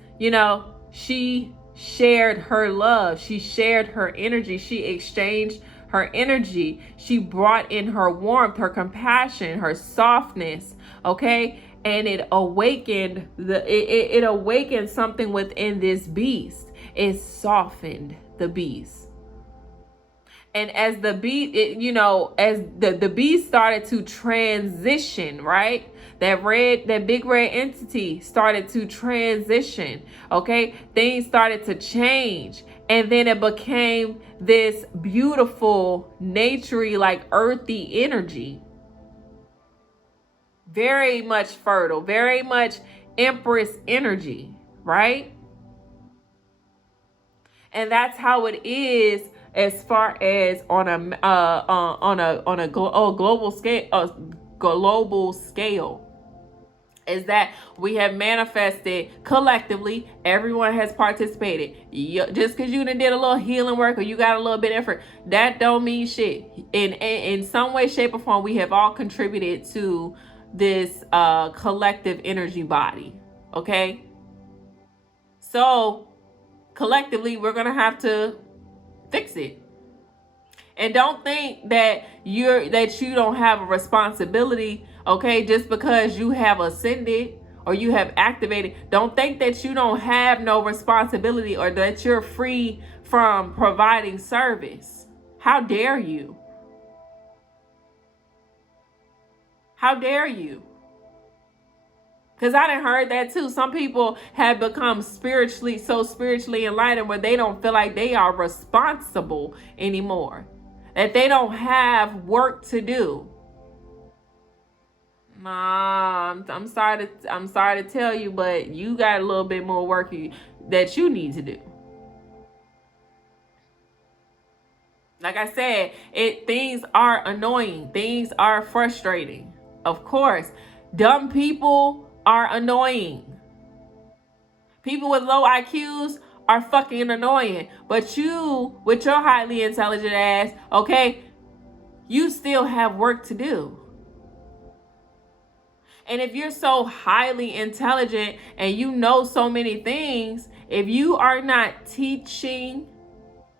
she shared her love, she shared her energy, she exchanged her energy, she brought in her warmth, her compassion, her softness. Okay, and it awakened it awakened something within this beast. It softened the beast. And as the beast, as the beast started to transition, right? That big red entity started to transition. Okay, things started to change, and then it became this beautiful, naturey, like earthy energy. Very much fertile, very much Empress energy, right? And that's how it is as far as on a global scale. Is that we have manifested collectively. Everyone has participated. Just because you did a little healing work, or you got a little bit of effort, that don't mean shit. In some way, shape, or form, we have all contributed to this collective energy body. Okay, so collectively we're gonna have to fix it. And don't think that you don't have a responsibility. Okay, just because you have ascended or you have activated, don't think that you don't have no responsibility, or that you're free from providing service. How dare you? How dare you? Because I done heard that too. Some people have become so spiritually enlightened where they don't feel like they are responsible anymore. That they don't have work to do. Nah, I'm sorry to tell you, but you got a little bit more work that you need to do. Like I said, things are annoying. Things are frustrating. Of course, dumb people are annoying. People with low IQs are fucking annoying. But you, with your highly intelligent ass, okay, you still have work to do. And if you're so highly intelligent and you know so many things, if you are not teaching,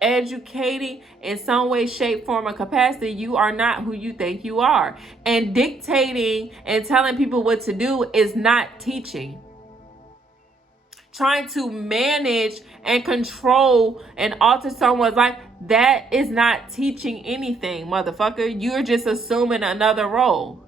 educating in some way, shape, form, or capacity, you are not who you think you are. And dictating and telling people what to do is not teaching. Trying to manage and control and alter someone's life, that is not teaching anything, motherfucker. You're just assuming another role.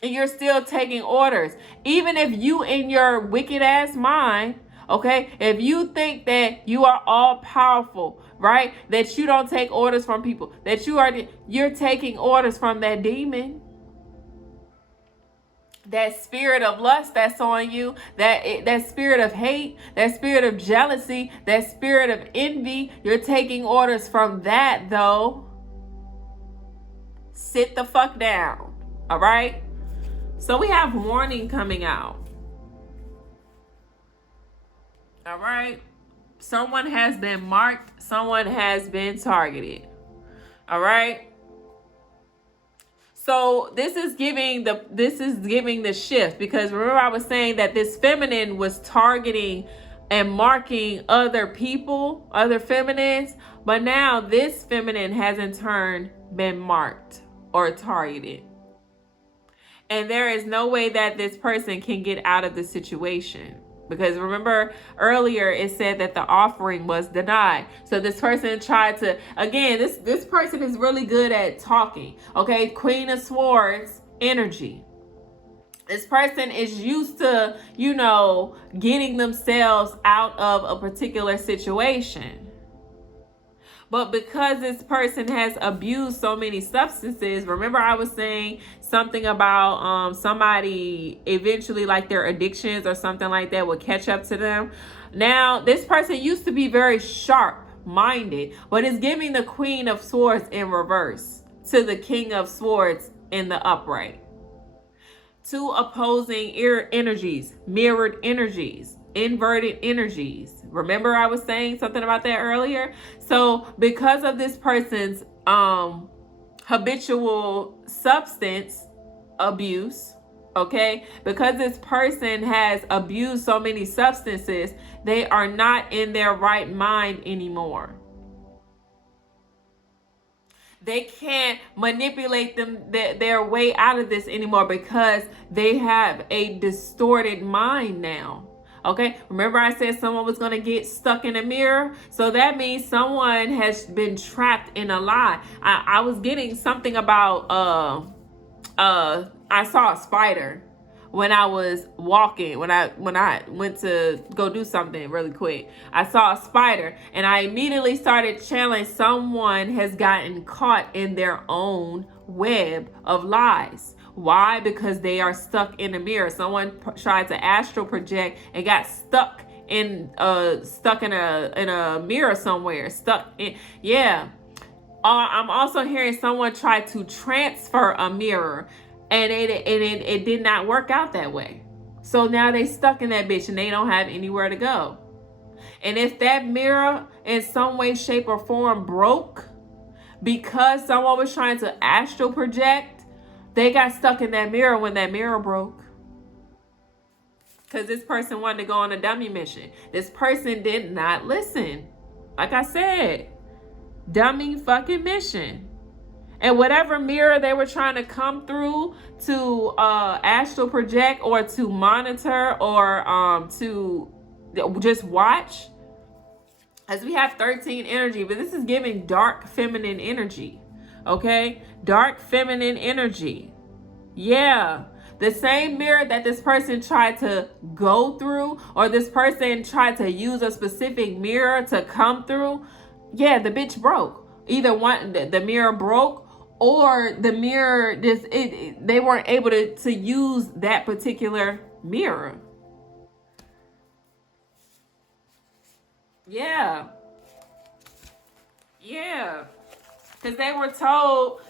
And you're still taking orders. Even if you in your wicked ass mind, okay, if you think that you are all powerful, right? That you don't take orders from people, that you're taking orders from that demon. That spirit of lust that's on you, that spirit of hate, that spirit of jealousy, that spirit of envy, you're taking orders from that though. Sit the fuck down, all right? So we have warning coming out. All right. Someone has been marked. Someone has been targeted. All right. So this is giving the shift, because remember I was saying that this feminine was targeting and marking other people, other feminines, but now this feminine has in turn been marked or targeted. And there is no way that this person can get out of the situation. Because remember earlier it said that the offering was denied. So this person tried to, again, this person is really good at talking. Okay, Queen of Swords energy. This person is used to, getting themselves out of a particular situation. But because this person has abused so many substances, remember I was saying something about somebody eventually, like their addictions or something like that, will catch up to them. Now, this person used to be very sharp-minded, but is giving the Queen of Swords in reverse to the King of Swords in the upright. Two opposing energies, mirrored energies, inverted energies. Remember I was saying something about that earlier? So because of this person's habitual substance abuse, okay, because this person has abused so many substances, they are not in their right mind anymore. They can't manipulate their way out of this anymore because they have a distorted mind now. Okay, remember I said someone was going to get stuck in a mirror? So that means someone has been trapped in a lie. I was getting something about, I saw a spider when I was walking, when I went to go do something really quick. I saw a spider and I immediately started channeling someone has gotten caught in their own web of lies. Why? Because they are stuck in a mirror. Someone tried to astral project and got stuck in a mirror somewhere. I'm also hearing someone try to transfer a mirror, and it did not work out that way. So now they stuck in that bitch and they don't have anywhere to go. And if that mirror in some way, shape, or form broke because someone was trying to astral project, they got stuck in that mirror when that mirror broke. Because this person wanted to go on a dummy mission. This person did not listen. Like I said, dummy fucking mission. And whatever mirror they were trying to come through to astral project or to monitor or to just watch. As we have 13 energy, but this is giving dark feminine energy. Okay? Dark feminine energy. Yeah. The same mirror that this person tried to go through, or this person tried to use a specific mirror to come through, yeah, the bitch broke. Either one, the mirror broke, or the mirror just they weren't able to use that particular mirror. Yeah. Yeah. Because they were told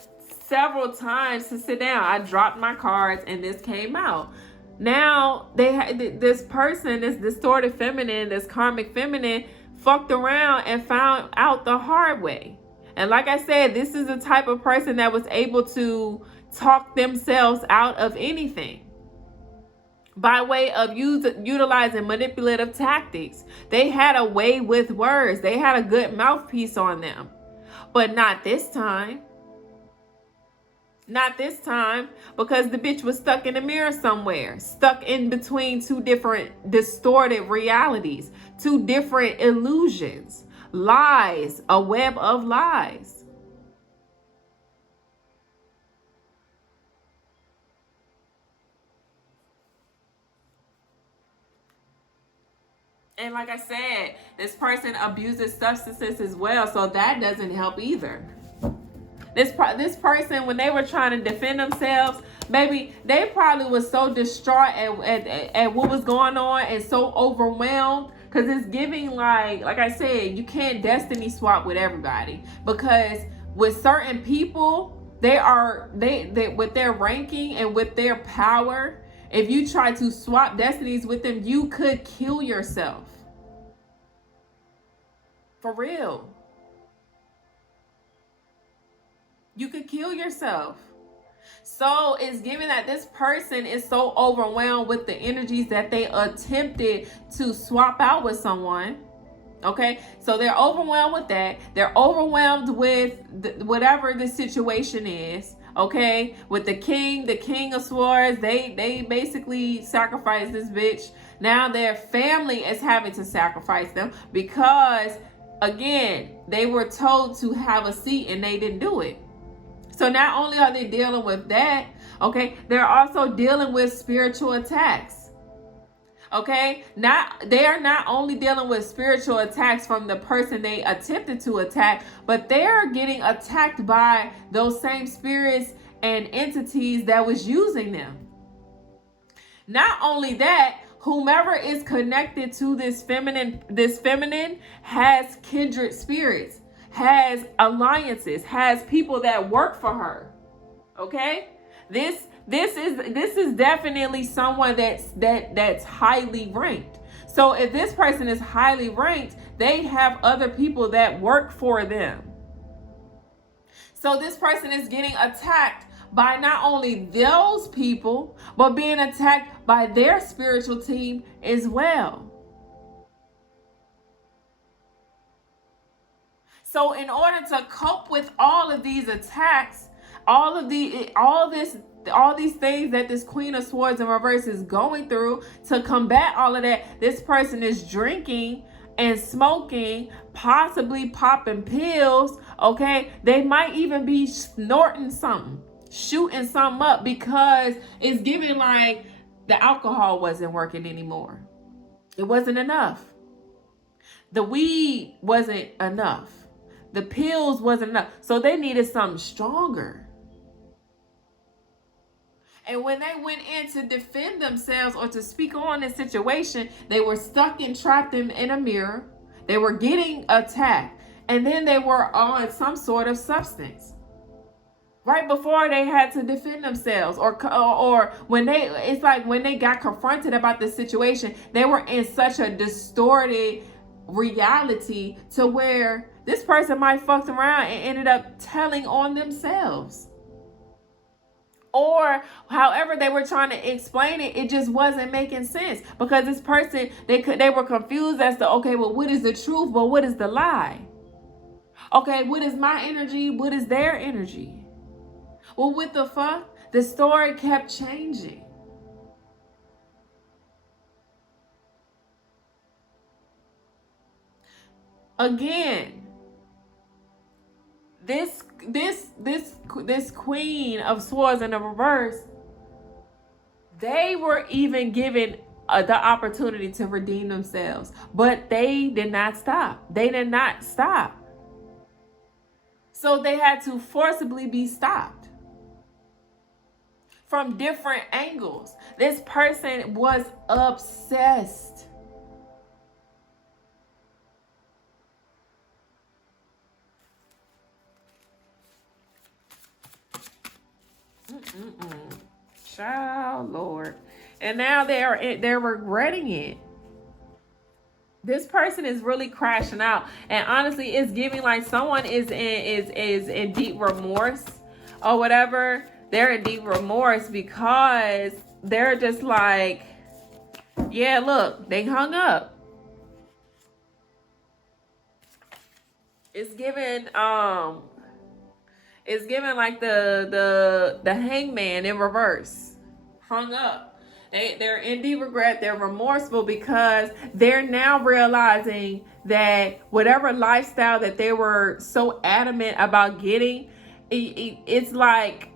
several times to sit down. I dropped my cards and this came out. Now they had this person, this distorted feminine, this karmic feminine, fucked around and found out the hard way. And like I said, this is the type of person that was able to talk themselves out of anything by way of utilizing manipulative tactics. They had a way with words. They had a good mouthpiece on them. But not this time. Not this time, because the bitch was stuck in a mirror somewhere, stuck in between two different distorted realities, two different illusions, lies, a web of lies. And like I said, this person abuses substances as well, so that doesn't help either. This person, when they were trying to defend themselves, baby, they probably was so distraught at what was going on and so overwhelmed, because it's giving like I said, you can't destiny swap with everybody, because with certain people, they with their ranking and with their power, if you try to swap destinies with them, you could kill yourself. For real. You could kill yourself. So it's given that this person is so overwhelmed with the energies that they attempted to swap out with someone. Okay, so they're overwhelmed with that. They're overwhelmed with whatever the situation is. Okay, with the king of swords, they basically sacrificed this bitch. Now their family is having to sacrifice them because, again, they were told to have a seat and they didn't do it. So not only are they dealing with that, okay, they're also dealing with spiritual attacks. Okay, they are not only dealing with spiritual attacks from the person they attempted to attack, but they are getting attacked by those same spirits and entities that was using them. Not only that, whomever is connected to this feminine has kindred spirits, has alliances, has people that work for her. Okay, this is definitely someone that's highly ranked. So if this person is highly ranked, they have other people that work for them. So this person is getting attacked by not only those people, but being attacked by their spiritual team as well. So in order to cope with all of these attacks, all these things that this Queen of Swords in reverse is going through, to combat all of that, this person is drinking and smoking, possibly popping pills. Okay, they might even be snorting something, shooting something up, because it's giving like the alcohol wasn't working anymore. It wasn't enough. The weed wasn't enough. The pills wasn't enough. So they needed something stronger. And when they went in to defend themselves or to speak on this situation, they were stuck and trapped in a mirror. They were getting attacked. And then they were on some sort of substance right before they had to defend themselves, or when it's like when they got confronted about the situation, they were in such a distorted reality to where this person might fucked around and ended up telling on themselves. Or however they were trying to explain it, it just wasn't making sense, because this person, they were confused as to, okay, well, what is the truth, but what is the lie? Okay, what is my energy? What is their energy? Well, what the fuck? The story kept changing. Again, this Queen of Swords in the reverse They were even given the opportunity to redeem themselves, but they did not stop. They did not stop. So they had to forcibly be stopped from different angles. This person was obsessed. Child, Lord. And now they're regretting it. This person is really crashing out, and honestly, it's giving like someone is in deep remorse or whatever. They're in deep remorse because they're just like, yeah, look, they hung up. It's given like the hangman in reverse, hung up. They're in deep regret. They're remorseful because they're now realizing that whatever lifestyle that they were so adamant about getting, it's like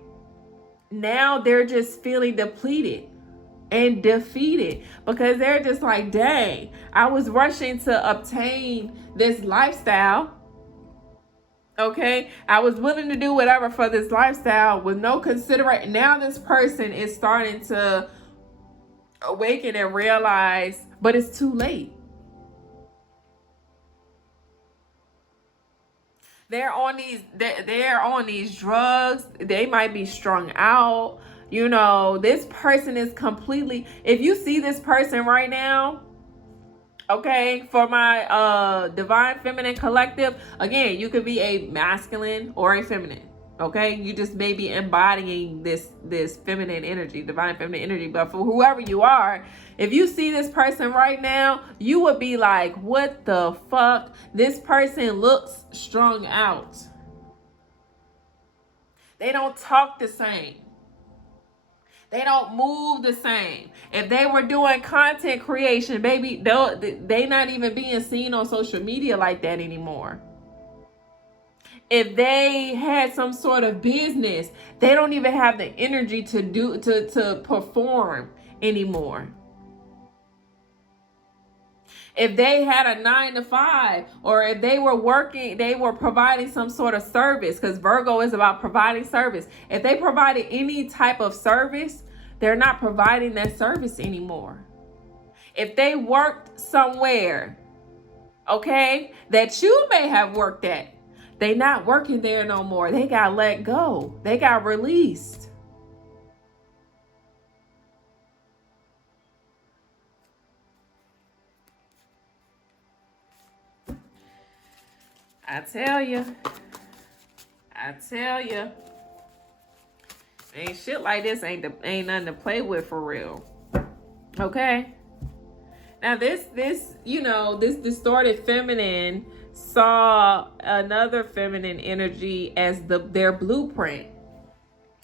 now they're just feeling depleted and defeated because they're just like, dang, I was rushing to obtain this lifestyle. Okay, I was willing to do whatever for this lifestyle with no consideration. Now this person is starting to awaken and realize, but it's too late. They're on these drugs. They might be strung out. You know, this person is completely, if you see this person right now, okay, for my divine feminine collective, again, you could be a masculine or a feminine. Okay, you just may be embodying this feminine energy, divine feminine energy. But for whoever you are, if you see this person right now, you would be like, what the fuck? This person looks strung out. They don't talk the same. They don't move the same. If they were doing content creation, baby, they not even being seen on social media like that anymore. If they had some sort of business, they don't even have the energy to perform anymore. If they had a 9-to-5, or if they were working, they were providing some sort of service, because Virgo is about providing service. If they provided any type of service, they're not providing that service anymore. If they worked somewhere, okay, that you may have worked at, they not working there no more. They got let go. They got released. I tell you. Ain't shit like this ain't nothing to play with for real. Okay? Now this distorted feminine saw another feminine energy as their blueprint.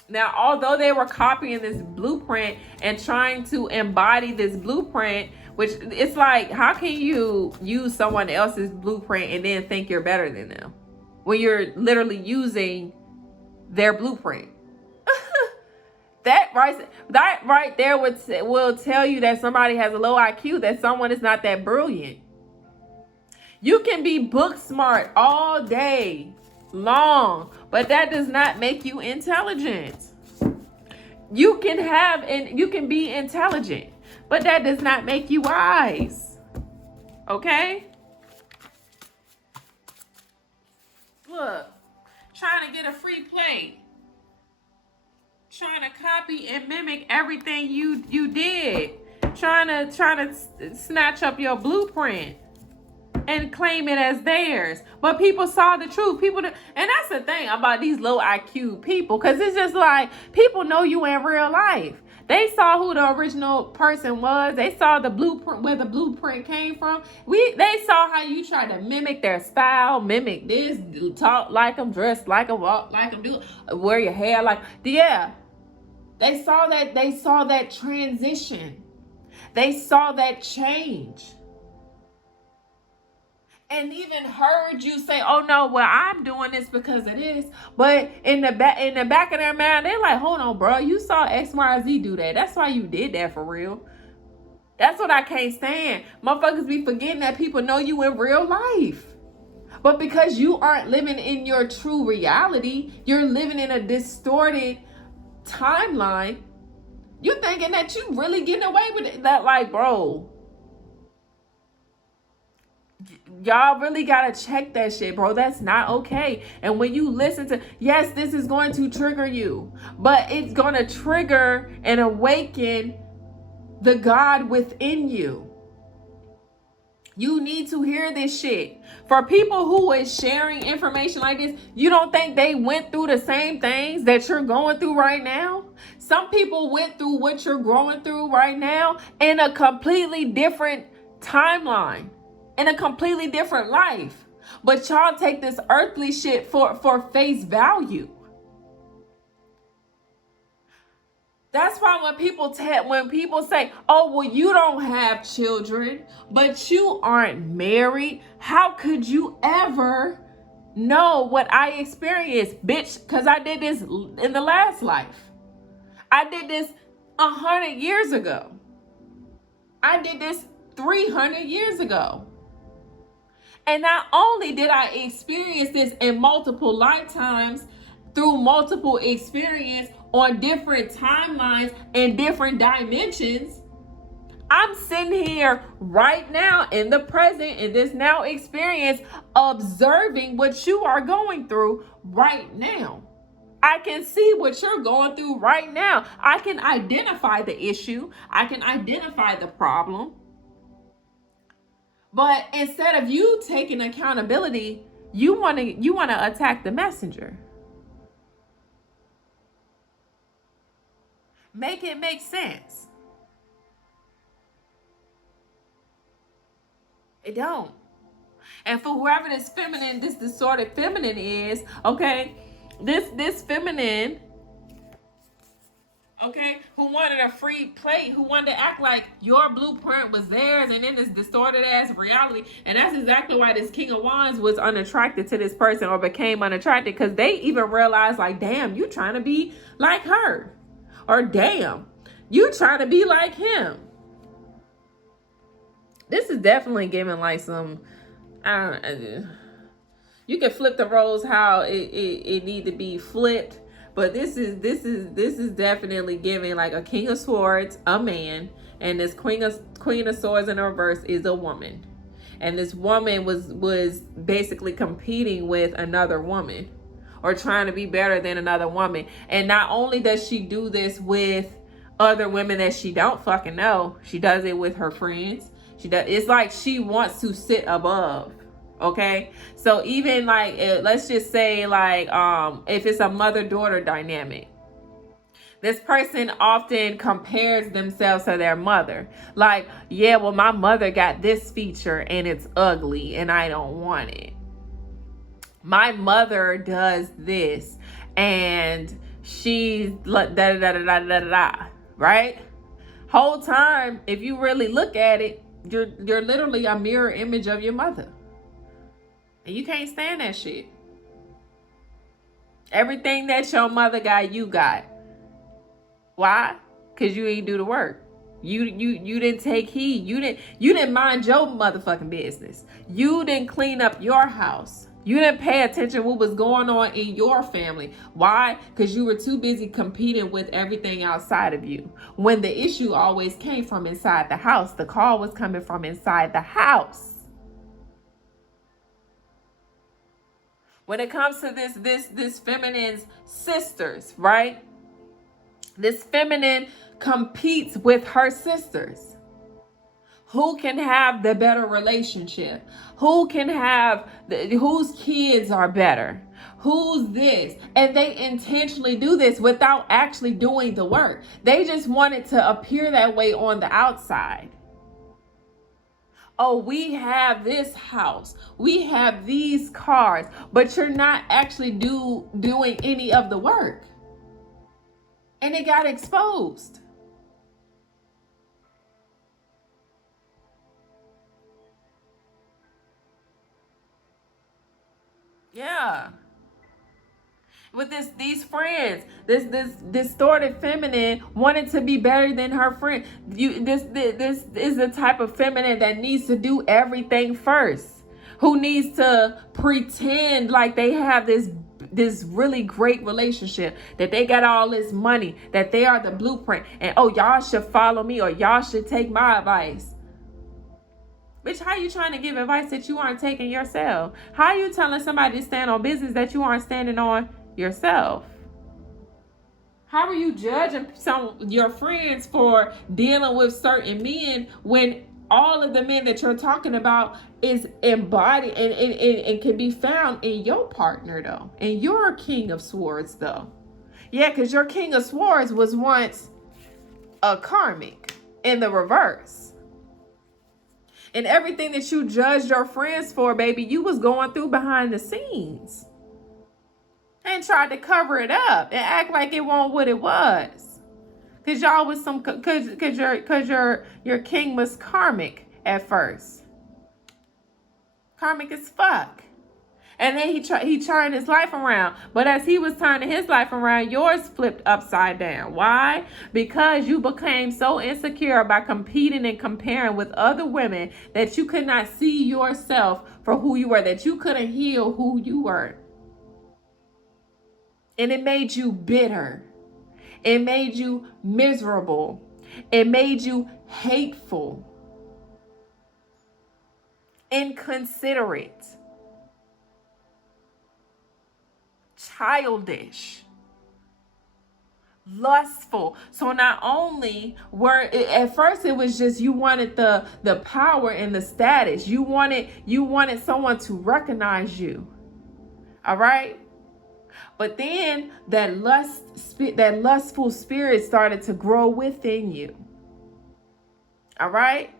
Now, although they were copying this blueprint and trying to embody this blueprint, which it's like, how can you use someone else's blueprint and then think you're better than them when you're literally using their blueprint? That right there will tell you that somebody has a low IQ, that someone is not that brilliant. You can be book smart all day long, but that does not make you intelligent. You can be intelligent, but that does not make you wise. Okay? Look, trying to get a free play. Trying to copy and mimic everything you did. Trying to snatch up your blueprint and claim it as theirs. But people saw the truth. And that's the thing about these low IQ people, because it's just like, people know you in real life. They saw who the original person was. They saw the blueprint, where the blueprint came from. They saw how you try to mimic their style, mimic this, talk like them, dress like them, walk like them, wear your hair like, yeah. They saw that transition. They saw that change. and even heard you say, "Oh no, well I'm doing this because of this," but in the back of their mind, they're like, "Hold on, bro, you saw X, Y, Z do that. That's why you did that for real." That's what I can't stand. Motherfuckers be forgetting that people know you in real life. But because you aren't living in your true reality, you're living in a distorted timeline. You're thinking that you really getting away with it. That, like, bro, y'all really gotta check that shit, bro. That's not okay. And when you listen to, yes, this is going to trigger you, but it's gonna trigger and awaken the God within you. You need to hear this shit. For people who is sharing information like this, you don't think they went through the same things that you're going through right now? Some people went through what you're going through right now in a completely different timeline, in a completely different life. But y'all take this earthly shit for face value. That's why when people say, "Oh, well, you don't have children, but you aren't married. How could you ever know what I experienced, bitch? Because I did this in the last life. I did this 100 years ago. I did this 300 years ago. And not only did I experience this in multiple lifetimes, through multiple experience on different timelines and different dimensions, I'm sitting here right now in the present, in this now experience, observing what you are going through right now. I can see what you're going through right now. I can identify the issue. I can identify the problem. But instead of you taking accountability, you want to attack the messenger. Make it make sense. It don't. And for whoever this feminine, this distorted feminine is, okay, this feminine, okay, who wanted a free plate, who wanted to act like your blueprint was theirs, and then this distorted ass reality. And that's exactly why this King of Wands was unattracted to this person, or became unattracted, because they even realized, like, damn, you trying to be like her, or damn, you trying to be like him. This is definitely giving like some, I don't, you can flip the roles how it need to be flipped, but this is definitely giving like a King of Swords, a man, and this Queen of Swords in reverse is a woman, and this woman was basically competing with another woman, or trying to be better than another woman. And not only does she do this with other women that she don't fucking know, she does it with her friends. It's like she wants to sit above. Okay, so even like, let's just say like, if it's a mother-daughter dynamic, this person often compares themselves to their mother. Like, yeah, well, my mother got this feature and it's ugly and I don't want it. My mother does this and she's da da da da da da, right? Whole time, if you really look at it, you're literally a mirror image of your mother. And you can't stand that shit. Everything that your mother got, you got. Why? Because you ain't do the work. You didn't take heed. You didn't mind your motherfucking business. You didn't clean up your house. You didn't pay attention what was going on in your family. Why? Because you were too busy competing with everything outside of you. When the issue always came from inside the house. The call was coming from inside the house. When it comes to this feminine's sisters, right? This feminine competes with her sisters. Who can have the better relationship? Who can have whose kids are better? Who's this? And they intentionally do this without actually doing the work. They just want it to appear that way on the outside. Oh, we have this house. We have these cars, but you're not actually doing any of the work. And it got exposed. Yeah. With these friends, this distorted feminine wanted to be better than her friend. This is the type of feminine that needs to do everything first, who needs to pretend like they have this really great relationship, that they got all this money, that they are the blueprint, and oh, y'all should follow me or y'all should take my advice. Bitch, how you trying to give advice that you aren't taking yourself? How are you telling somebody to stand on business that you aren't standing on yourself? How are you judging your friends for dealing with certain men when all of the men that you're talking about is embodied and can be found in your partner though, and your king of swords though? Yeah, because your king of swords was once a karmic in the reverse. And everything that you judged your friends for, baby, you was going through behind the scenes and tried to cover it up and act like it wasn't what it was. Cause y'all was your king was karmic at first, karmic as fuck. And then he turned his life around. But as he was turning his life around, yours flipped upside down. Why? Because you became so insecure by competing and comparing with other women that you could not see yourself for who you were, that you couldn't heal who you were. And it made you bitter. It made you miserable. It made you hateful, inconsiderate, childish, lustful. So not only at first it was just you wanted the power and the status. You wanted someone to recognize you. All right? But then that lustful spirit started to grow within you. All right?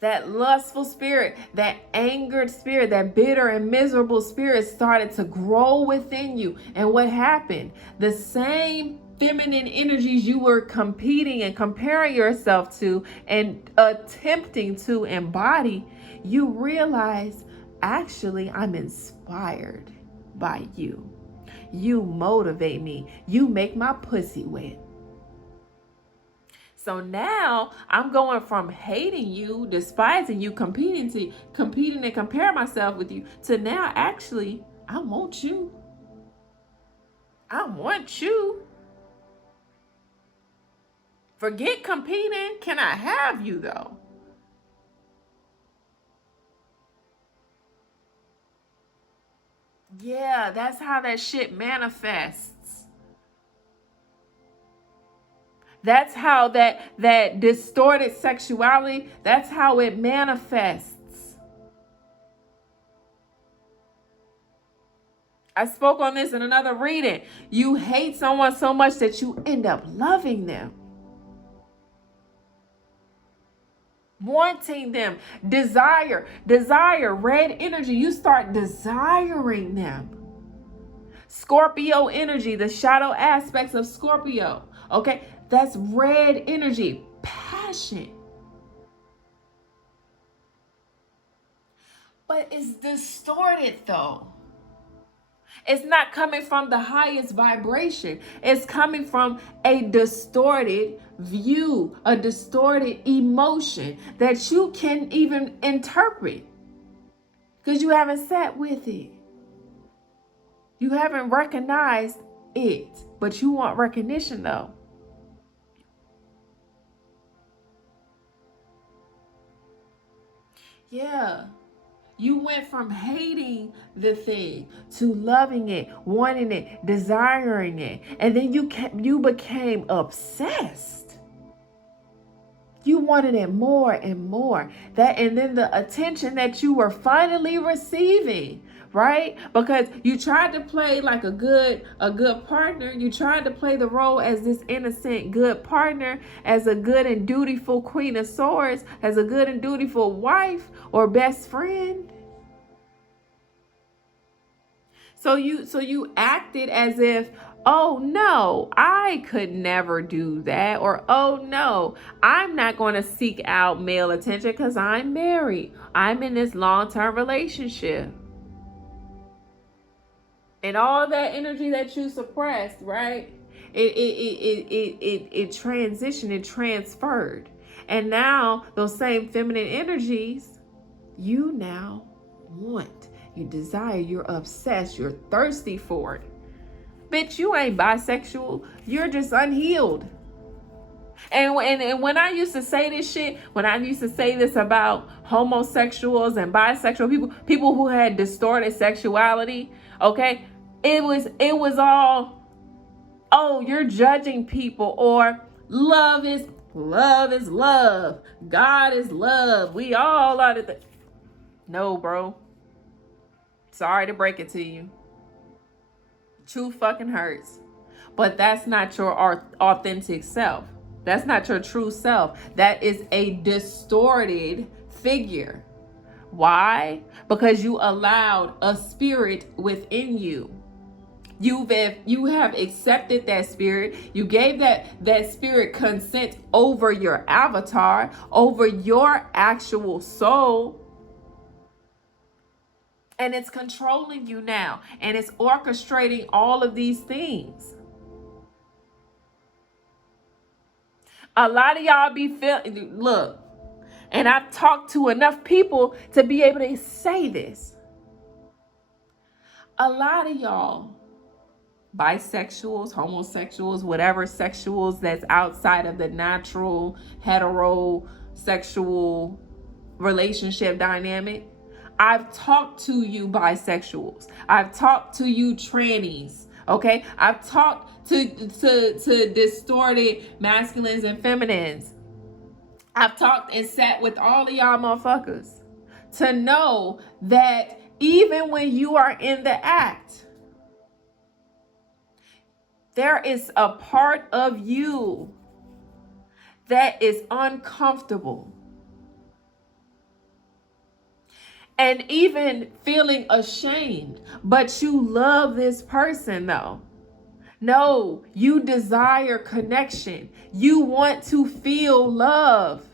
That lustful spirit, that angered spirit, that bitter and miserable spirit started to grow within you. And what happened? The same feminine energies you were competing and comparing yourself to and attempting to embody, you realize, actually, I'm inspired by you. You motivate me. You make my pussy wet. So now I'm going from hating you, despising you, competing and compare myself with you, to now actually I want you. I want you. Forget competing. Can I have you though? Yeah, that's how that shit manifests. That's how that distorted sexuality, that's how it manifests. I spoke on this in another reading. You hate someone so much that you end up loving them, wanting them, desire, red energy. You start desiring them. Scorpio energy, the shadow aspects of Scorpio. Okay, that's red energy, passion. But it's distorted though. It's not coming from the highest vibration. It's coming from a distorted view, a distorted emotion that you can even interpret because you haven't sat with it. You haven't recognized it, but you want recognition though. Yeah. You went from hating the thing to loving it, wanting it, desiring it. And then you became obsessed. You wanted it more and more. And then the attention that you were finally receiving, right? Because you tried to play like a good partner. You tried to play the role as this innocent good partner, as a good and dutiful Queen of Swords, as a good and dutiful wife or best friend. So you acted as if, oh no, I could never do that, or oh no, I'm not going to seek out male attention because I'm married. I'm in this long-term relationship. And all that energy that you suppressed, right? It transitioned, it transferred. And now those same feminine energies, you now want, you desire, you're obsessed, you're thirsty for it. Bitch, you ain't bisexual. You're just unhealed. And when I used to say this shit, when I used to say this about homosexuals and bisexual people who had distorted sexuality, okay, it was all, oh, you're judging people, or love is love. God is love. We all are the No, bro. Sorry to break it to you. Truth fucking hurts. But that's not your authentic self. That's not your true self. That is a distorted figure. Why? Because you allowed a spirit within you. You have accepted that spirit. You gave that spirit consent over your avatar, over your actual soul. And it's controlling you now. And it's orchestrating all of these things. A lot of y'all be look, and I've talked to enough people to be able to say this. A lot of y'all, bisexuals, homosexuals, whatever sexuals that's outside of the natural heterosexual relationship dynamic, I've talked to you bisexuals. I've talked to you trannies. Okay, I've talked to distorted masculines and feminines. I've talked and sat with all of y'all motherfuckers to know that even when you are in the act, there is a part of you that is uncomfortable. And even feeling ashamed, but you love this person though. No, you desire connection. You want to feel love.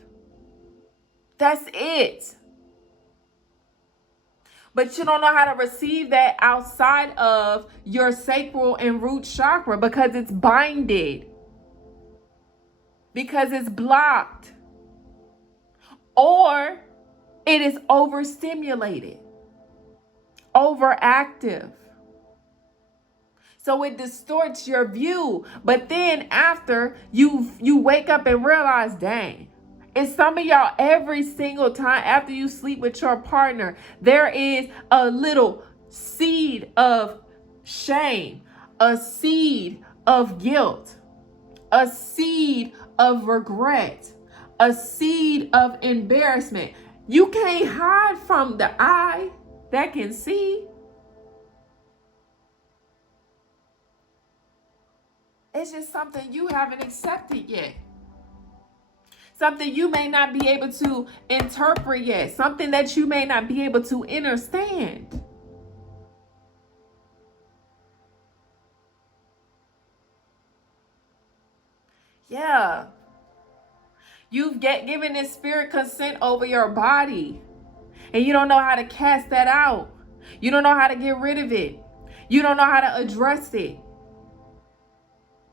That's it. But you don't know how to receive that outside of your sacral and root chakra because it's binded, because it's blocked, or it is overstimulated, overactive. So it distorts your view. But then after you wake up and realize, dang, and some of y'all, every single time after you sleep with your partner, there is a little seed of shame, a seed of guilt, a seed of regret, a seed of embarrassment. You can't hide from the eye that can see. It's just something you haven't accepted yet. Something you may not be able to interpret yet. Something that you may not be able to understand. Yeah. You've given this spirit consent over your body. And you don't know how to cast that out. You don't know how to get rid of it. You don't know how to address it.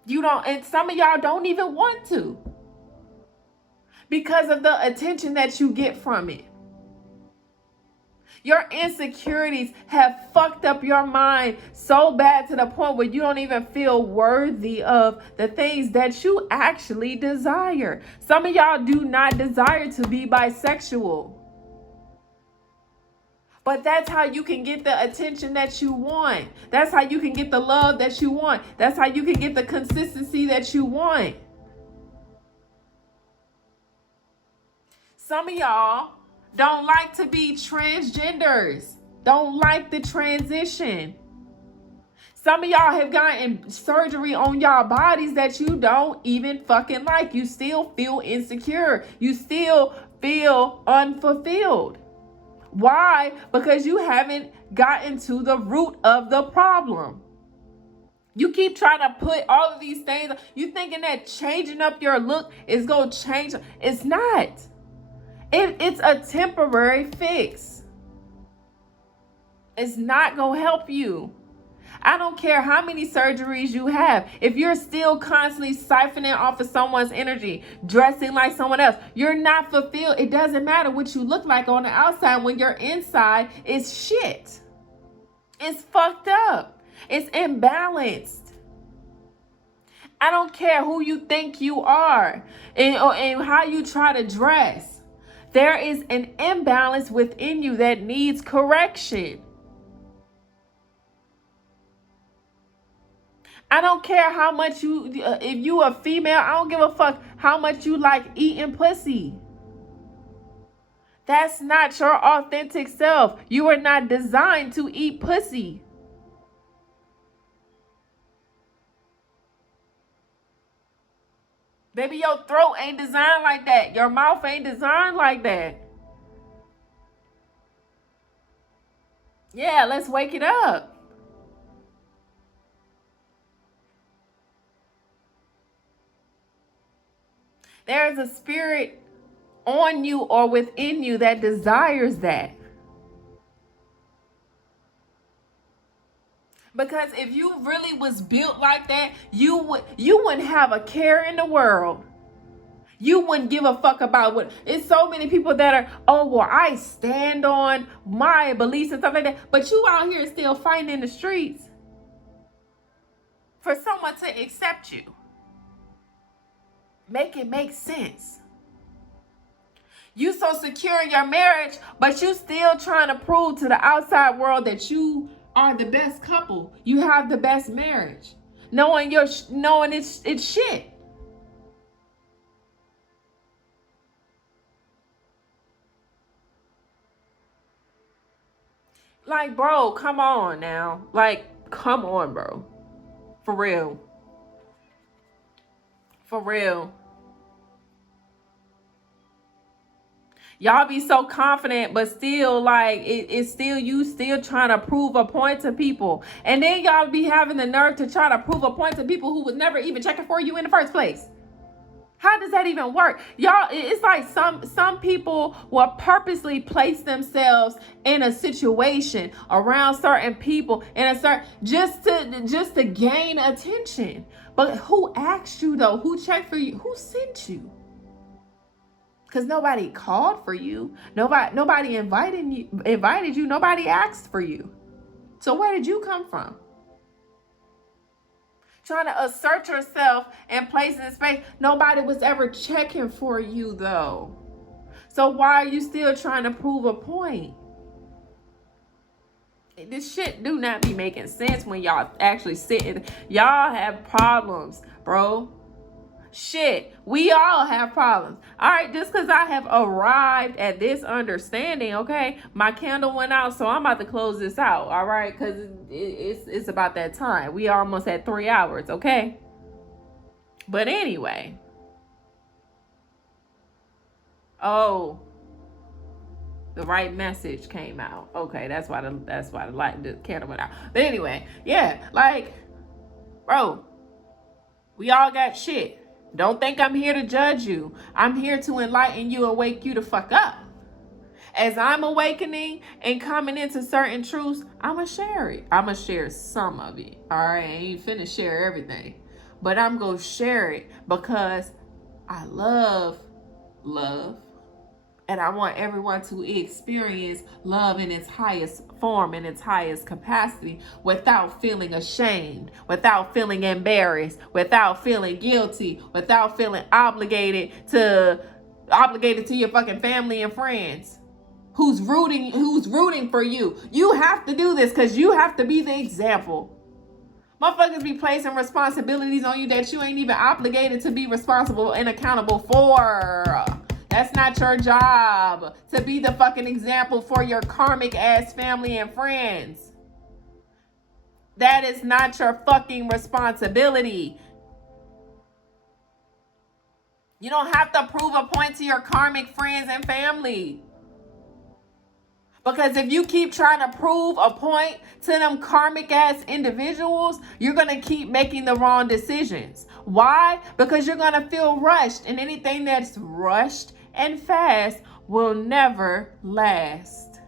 You don't, and some of y'all don't even want to. Because of the attention that you get from it. Your insecurities have fucked up your mind so bad to the point where you don't even feel worthy of the things that you actually desire. Some of y'all do not desire to be bisexual. But that's how you can get the attention that you want. That's how you can get the love that you want. That's how you can get the consistency that you want. Some of y'all don't like to be transgenders. Don't like the transition. Some of y'all have gotten surgery on y'all bodies that you don't even fucking like. You still feel insecure. You still feel unfulfilled. Why? Because you haven't gotten to the root of the problem. You keep trying to put all of these things. You thinking that changing up your look is going to change. It's not. It's a temporary fix. It's not going to help you. I don't care how many surgeries you have. If you're still constantly siphoning off of someone's energy, dressing like someone else, you're not fulfilled. It doesn't matter what you look like on the outside when your inside is shit. It's fucked up. It's imbalanced. I don't care who you think you are and how you try to dress. There is an imbalance within you that needs correction. I don't care how much if you a female, I don't give a fuck how much you like eating pussy. That's not your authentic self. You are not designed to eat pussy. Baby, your throat ain't designed like that. Your mouth ain't designed like that. Yeah, let's wake it up. There is a spirit on you or within you that desires that. Because if you really was built like that, you wouldn't have a care in the world. You wouldn't give a fuck about what. It's so many people that are, oh, well, I stand on my beliefs and stuff like that. But you out here still fighting in the streets for someone to accept you. Make it make sense. You so secure in your marriage, but you still trying to prove to the outside world that you are the best couple. You have the best marriage. Knowing it's shit. Like, bro, come on now. Like, come on, bro. For real. For real. Y'all be so confident, but still, like, it's still you still trying to prove a point to people. And then y'all be having the nerve to try to prove a point to people who was never even checking for you in the first place. How does that even work? Y'all, it's like some people will purposely place themselves in a situation around certain people in a certain just to gain attention. But who asked you though? Who checked for you? Who sent you? Because nobody called for you. Nobody invited you. Nobody asked for you. So where did you come from? Trying to assert yourself and place in space. Nobody was ever checking for you though. So why are you still trying to prove a point? This shit do not be making sense when y'all actually sitting. Y'all have problems, bro. Shit, we all have problems. All right, just because I have arrived at this understanding, okay? My candle went out, so I'm about to close this out, all right? Because it's about that time. We almost at 3 hours, okay? But anyway. Oh, the right message came out. Okay, that's why the candle went out. But anyway, yeah, like, bro, we all got shit. Don't think I'm here to judge you. I'm here to enlighten you and wake you the fuck up. As I'm awakening and coming into certain truths, I'm going to share it. I'm going to share some of it. All right, I ain't finna share everything. But I'm going to share it because I love love. And I want everyone to experience love in its highest form, in its highest capacity, without feeling ashamed, without feeling embarrassed, without feeling guilty, without feeling obligated to your fucking family and friends who's rooting for you. You have to do this because you have to be the example. Motherfuckers be placing responsibilities on you that you ain't even obligated to be responsible and accountable for. That's not your job to be the fucking example for your karmic ass family and friends. That is not your fucking responsibility. You don't have to prove a point to your karmic friends and family. Because if you keep trying to prove a point to them karmic ass individuals, you're going to keep making the wrong decisions. Why? Because you're going to feel rushed, and anything that's rushed and fast will never last.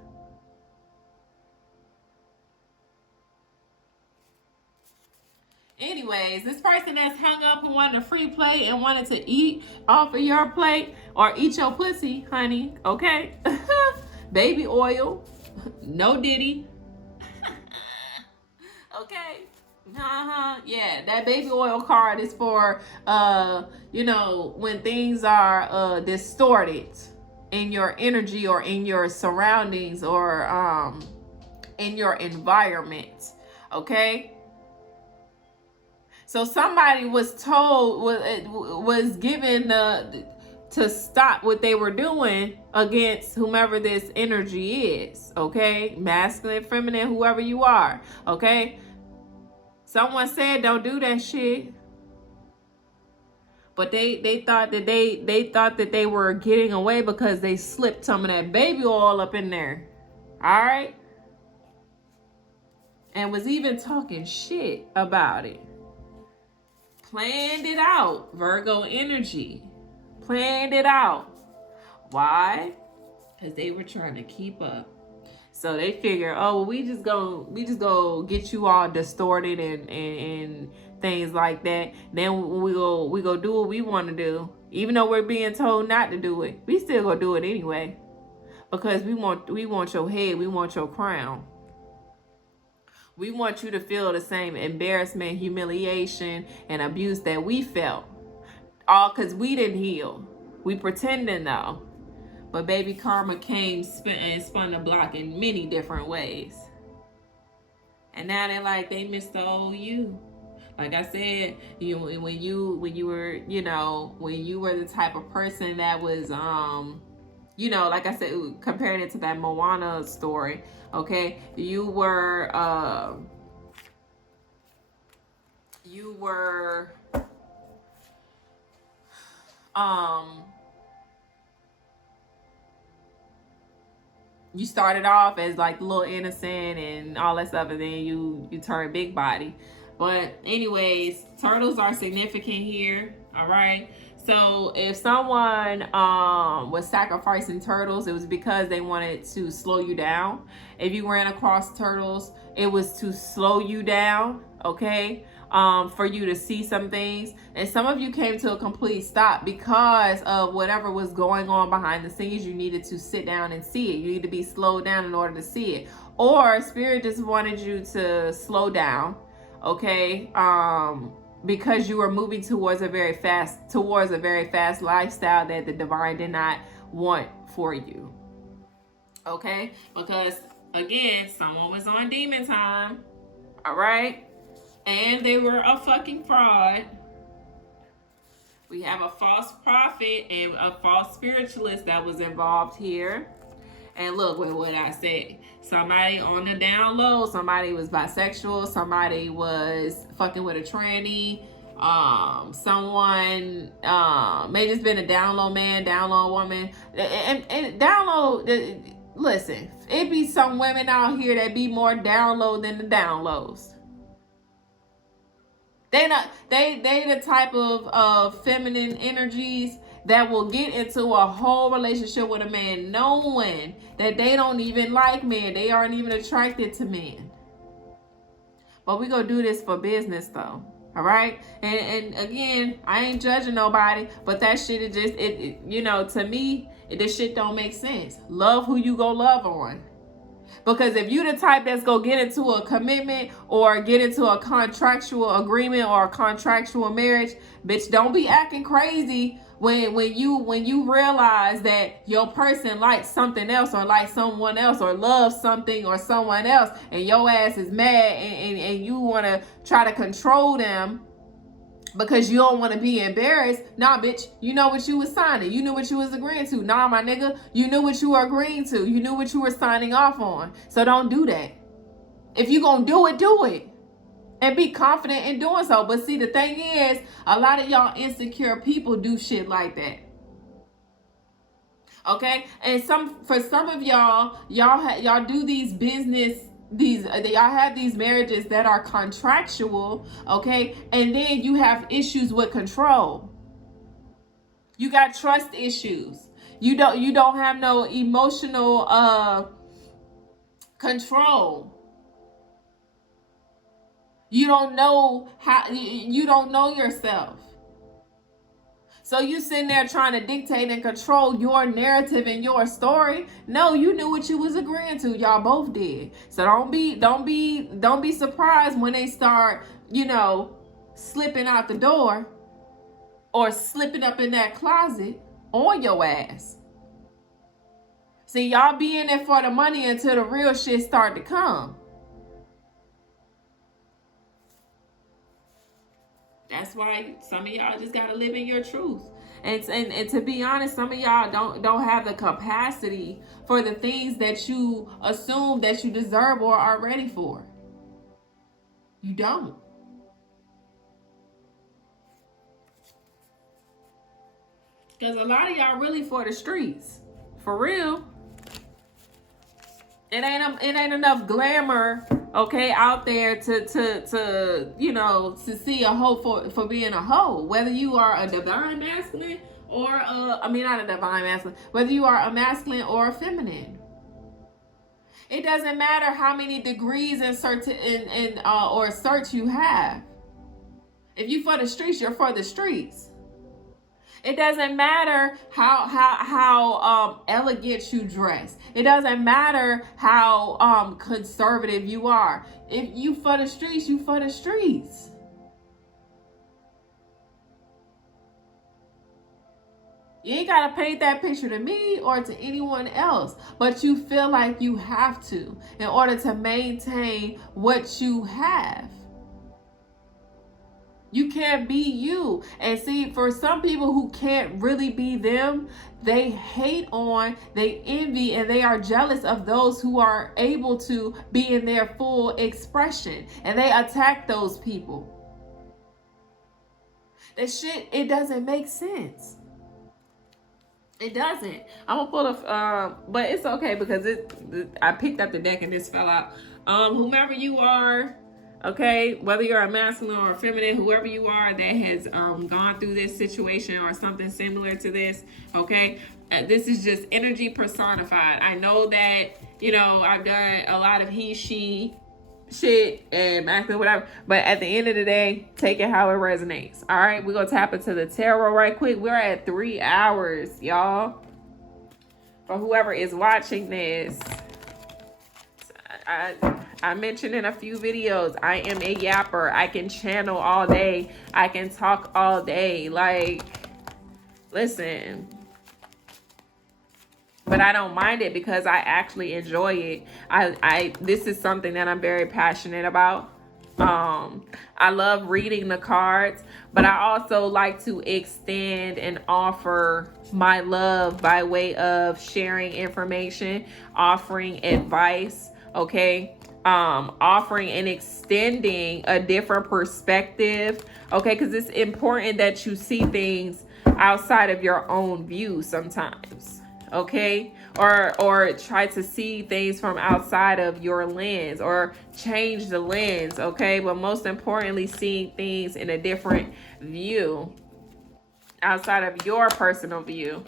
Anyways, this person that's hung up and wanted a free plate and wanted to eat off of your plate or eat your pussy, honey, okay? Baby oil, no diddy. Okay. Yeah, that baby oil card is for when things are distorted in your energy or in your surroundings or in your environment. Okay? So somebody was told, was given to stop what they were doing against whomever this energy is, okay? Masculine, feminine, whoever you are, okay? Someone said don't do that shit. But they thought that they were getting away because they slipped some of that baby oil up in there. All right? And was even talking shit about it. Planned it out, Virgo energy. Planned it out. Why? Because they were trying to keep up. So they figure, oh, well, we just go get you all distorted and things like that. Then we go do what we want to do, even though we're being told not to do it. We still gonna do it anyway, because we want your head, we want your crown. We want you to feel the same embarrassment, humiliation, and abuse that we felt. All because we didn't heal. We pretending though. But baby karma came and spun the block in many different ways. And now they're like, they missed the old you. Like I said, when you were the type of person that was like I said, comparing it to that Moana story, okay? You were you started off as like a little innocent and all that stuff, and then you turn big body. But anyways, turtles are significant here, all right? So if someone was sacrificing turtles, it was because they wanted to slow you down. If you ran across turtles, it was to slow you down, okay? For you to see some things. And some of you came to a complete stop because of whatever was going on behind the scenes. You needed to sit down and see it. You need to be slowed down in order to see it. Or Spirit just wanted you to slow down, okay? Because you were moving towards a very fast lifestyle that the divine did not want for you. Okay? Because again, someone was on demon time. All right? And they were a fucking fraud. We have a false prophet and a false spiritualist that was involved here. And look what I said. Somebody on the down low, somebody was bisexual, somebody was fucking with a tranny, someone may just been a down low man, down low woman. And down low, listen, it be some women out here that be more down low than the down lows. They the type of feminine energies that will get into a whole relationship with a man knowing that they don't even like men. They aren't even attracted to men. But we gonna do this for business though. All right? And again, I ain't judging nobody, but that shit is just, to me, this shit don't make sense. Love who you go love on. Because if you the type that's gonna get into a commitment or get into a contractual agreement or a contractual marriage, bitch, don't be acting crazy when you realize that your person likes something else or likes someone else or loves something or someone else, and your ass is mad and you want to try to control them because you don't want to be embarrassed. Nah, bitch, you know what you was signing. You knew what you was agreeing to. Nah, my nigga, you knew what you were agreeing to. You knew what you were signing off on. So don't do that. If you gonna do it, do it. And be confident in doing so. But see, the thing is, a lot of y'all insecure people do shit like that. Okay, and for some of y'all do these business, y'all have these marriages that are contractual, okay, and then you have issues with control. You got trust issues. You don't have no emotional control. You don't know how, you don't know yourself. So you sitting there trying to dictate and control your narrative and your story. No, you knew what you was agreeing to. Y'all both did. So don't be surprised when they start, slipping out the door or slipping up in that closet on your ass. See, y'all be in there for the money until the real shit start to come. That's why some of y'all just gotta live in your truth. And to be honest, some of y'all don't have the capacity for the things that you assume that you deserve or are ready for. You don't. Because a lot of y'all really for the streets. For real. It ain't enough glamour, okay, out there to see a hoe for being a hoe. Whether you are a divine masculine or not a divine masculine, whether you are a masculine or a feminine. It doesn't matter how many degrees or certs you have. If you for the streets, you're for the streets. It doesn't matter how elegant you dress. It doesn't matter how conservative you are. If you for the streets, you for the streets. You ain't gotta paint that picture to me or to anyone else, but you feel like you have to in order to maintain what you have. You can't be you. And see, for some people who can't really be them, they hate on, they envy, and they are jealous of those who are able to be in their full expression. And they attack those people. That shit, it doesn't make sense. It doesn't. I'm gonna pull but it's okay because I picked up the deck and this fell out. Whomever you are, okay, whether you're a masculine or a feminine, whoever you are that has gone through this situation or something similar to this, okay, this is just energy personified. I know that, I've done a lot of he, she shit and masculine, whatever, but at the end of the day, take it how it resonates. All right, we're going to tap into the tarot right quick. We're at 3 hours, y'all. For whoever is watching this, I mentioned in a few videos, I am a yapper. I can channel all day. I can talk all day. Like, listen. But I don't mind it because I actually enjoy it. This is something that I'm very passionate about. I love reading the cards, but I also like to extend and offer my love by way of sharing information, offering advice, okay? Offering and extending a different perspective, okay? Because it's important that you see things outside of your own view sometimes, okay? Or try to see things from outside of your lens or change the lens, okay? But most importantly, seeing things in a different view outside of your personal view.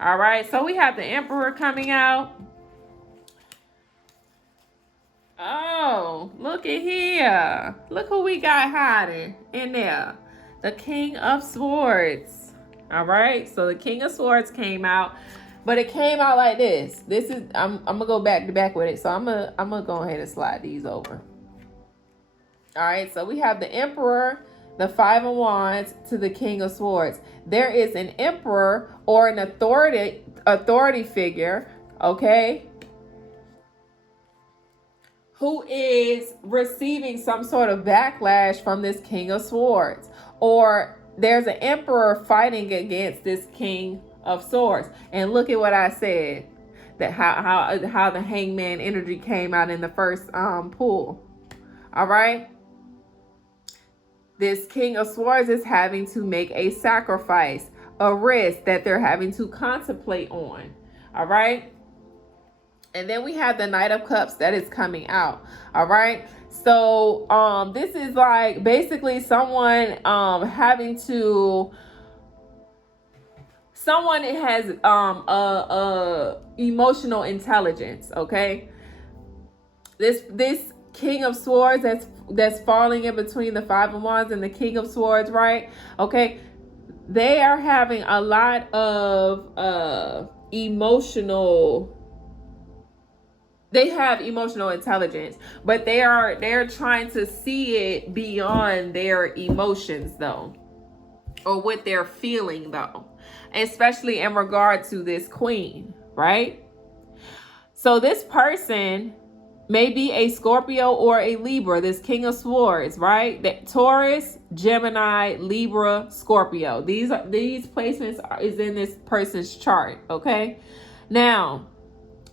All right, so we have the Emperor coming out. Oh, look at here. Look who we got hiding in there. The King of Swords. All right, so the King of Swords came out, but it came out like this. This is, I'm gonna go back to back with it. So I'm gonna go ahead and slide these over. All right, so we have the Emperor, the Five of Wands to the King of Swords. There is an emperor or an authority figure, okay, who is receiving some sort of backlash from this King of Swords, or there's an emperor fighting against this King of Swords. And look at what I said, that how the Hangman energy came out in the first pull. All right, this King of Swords is having to make a sacrifice, a risk that they're having to contemplate on. All right. And then we have the Knight of Cups that is coming out. All right. So this is like basically someone someone has emotional intelligence, okay? This King of Swords that's falling in between the Five of Wands and the King of Swords, right? Okay. They are having a lot of they have emotional intelligence, but they're trying to see it beyond their emotions though, or what they're feeling though, especially in regard to this queen, right? So this person may be a Scorpio or a Libra, this King of Swords, right? That Taurus, Gemini, Libra, Scorpio. These placements is in this person's chart, okay? Now,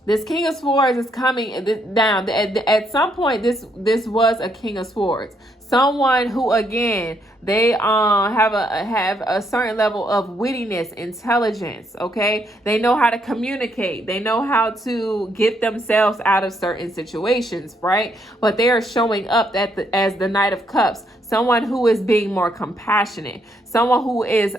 this King of Swords is coming down. At some point, this was a King of Swords. Someone who, again, they have a certain level of wittiness, intelligence. Okay, they know how to communicate. They know how to get themselves out of certain situations, right? But they are showing up as the Knight of Cups. Someone who is being more compassionate. Someone who is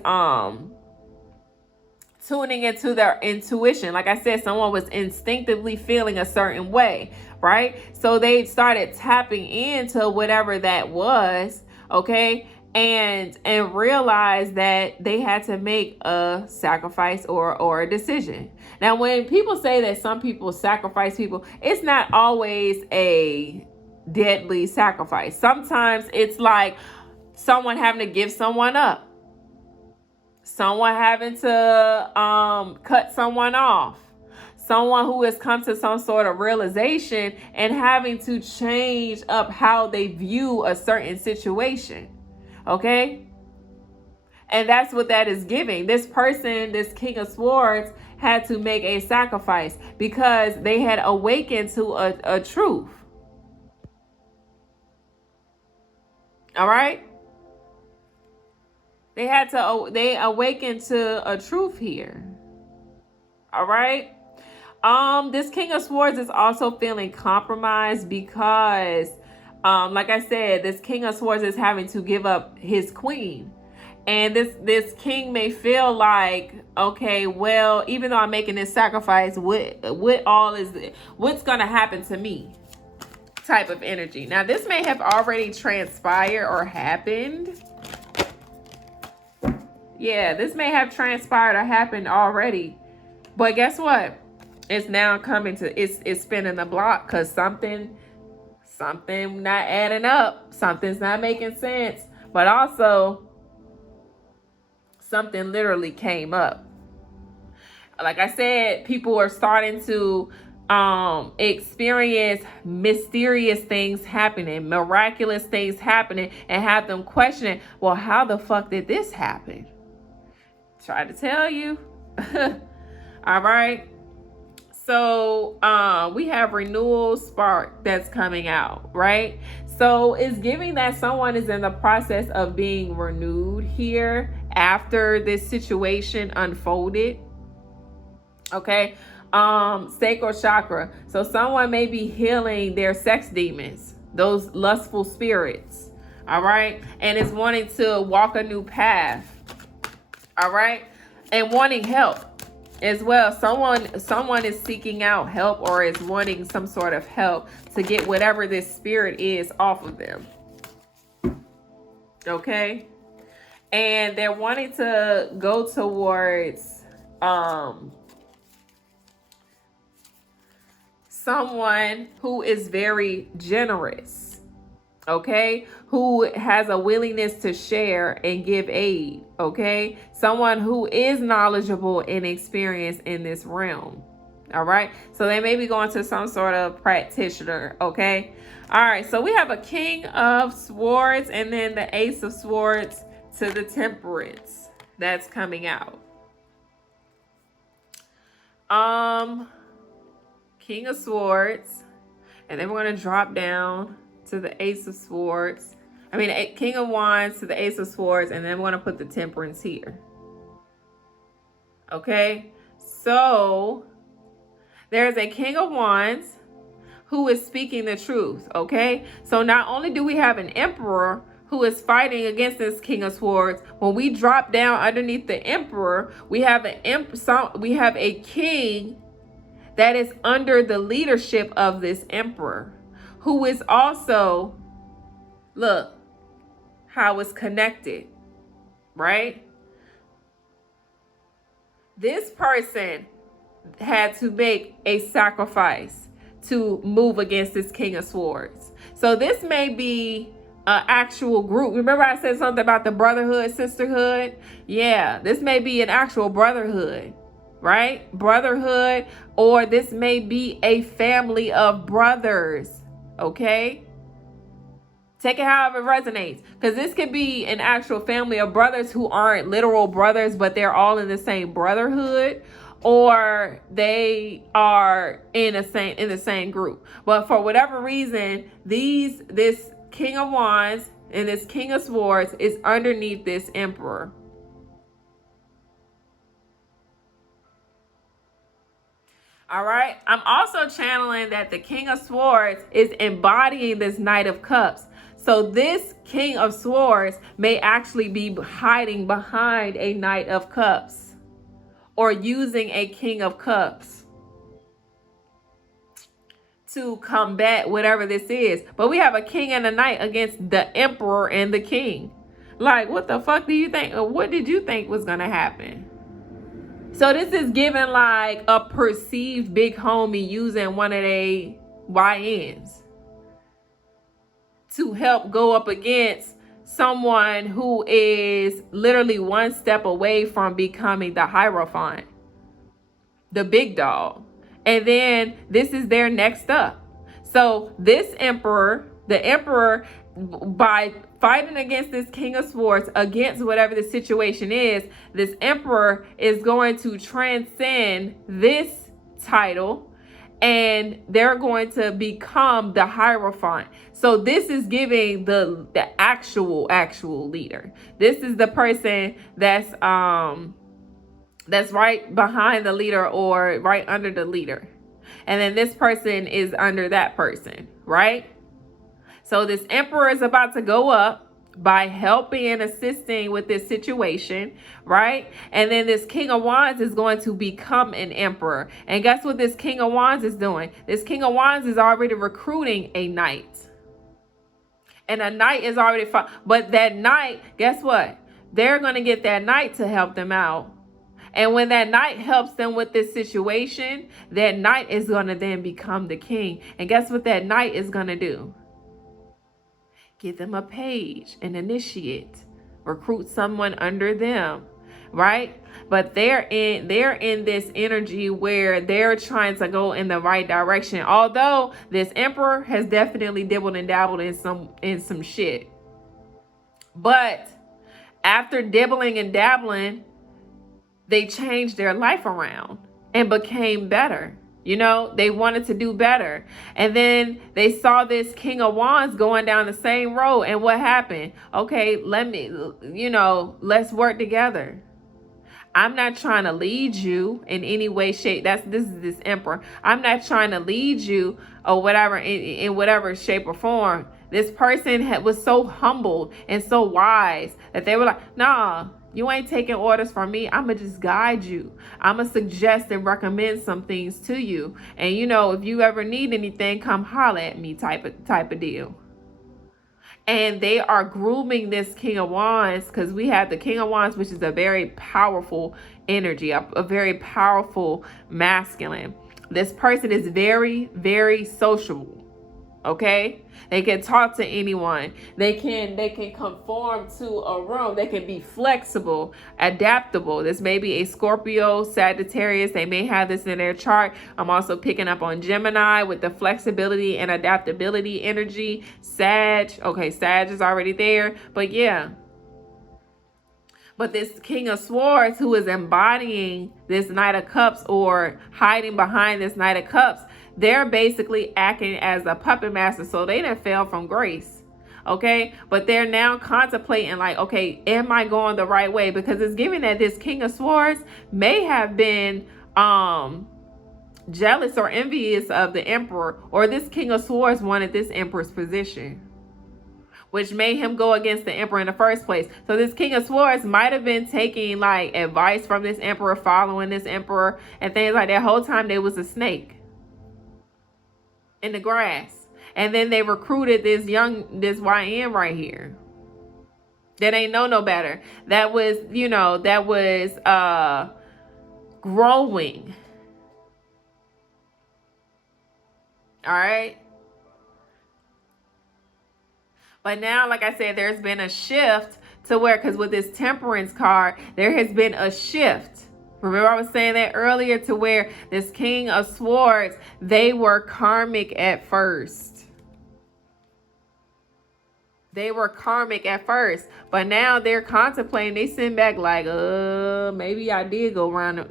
tuning into their intuition. Like I said, someone was instinctively feeling a certain way, right? So they started tapping into whatever that was, okay? And realized that they had to make a sacrifice or a decision. Now, when people say that some people sacrifice people, it's not always a deadly sacrifice. Sometimes it's like someone having to give someone up. Someone having to cut someone off. Someone who has come to some sort of realization and having to change up how they view a certain situation. Okay? And that's what that is giving. This person, this King of Swords, had to make a sacrifice because they had awakened to a truth. All right? They awakened to a truth here. All right. This King of Swords is also feeling compromised because, like I said, this King of Swords is having to give up his queen. And this king may feel like, okay, well, even though I'm making this sacrifice, what's going to happen to me? Type of energy. Now, this may have already transpired or happened. Yeah, this may have transpired or happened already. But guess what? It's now coming to, it's spinning the block because something not adding up. Something's not making sense. But also, something literally came up. Like I said, people are starting to experience mysterious things happening, miraculous things happening, and have them questioning, well, how the fuck did this happen? Try to tell you. All right. So we have renewal spark that's coming out, right? So it's giving that someone is in the process of being renewed here after this situation unfolded. Okay. Sacral chakra. So someone may be healing their sex demons, those lustful spirits. All right. And is wanting to walk a new path. All right. And wanting help as well. Someone is seeking out help or is wanting some sort of help to get whatever this spirit is off of them. Okay. And they're wanting to go towards someone who is very generous. Okay, who has a willingness to share and give aid. Okay, someone who is knowledgeable and experienced in this realm. All right, so they may be going to some sort of practitioner. Okay, all right, so we have a King of Swords and then the Ace of Swords to the Temperance that's coming out. King of Swords, and then we're going to drop down to the Ace of Swords. I mean, King of Wands to the Ace of Swords, and then we're going to put the Temperance here. Okay, so There's a King of Wands who is speaking the truth, okay? So not only do we have an Emperor who is fighting against this King of Swords, when we drop down underneath the Emperor, we have a king that is under the leadership of this Emperor, who is also, look how it's connected, right? This person had to make a sacrifice to move against this King of Swords. So this may be an actual group. Remember I said something about the brotherhood, sisterhood? Yeah, this may be an actual brotherhood, right? Brotherhood, or this may be a family of brothers, okay? Take it however it resonates, because this could be an actual family of brothers who aren't literal brothers, but they're all in the same brotherhood, or they are in the same group. But for whatever reason, this King of Wands and this King of Swords is underneath this Emperor. All right. I'm also channeling that the King of Swords is embodying this Knight of Cups. So this King of Swords may actually be hiding behind a Knight of Cups, or using a King of Cups to combat whatever this is. But we have a king and a knight against the Emperor and the king. Like, what the fuck do you think? What did you think was going to happen? So this is giving like a perceived big homie using one of their YNs to help go up against someone who is literally one step away from becoming the Hierophant, the big dog. And then this is their next up. So this Emperor, the Emperor, by fighting against this King of Swords, against whatever the situation is, this Emperor is going to transcend this title, and they're going to become the Hierophant. So this is giving the actual leader. This is the person that's right behind the leader or right under the leader. And then this person is under that person, right? So this Emperor is about to go up by helping and assisting with this situation, right? And then this King of Wands is going to become an Emperor. And guess what this King of Wands is doing? This King of Wands is already recruiting a knight. And a knight is already fought. But that knight, guess what? They're going to get that knight to help them out. And when that knight helps them with this situation, that knight is going to then become the king. And guess what that knight is going to do? Give them a page, an initiate, recruit someone under them, right? But they're in this energy where they're trying to go in the right direction. Although this Emperor has definitely dibbled and dabbled in some shit. But after dibbling and dabbling, they changed their life around and became better. You know, they wanted to do better. And then they saw this King of Wands going down the same road. And what happened? Okay, let's work together. I'm not trying to lead you in any way, shape. This is this Emperor. I'm not trying to lead you or whatever in whatever shape or form. This person was so humbled and so wise that they were like, nah, you ain't taking orders from me. I'm going to just guide you. I'm going to suggest and recommend some things to you. And, if you ever need anything, come holler at me type of deal. And they are grooming this King of Wands, because we have the King of Wands, which is a very powerful energy, a very powerful masculine. This person is very, very sociable. Okay, they can talk to anyone. They can conform to a room. They can be flexible, adaptable. This may be a Scorpio, Sagittarius. They may have this in their chart. I'm also picking up on Gemini with the flexibility and adaptability energy. Sag. Okay, Sag is already there. But yeah. But this King of Swords, who is embodying this Knight of Cups or hiding behind this Knight of Cups, they're basically acting as a puppet master. So they didn't fail from grace. Okay. But they're now contemplating like, okay, am I going the right way? Because it's given that this King of Swords may have been jealous or envious of the emperor, or this King of Swords wanted this emperor's position, which made him go against the emperor in the first place. So this King of Swords might have been taking like advice from this emperor, following this emperor and things like that. Whole time there was a snake in the grass. And then they recruited this YN right here that ain't know no better. That was, growing. All right. But now, like I said, there's been a shift to where, because with this Temperance card, there has been a shift. Remember I was saying that earlier, to where this King of Swords, they were karmic at first. They were karmic at first, but now they're contemplating. They sitting back like, maybe I did go around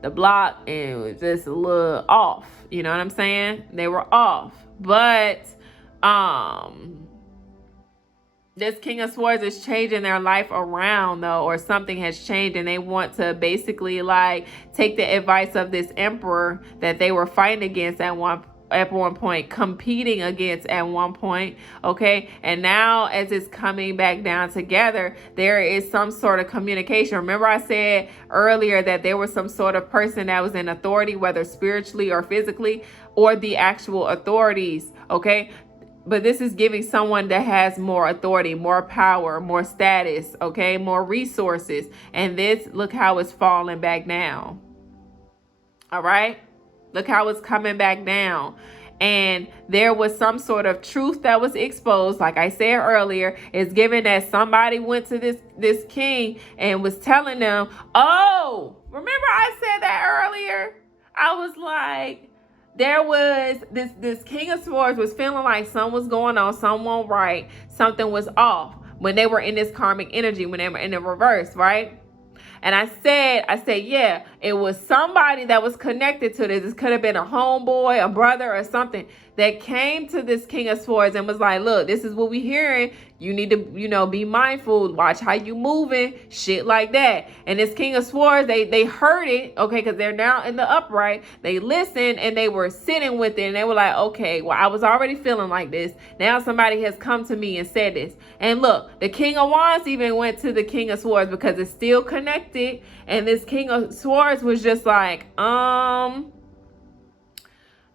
the block and it was just a little off. You know what I'm saying? They were off. But this King of Swords is changing their life around, though, or something has changed, and they want to basically like take the advice of this emperor that they were fighting against at one point, competing against at one point. Okay, and now as it's coming back down together, there is some sort of communication. Remember I said earlier that there was some sort of person that was in authority, whether spiritually or physically, or the actual authorities. Okay, but this is giving someone that has more authority, more power, more status, okay, more resources. And this, look how it's falling back down. All right, look how it's coming back down. And there was some sort of truth that was exposed. Like I said earlier, it's given that somebody went to this king and was telling them, oh, remember I said that earlier? I was like, there was this King of Swords was feeling like something was going on, something right, something was off when they were in this karmic energy, when they were in the reverse, right? And I said, yeah, it was somebody that was connected to this. This could have been a homeboy, a brother, or something that came to this King of Swords and was like, look, this is what we hearing. You need to, be mindful. Watch how you moving, shit like that. And this King of Swords, they heard it, okay, because they're now in the upright. They listened and they were sitting with it. And they were like, okay, well, I was already feeling like this. Now somebody has come to me and said this. And look, the King of Wands even went to the King of Swords because it's still connected. And this King of Swords was just like,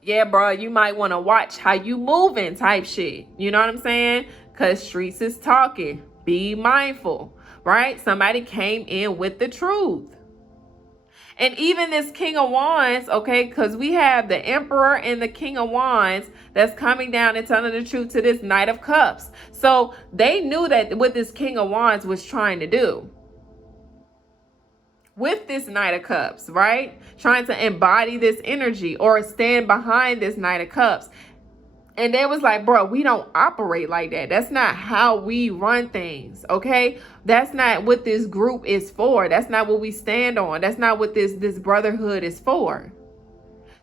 yeah, bro, you might want to watch how you moving type shit. You know what I'm saying? Because streets is talking. Be mindful, right? Somebody came in with the truth. And even this King of Wands, okay, because we have the Emperor and the King of Wands that's coming down and telling the truth to this Knight of Cups. So they knew that what this King of Wands was trying to do with this Knight of Cups, right? Trying to embody this energy or stand behind this Knight of Cups. And they was like, bro, we don't operate like that. That's not how we run things, okay? That's not what this group is for. That's not what we stand on. That's not what this brotherhood is for.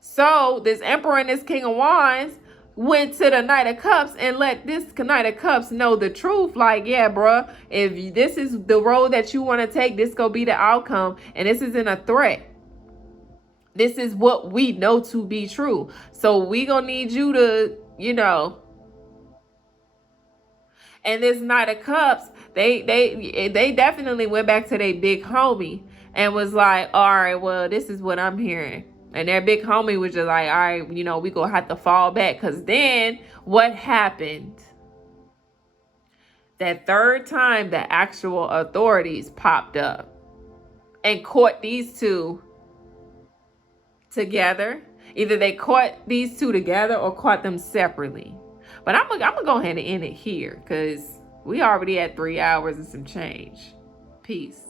So this Emperor and this King of Wands went to the Knight of Cups and let this Knight of Cups know the truth. Like, yeah, bro, if this is the road that you want to take, this gonna be the outcome. And this isn't a threat. This is what we know to be true. So we gonna need you to, and this Knight of Cups, they definitely went back to their big homie and was like, all right, well, this is what I'm hearing. And their big homie was just like, all right, we gonna have to fall back. Because then what happened? That third time, the actual authorities popped up and caught these two together. Either they caught these two together or caught them separately. But I'm gonna go ahead and end it here because we already at 3 hours and some change. Peace.